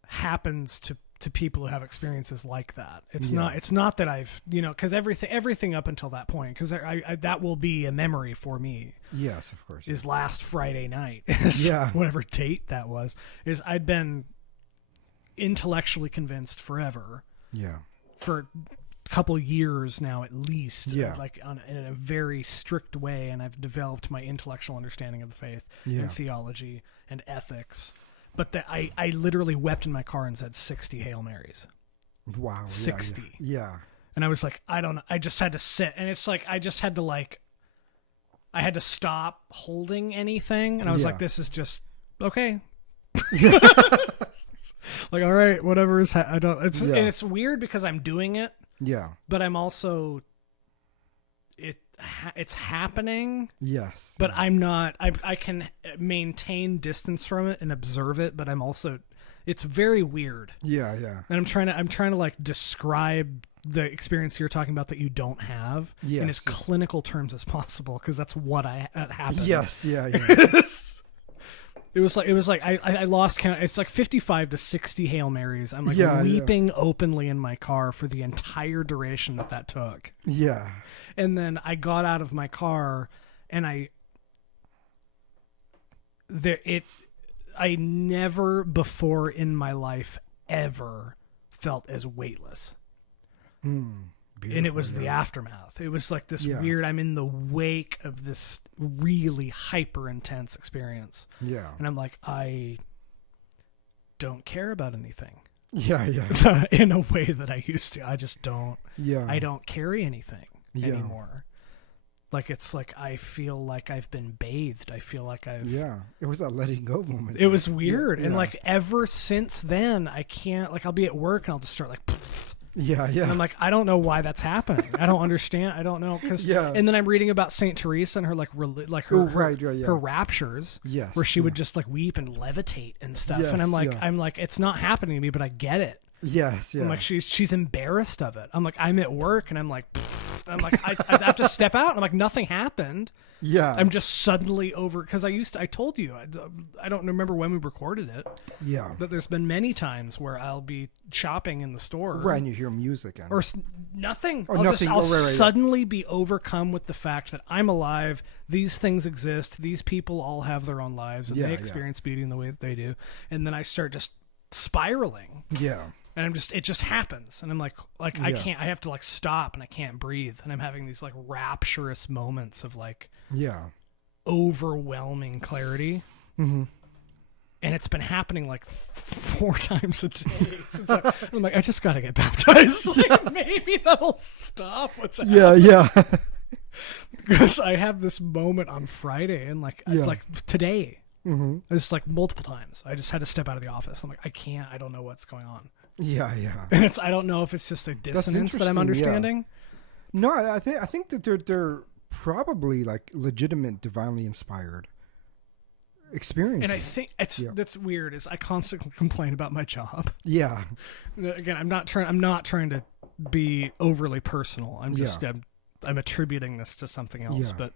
happens to people who have experiences like that. It's not that I've, you know, because everything up until that point, because I that will be a memory for me. Yes, of course. Is last Friday night. Whatever date that was. Is I'd been intellectually convinced forever. Yeah. For a couple years now, at least. Yeah. Like in a very strict way, and I've developed my intellectual understanding of the faith and theology and ethics. But that I literally wept in my car and said 60 Hail Marys. Wow. 60. Yeah. And I was like, I don't know. I just had to sit. And it's like, I just had to I had to stop holding anything. And I was like, this is just, okay. Like, all right, whatever is, and it's weird because I'm doing it. Yeah. But I'm also, it's happening. Yes. But I'm not, I can maintain distance from it and observe it, but I'm also, it's very weird. Yeah. Yeah. And I'm trying to like describe the experience you're talking about that you don't have in as clinical terms as possible, because that's what happened. Yes. Yeah. Yeah. It was like I lost count. It's like 55 to 60 Hail Marys. I'm like weeping openly in my car for the entire duration that took. Yeah. And then I got out of my car, and I never before in my life ever felt as weightless. And it was the aftermath. It was like this weird, I'm in the wake of this really hyper intense experience. Yeah. And I'm like, I don't care about anything. Yeah. Yeah. In a way that I used to. I just don't. Yeah. I don't carry anything anymore. Like, it's like, I feel like I've been bathed. I feel like I've. Yeah. It was that letting go moment. It was weird. Yeah. And like, ever since then, I can't, like, I'll be at work and I'll just start like, yeah, yeah. And I'm like, I don't know why that's happening. I don't understand. I don't know, because. Yeah. And then I'm reading about Saint Teresa and her her raptures, where she would just like weep and levitate and stuff. Yes, and I'm like, it's not happening to me, but I get it. Yes, yeah. I'm like, she's embarrassed of it. I'm like, I'm at work and I'm like, I have to step out. And I'm like, nothing happened. Yeah. I'm just suddenly over, because I told you, I don't remember when we recorded it. Yeah. But there's been many times where I'll be shopping in the store. Right, and you hear music. Or nothing. I'll suddenly be overcome with the fact that I'm alive, these things exist, these people all have their own lives, and they experience beauty in the way that they do. And then I start just spiraling. Yeah. And it just happens. And I'm like I can't, I have to like stop, and I can't breathe. And I'm having these like rapturous moments of like, overwhelming clarity. Mm-hmm. And it's been happening like 4 times a day. I'm like, I just got to get baptized. Like, maybe that'll stop what's happening. Yeah. Yeah. Because I have this moment on Friday, and like today, it's like multiple times. I just had to step out of the office. I'm like, I don't know what's going on. Yeah, yeah. And I don't know if it's just a dissonance that I'm understanding. Yeah. No, I think that they're probably like legitimate, divinely inspired experiences. And I think that's weird. Is I constantly complain about my job. Yeah. Again, I'm not trying to be overly personal. I'm just I'm attributing this to something else. Yeah.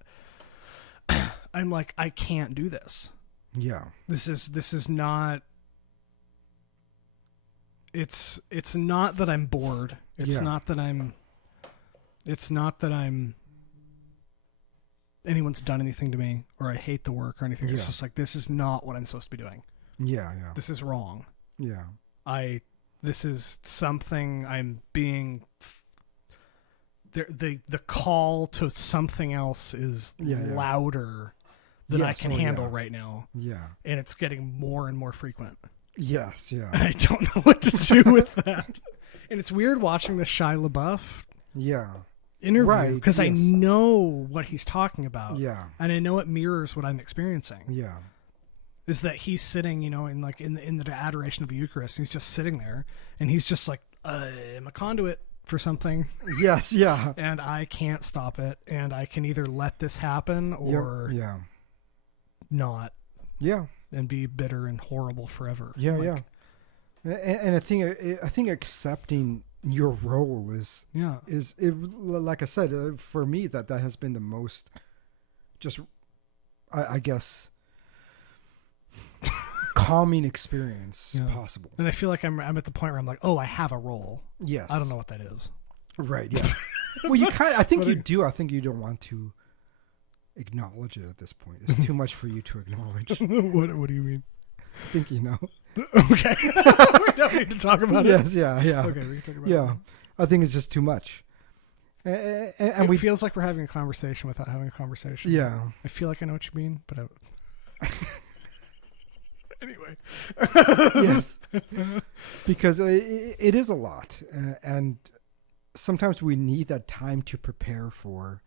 But I'm like, I can't do this. Yeah. This is not. It's not that I'm bored. It's not that I'm anyone's done anything to me, or I hate the work or anything. It's just like, this is not what I'm supposed to be doing. Yeah, yeah. This is wrong. Yeah. This is something I'm being the call to something else is louder than I can handle right now. Yeah. And it's getting more and more frequent. Yes, yeah. And I don't know what to do with that. And it's weird watching the Shia LaBeouf interview because I know what he's talking about. Yeah. And I know it mirrors what I'm experiencing. Yeah. Is that he's sitting, in the adoration of the Eucharist. He's just sitting there and he's just like, I'm a conduit for something. Yes, yeah. And I can't stop it. And I can either let this happen or not. Yeah. And be bitter and horrible forever. Yeah, And I think accepting your role is like I said, for me that has been the most just I guess calming experience possible. And I feel like I'm at the point where I'm like, oh, I have a role. Yes. I don't know what that is. Right. Yeah. Well, I think you do. I think you don't want to acknowledge it at this point. It's too much for you to acknowledge. What do you mean? I think you know. Okay. We don't need to talk about it. Yes. Yeah. Okay, we can talk about it. Yeah. I think it's just too much. And it feels like we're having a conversation without having a conversation. Yeah. I feel like I know what you mean, but anyway. Yes. Because it is a lot. And sometimes we need that time to prepare for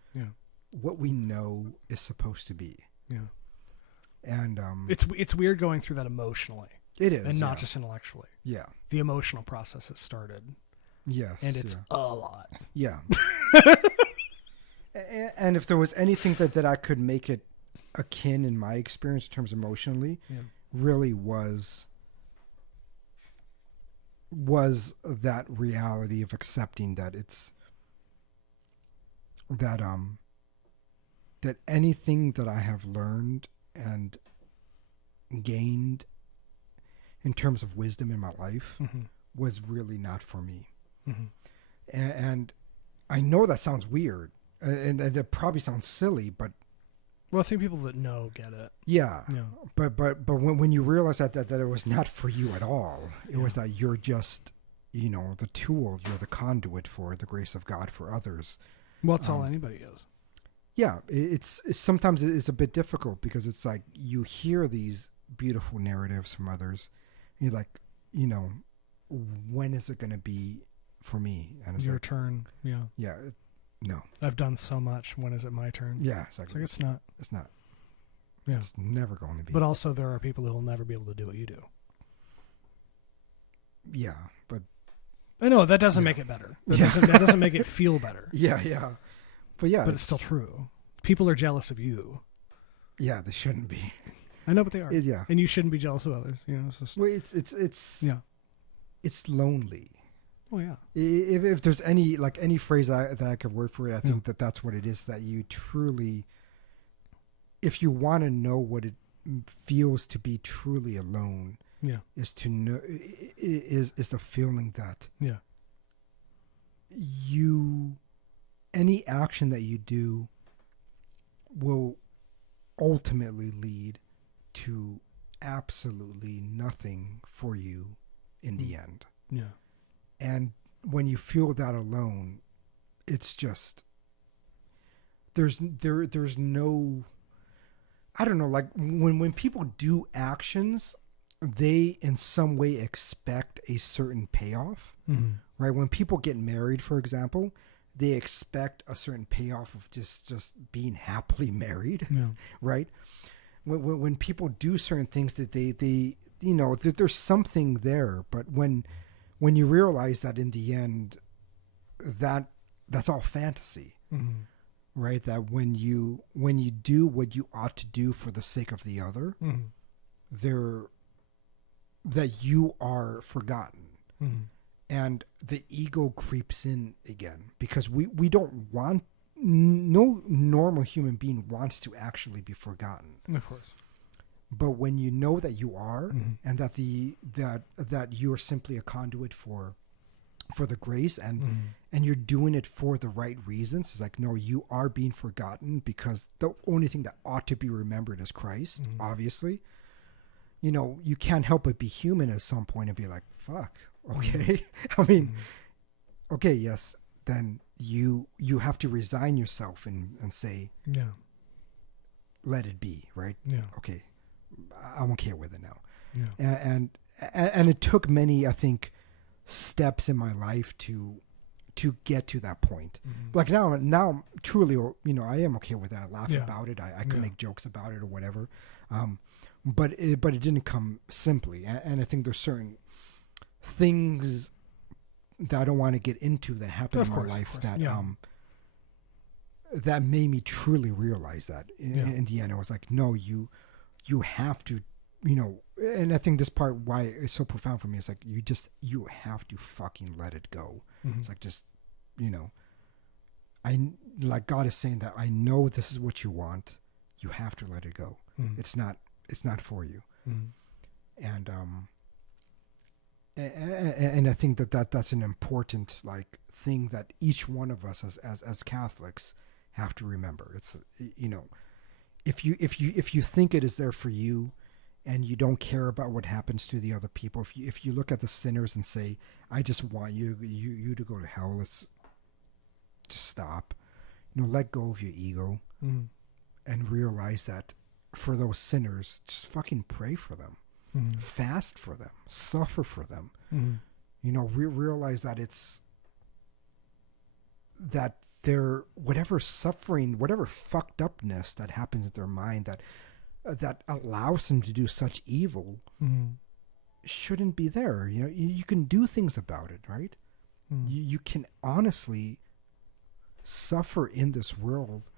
what we know is supposed to be. Yeah. And it's weird going through that emotionally. It is. And not just intellectually. Yeah. The emotional process has started. Yes. And it's a lot. Yeah. And if there was anything that I could make it akin in my experience in terms emotionally, really was that reality of accepting that it's that anything that I have learned and gained in terms of wisdom in my life was really not for me. And I know that sounds weird and it probably sounds silly, but well, I think people that know get it. Yeah. But when you realize that it was not for you at all, it was that you're just, the tool, you're the conduit for the grace of God for others. Well, that's all anybody is. Yeah. It's sometimes it's a bit difficult because it's like you hear these beautiful narratives from others and you're like, when is it going to be for me? And it's your turn. Yeah. Yeah. No. I've done so much. When is it my turn? Yeah. It's like it's not. It's not. Yeah. It's never going to be. But also there are people who will never be able to do what you do. Yeah. But I know that doesn't make it better. That doesn't make it feel better. Yeah. Yeah. But yeah. But it's still true. People are jealous of you. Yeah. They shouldn't be. I know, but they are. Yeah. And you shouldn't be jealous of others. It's just, well, it's lonely. Oh yeah. If there's any phrase that I could word for it, I think that's what it is. That you truly, if you want to know what it feels to be truly alone, is to know is the feeling that any action that you do will ultimately lead to absolutely nothing for you in the end. Yeah. And when you feel that alone, it's just there's no, I don't know, like when people do actions, they in some way expect a certain payoff, right? When people get married, for example, they expect a certain payoff of just being happily married, right? When people do certain things that they that there's something there, but when you realize that in the end, that's all fantasy, right? That when you do what you ought to do for the sake of the other, that you are forgotten, and the ego creeps in again because we don't want. No normal human being wants to actually be forgotten. Of course. But when you know that you are, and that that you're simply a conduit for the grace, and you're doing it for the right reasons, it's like, no, you are being forgotten because the only thing that ought to be remembered is Christ. Obviously, you can't help but be human at some point and be like, fuck, okay. I mean, okay, yes, then you have to resign yourself and say, yeah, let it be, right? yeah, Okay, I'm okay with it now. yeah, And it took many, I think, steps in my life to get to that point. mm-hmm. Like now truly, I am okay with that. I laugh Yeah. about it. I can Yeah. make jokes about it or whatever. But it didn't come simply. And I think there's certain things that I don't want to get into that happened in my life that yeah. that made me truly realize that Yeah. in the end. I was like, no, you have to, and I think this part why it's so profound for me is like, you have to fucking let it go. Mm-hmm. It's like, just, like God is saying that I know this is what you want. You have to let it go. Mm-hmm. It's not for you. Mm-hmm. And I think that's an important like thing that each one of us as Catholics have to remember. It's, if you think it is there for you and you don't care about what happens to the other people, if you look at the sinners and say, I just want you to go to hell, let's just stop. Let go of your ego. Mm-hmm. And realize that for those sinners, just fucking pray for them. Mm-hmm. Fast for them, suffer for them. Mm-hmm. Realize that it's that they're whatever suffering, whatever fucked upness that happens in their mind that allows them to do such evil, Mm-hmm. shouldn't be there. You can do things about it, right? Mm-hmm. You can honestly suffer in this world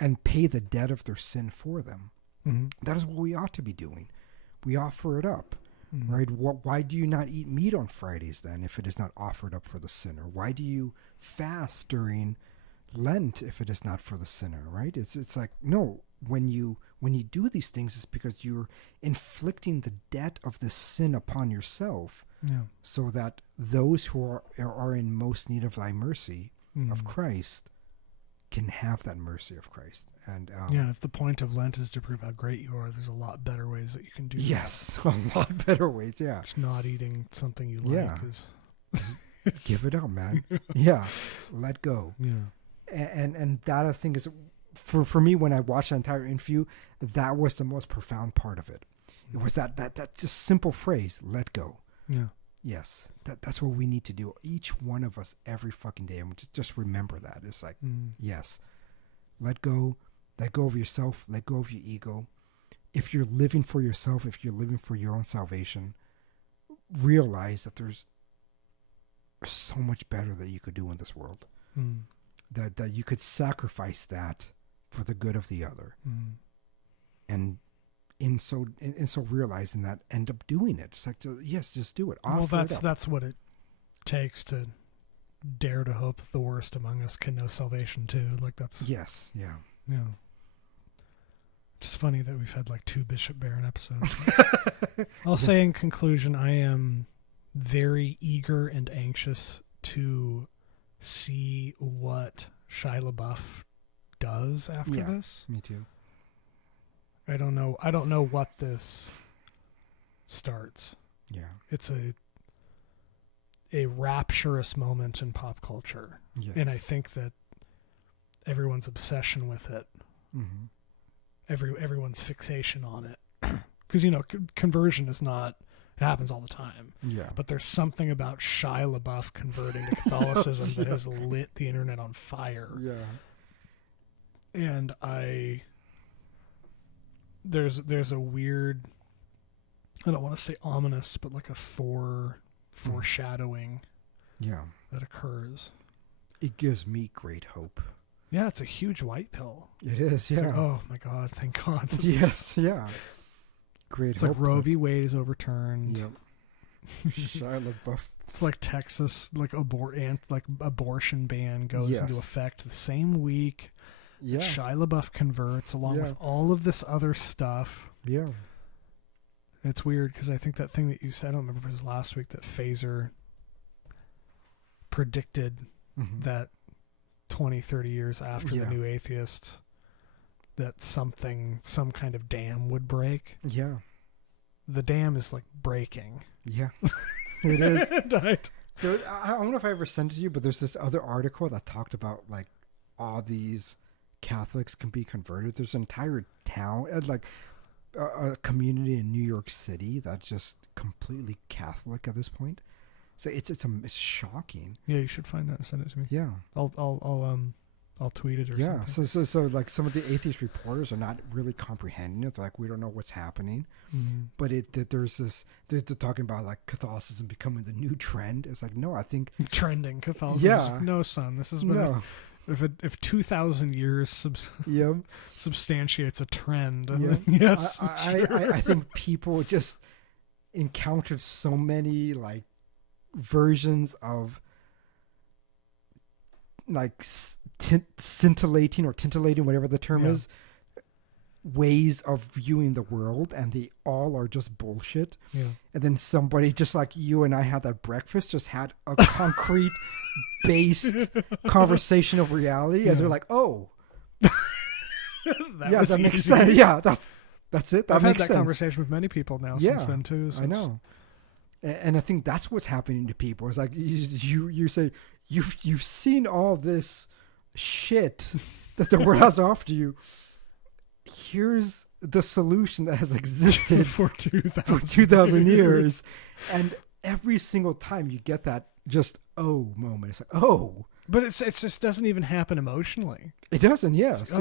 and pay the debt of their sin for them. Mm-hmm. That is what we ought to be doing. We offer it up, Mm-hmm. right? Why do you not eat meat on Fridays then if it is not offered up for the sinner? Why do you fast during Lent if it is not for the sinner, right? It's like, no, when you do these things, it's because you're inflicting the debt of the sin upon yourself, Yeah. so that those who are in most need of thy mercy Mm-hmm. of Christ can have that mercy of Christ. And Yeah, if the point of Lent is to prove how great you are, there's a lot better ways that you can do yes, a lot better ways. Yeah, that. Just not eating something you Yeah. like is... give it up, man. Yeah, let go. Yeah. And that, I think, is for me, when I watched the entire interview, that was the most profound part of it. It was that just simple phrase, let go. Yeah. Yes, that's what we need to do, each one of us, every fucking day. And just remember that. It's like, yes, let go of yourself, let go of your ego. If you're living for yourself, if you're living for your own salvation, realize that there's so much better that you could do in this world. That you could sacrifice that for the good of the other. And in so realizing that, end up doing it. It's like, yes, just do it. Well, Offer it up. that's what it takes to dare to hope that the worst among us can know salvation too. Like that's... Yes, yeah. Yeah. It's funny that we've had like 2 Bishop Barron episodes. I'll say in conclusion, I am very eager and anxious to see what Shia LaBeouf does after this. Me too. I don't know what this starts. Yeah. It's a rapturous moment in pop culture. Yes. And I think that everyone's obsession with it, everyone's fixation on it, because conversion is not, it happens all the time. Yeah. But there's something about Shia LaBeouf converting to Catholicism that has lit the internet on fire. Yeah. And there's a weird, I don't want to say ominous, but like a foreshadowing that occurs. It gives me great hope. Yeah, it's a huge white pill. It is, It's yeah. like, oh my God, thank God. Yes, yeah. Great It's hope. like Roe v. Wade is overturned. Yep. Shia LaBeouf. It's like Texas, like abortion ban goes into Yes. effect the same week. Yeah. Shia LaBeouf converts along with all of this other stuff. Yeah. And it's weird because I think that thing that you said, I don't remember if it was last week, that Phaser predicted that 20, 30 years after the New Atheists, that some kind of dam would break. Yeah. The dam is like breaking. Yeah. It is. And I don't know if I ever sent it to you, but there's this other article that talked about like all these Catholics can be converted. There's an entire town, like a community in New York City that's just completely Catholic at this point. So it's shocking. Yeah, you should find that and send it to me. Yeah, I'll tweet it or something. So like some of the atheist reporters are not really comprehending it. They're like, we don't know what's happening. Mm-hmm. But they're talking about like Catholicism becoming the new trend. It's like, no, I think trending Catholicism. Yeah. No, son, this has been if 2,000 years substantiates a trend. Yes, I think people just encountered so many like versions of like scintillating or tintillating, whatever the term is, ways of viewing the world, and they all are just bullshit. Yeah. And then somebody just like you and I had that breakfast just had a concrete based conversation of reality, and they're like, oh, that makes sense. Yeah, that's it. I've had that conversation with many people now since then too. I know. And I think that's what's happening to people. It's like you say you've seen all this shit that the world has offered you. Here's the solution that has existed for 2,000 years, and every single time you get that just moment, it's like but it just doesn't even happen emotionally. It doesn't. Yes.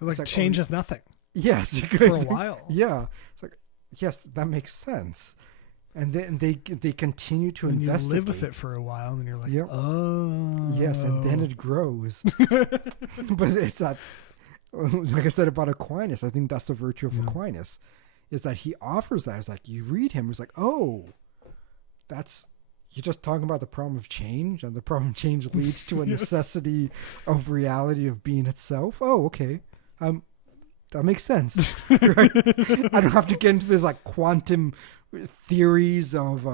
Like changes nothing. Yes, for a while. Yeah, it's like yes, that makes sense. And then they continue to investigate. You live with it for a while, and then you're like, yes, and then it grows. But it's not, like I said about Aquinas. I think that's the virtue of Aquinas, is that he offers that. It's like you read him, it's like, you're just talking about the problem of change, and the problem of change leads to a necessity of reality of being itself. Oh, okay, that makes sense. Right? I don't have to get into this like quantum theories of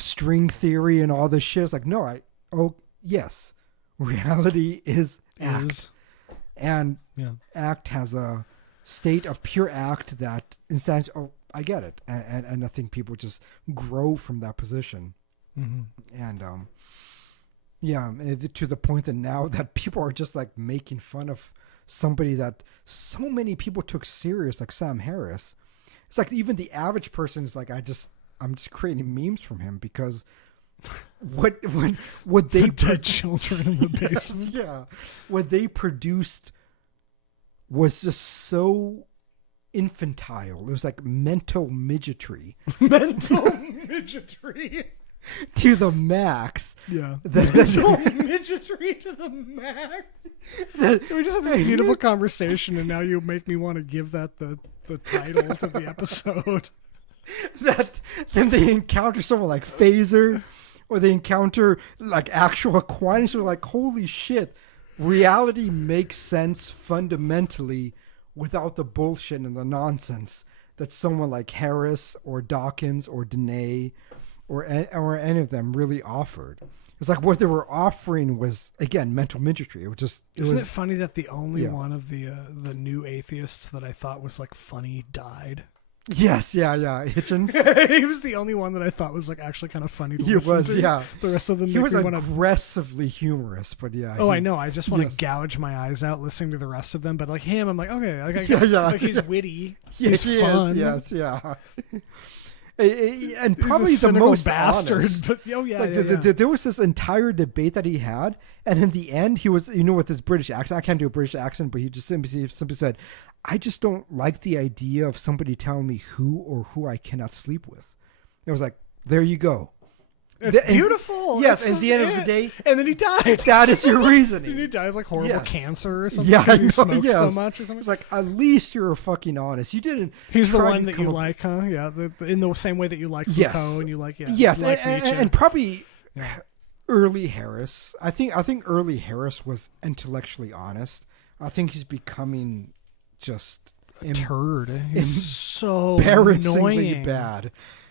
string theory and all this shit. It's like, no, yes, reality is act, and act has a state of pure act that instead, I get it, and I think people just grow from that position. And to the point that now that people are just like making fun of somebody that so many people took serious, like Sam Harris. It's like even the average person is like, I'm just creating memes from him because what they dead children in the basement. What they produced was just so infantile. It was like mental midgetry. To the max. Yeah. Mental midgetry to the max. We just had this beautiful conversation, and now you make me want to give that the title to the episode. That then they encounter someone like Phaser, or they encounter like actual Aquinas, or like, holy shit, reality makes sense fundamentally without the bullshit and the nonsense that someone like Harris or Dawkins or Dene or any of them really offered. It's like what they were offering was, again, mental midgetry. Isn't it funny that the only one of the new atheists that I thought was like funny died? Yes, Hitchens. He was the only one that I thought was like actually kind of funny to listen to. Yeah. The rest of them, he was aggressively humorous, but yeah. I know. I just want to gouge my eyes out listening to the rest of them. But like him, I'm like, okay, like he's witty. Yes, he's fun. Yes, yeah. And probably the most bastard. Honest. But there was this entire debate that he had, and in the end, he was, with his British accent. I can't do a British accent, but he just simply said, "I just don't like the idea of somebody telling me who I cannot sleep with." It was like, there you go. It's beautiful. Yes, at the end of the day. And then he died. That is your reasoning. And he died of like horrible cancer or something. Yeah, because he smoked so much or something. It's like, at least you're fucking honest. You didn't. He's the one that you like, huh? Yeah, in the same way that you like Foucault and you like, yes, like and probably early Harris. I think early Harris was intellectually honest. I think he's becoming just a turd. He's so embarrassingly annoying. Bad.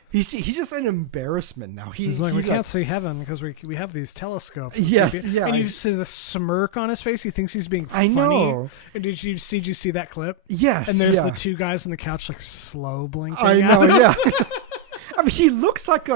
He's just an embarrassment now. He's like, we can't see heaven because we have these telescopes. Yes, yeah. And you see the smirk on his face. He thinks he's being funny. I know. And did you see that clip? Yes. And there's the two guys on the couch like slow blinking. I know, yeah. I mean, he looks like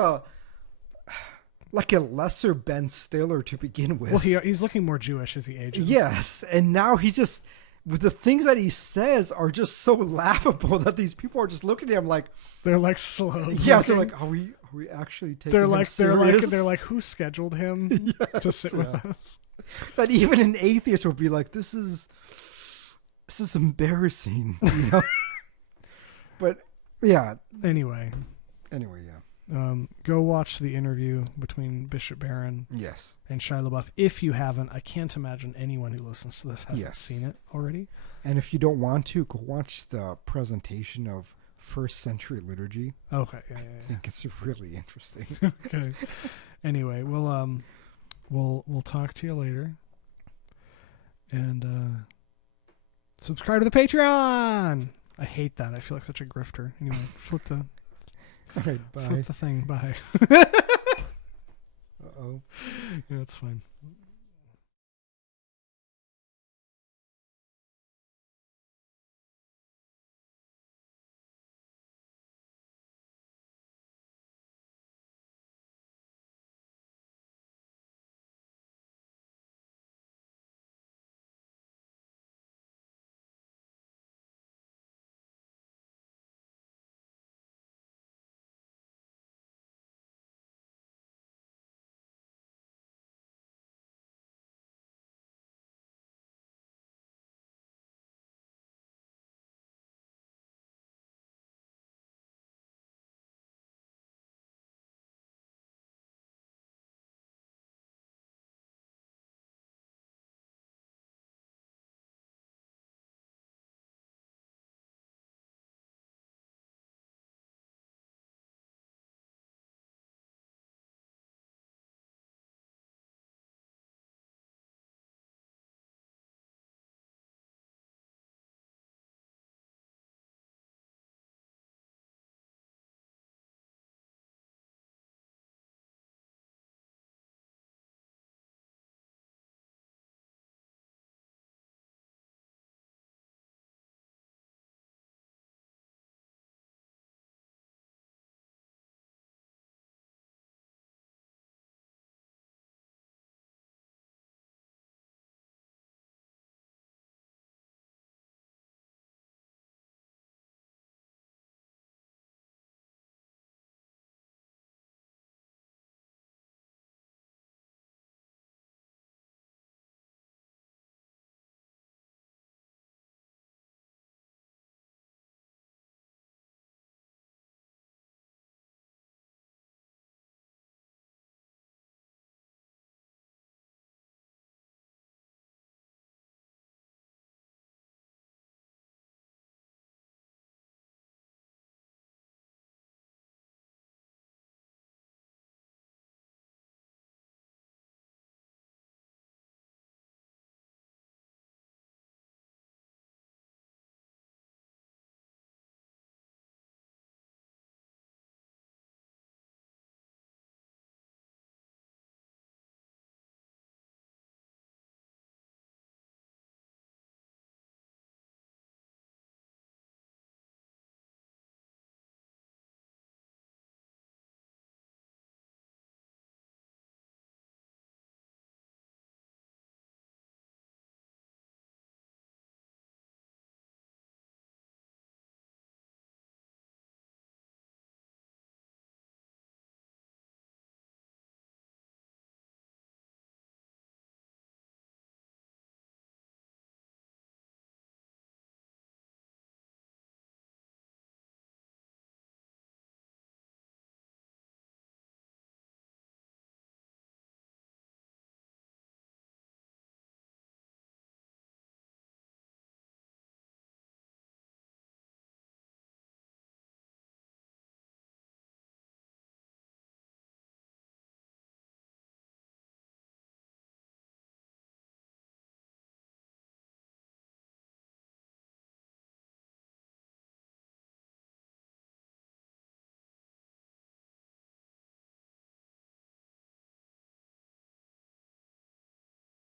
like a lesser Ben Stiller to begin with. Well, he's looking more Jewish as he ages. Yes, and now he just, with the things that he says are just so laughable that these people are just looking at him like they're like slow. Yeah, they're like, are we actually taking him serious? They're like, who scheduled him to sit with us? That even an atheist would be like, this is embarrassing, you know. But yeah. Anyway, yeah. Go watch the interview between Bishop Barron and Shia LaBeouf. If you haven't, I can't imagine anyone who listens to this hasn't seen it already. And if you don't want to, go watch the presentation of first century liturgy. Okay. I think it's really interesting. Okay. Anyway, we'll talk to you later. And subscribe to the Patreon. I hate that. I feel like such a grifter. Anyway, flip the thing. Bye. Uh-oh. Yeah, it's fine.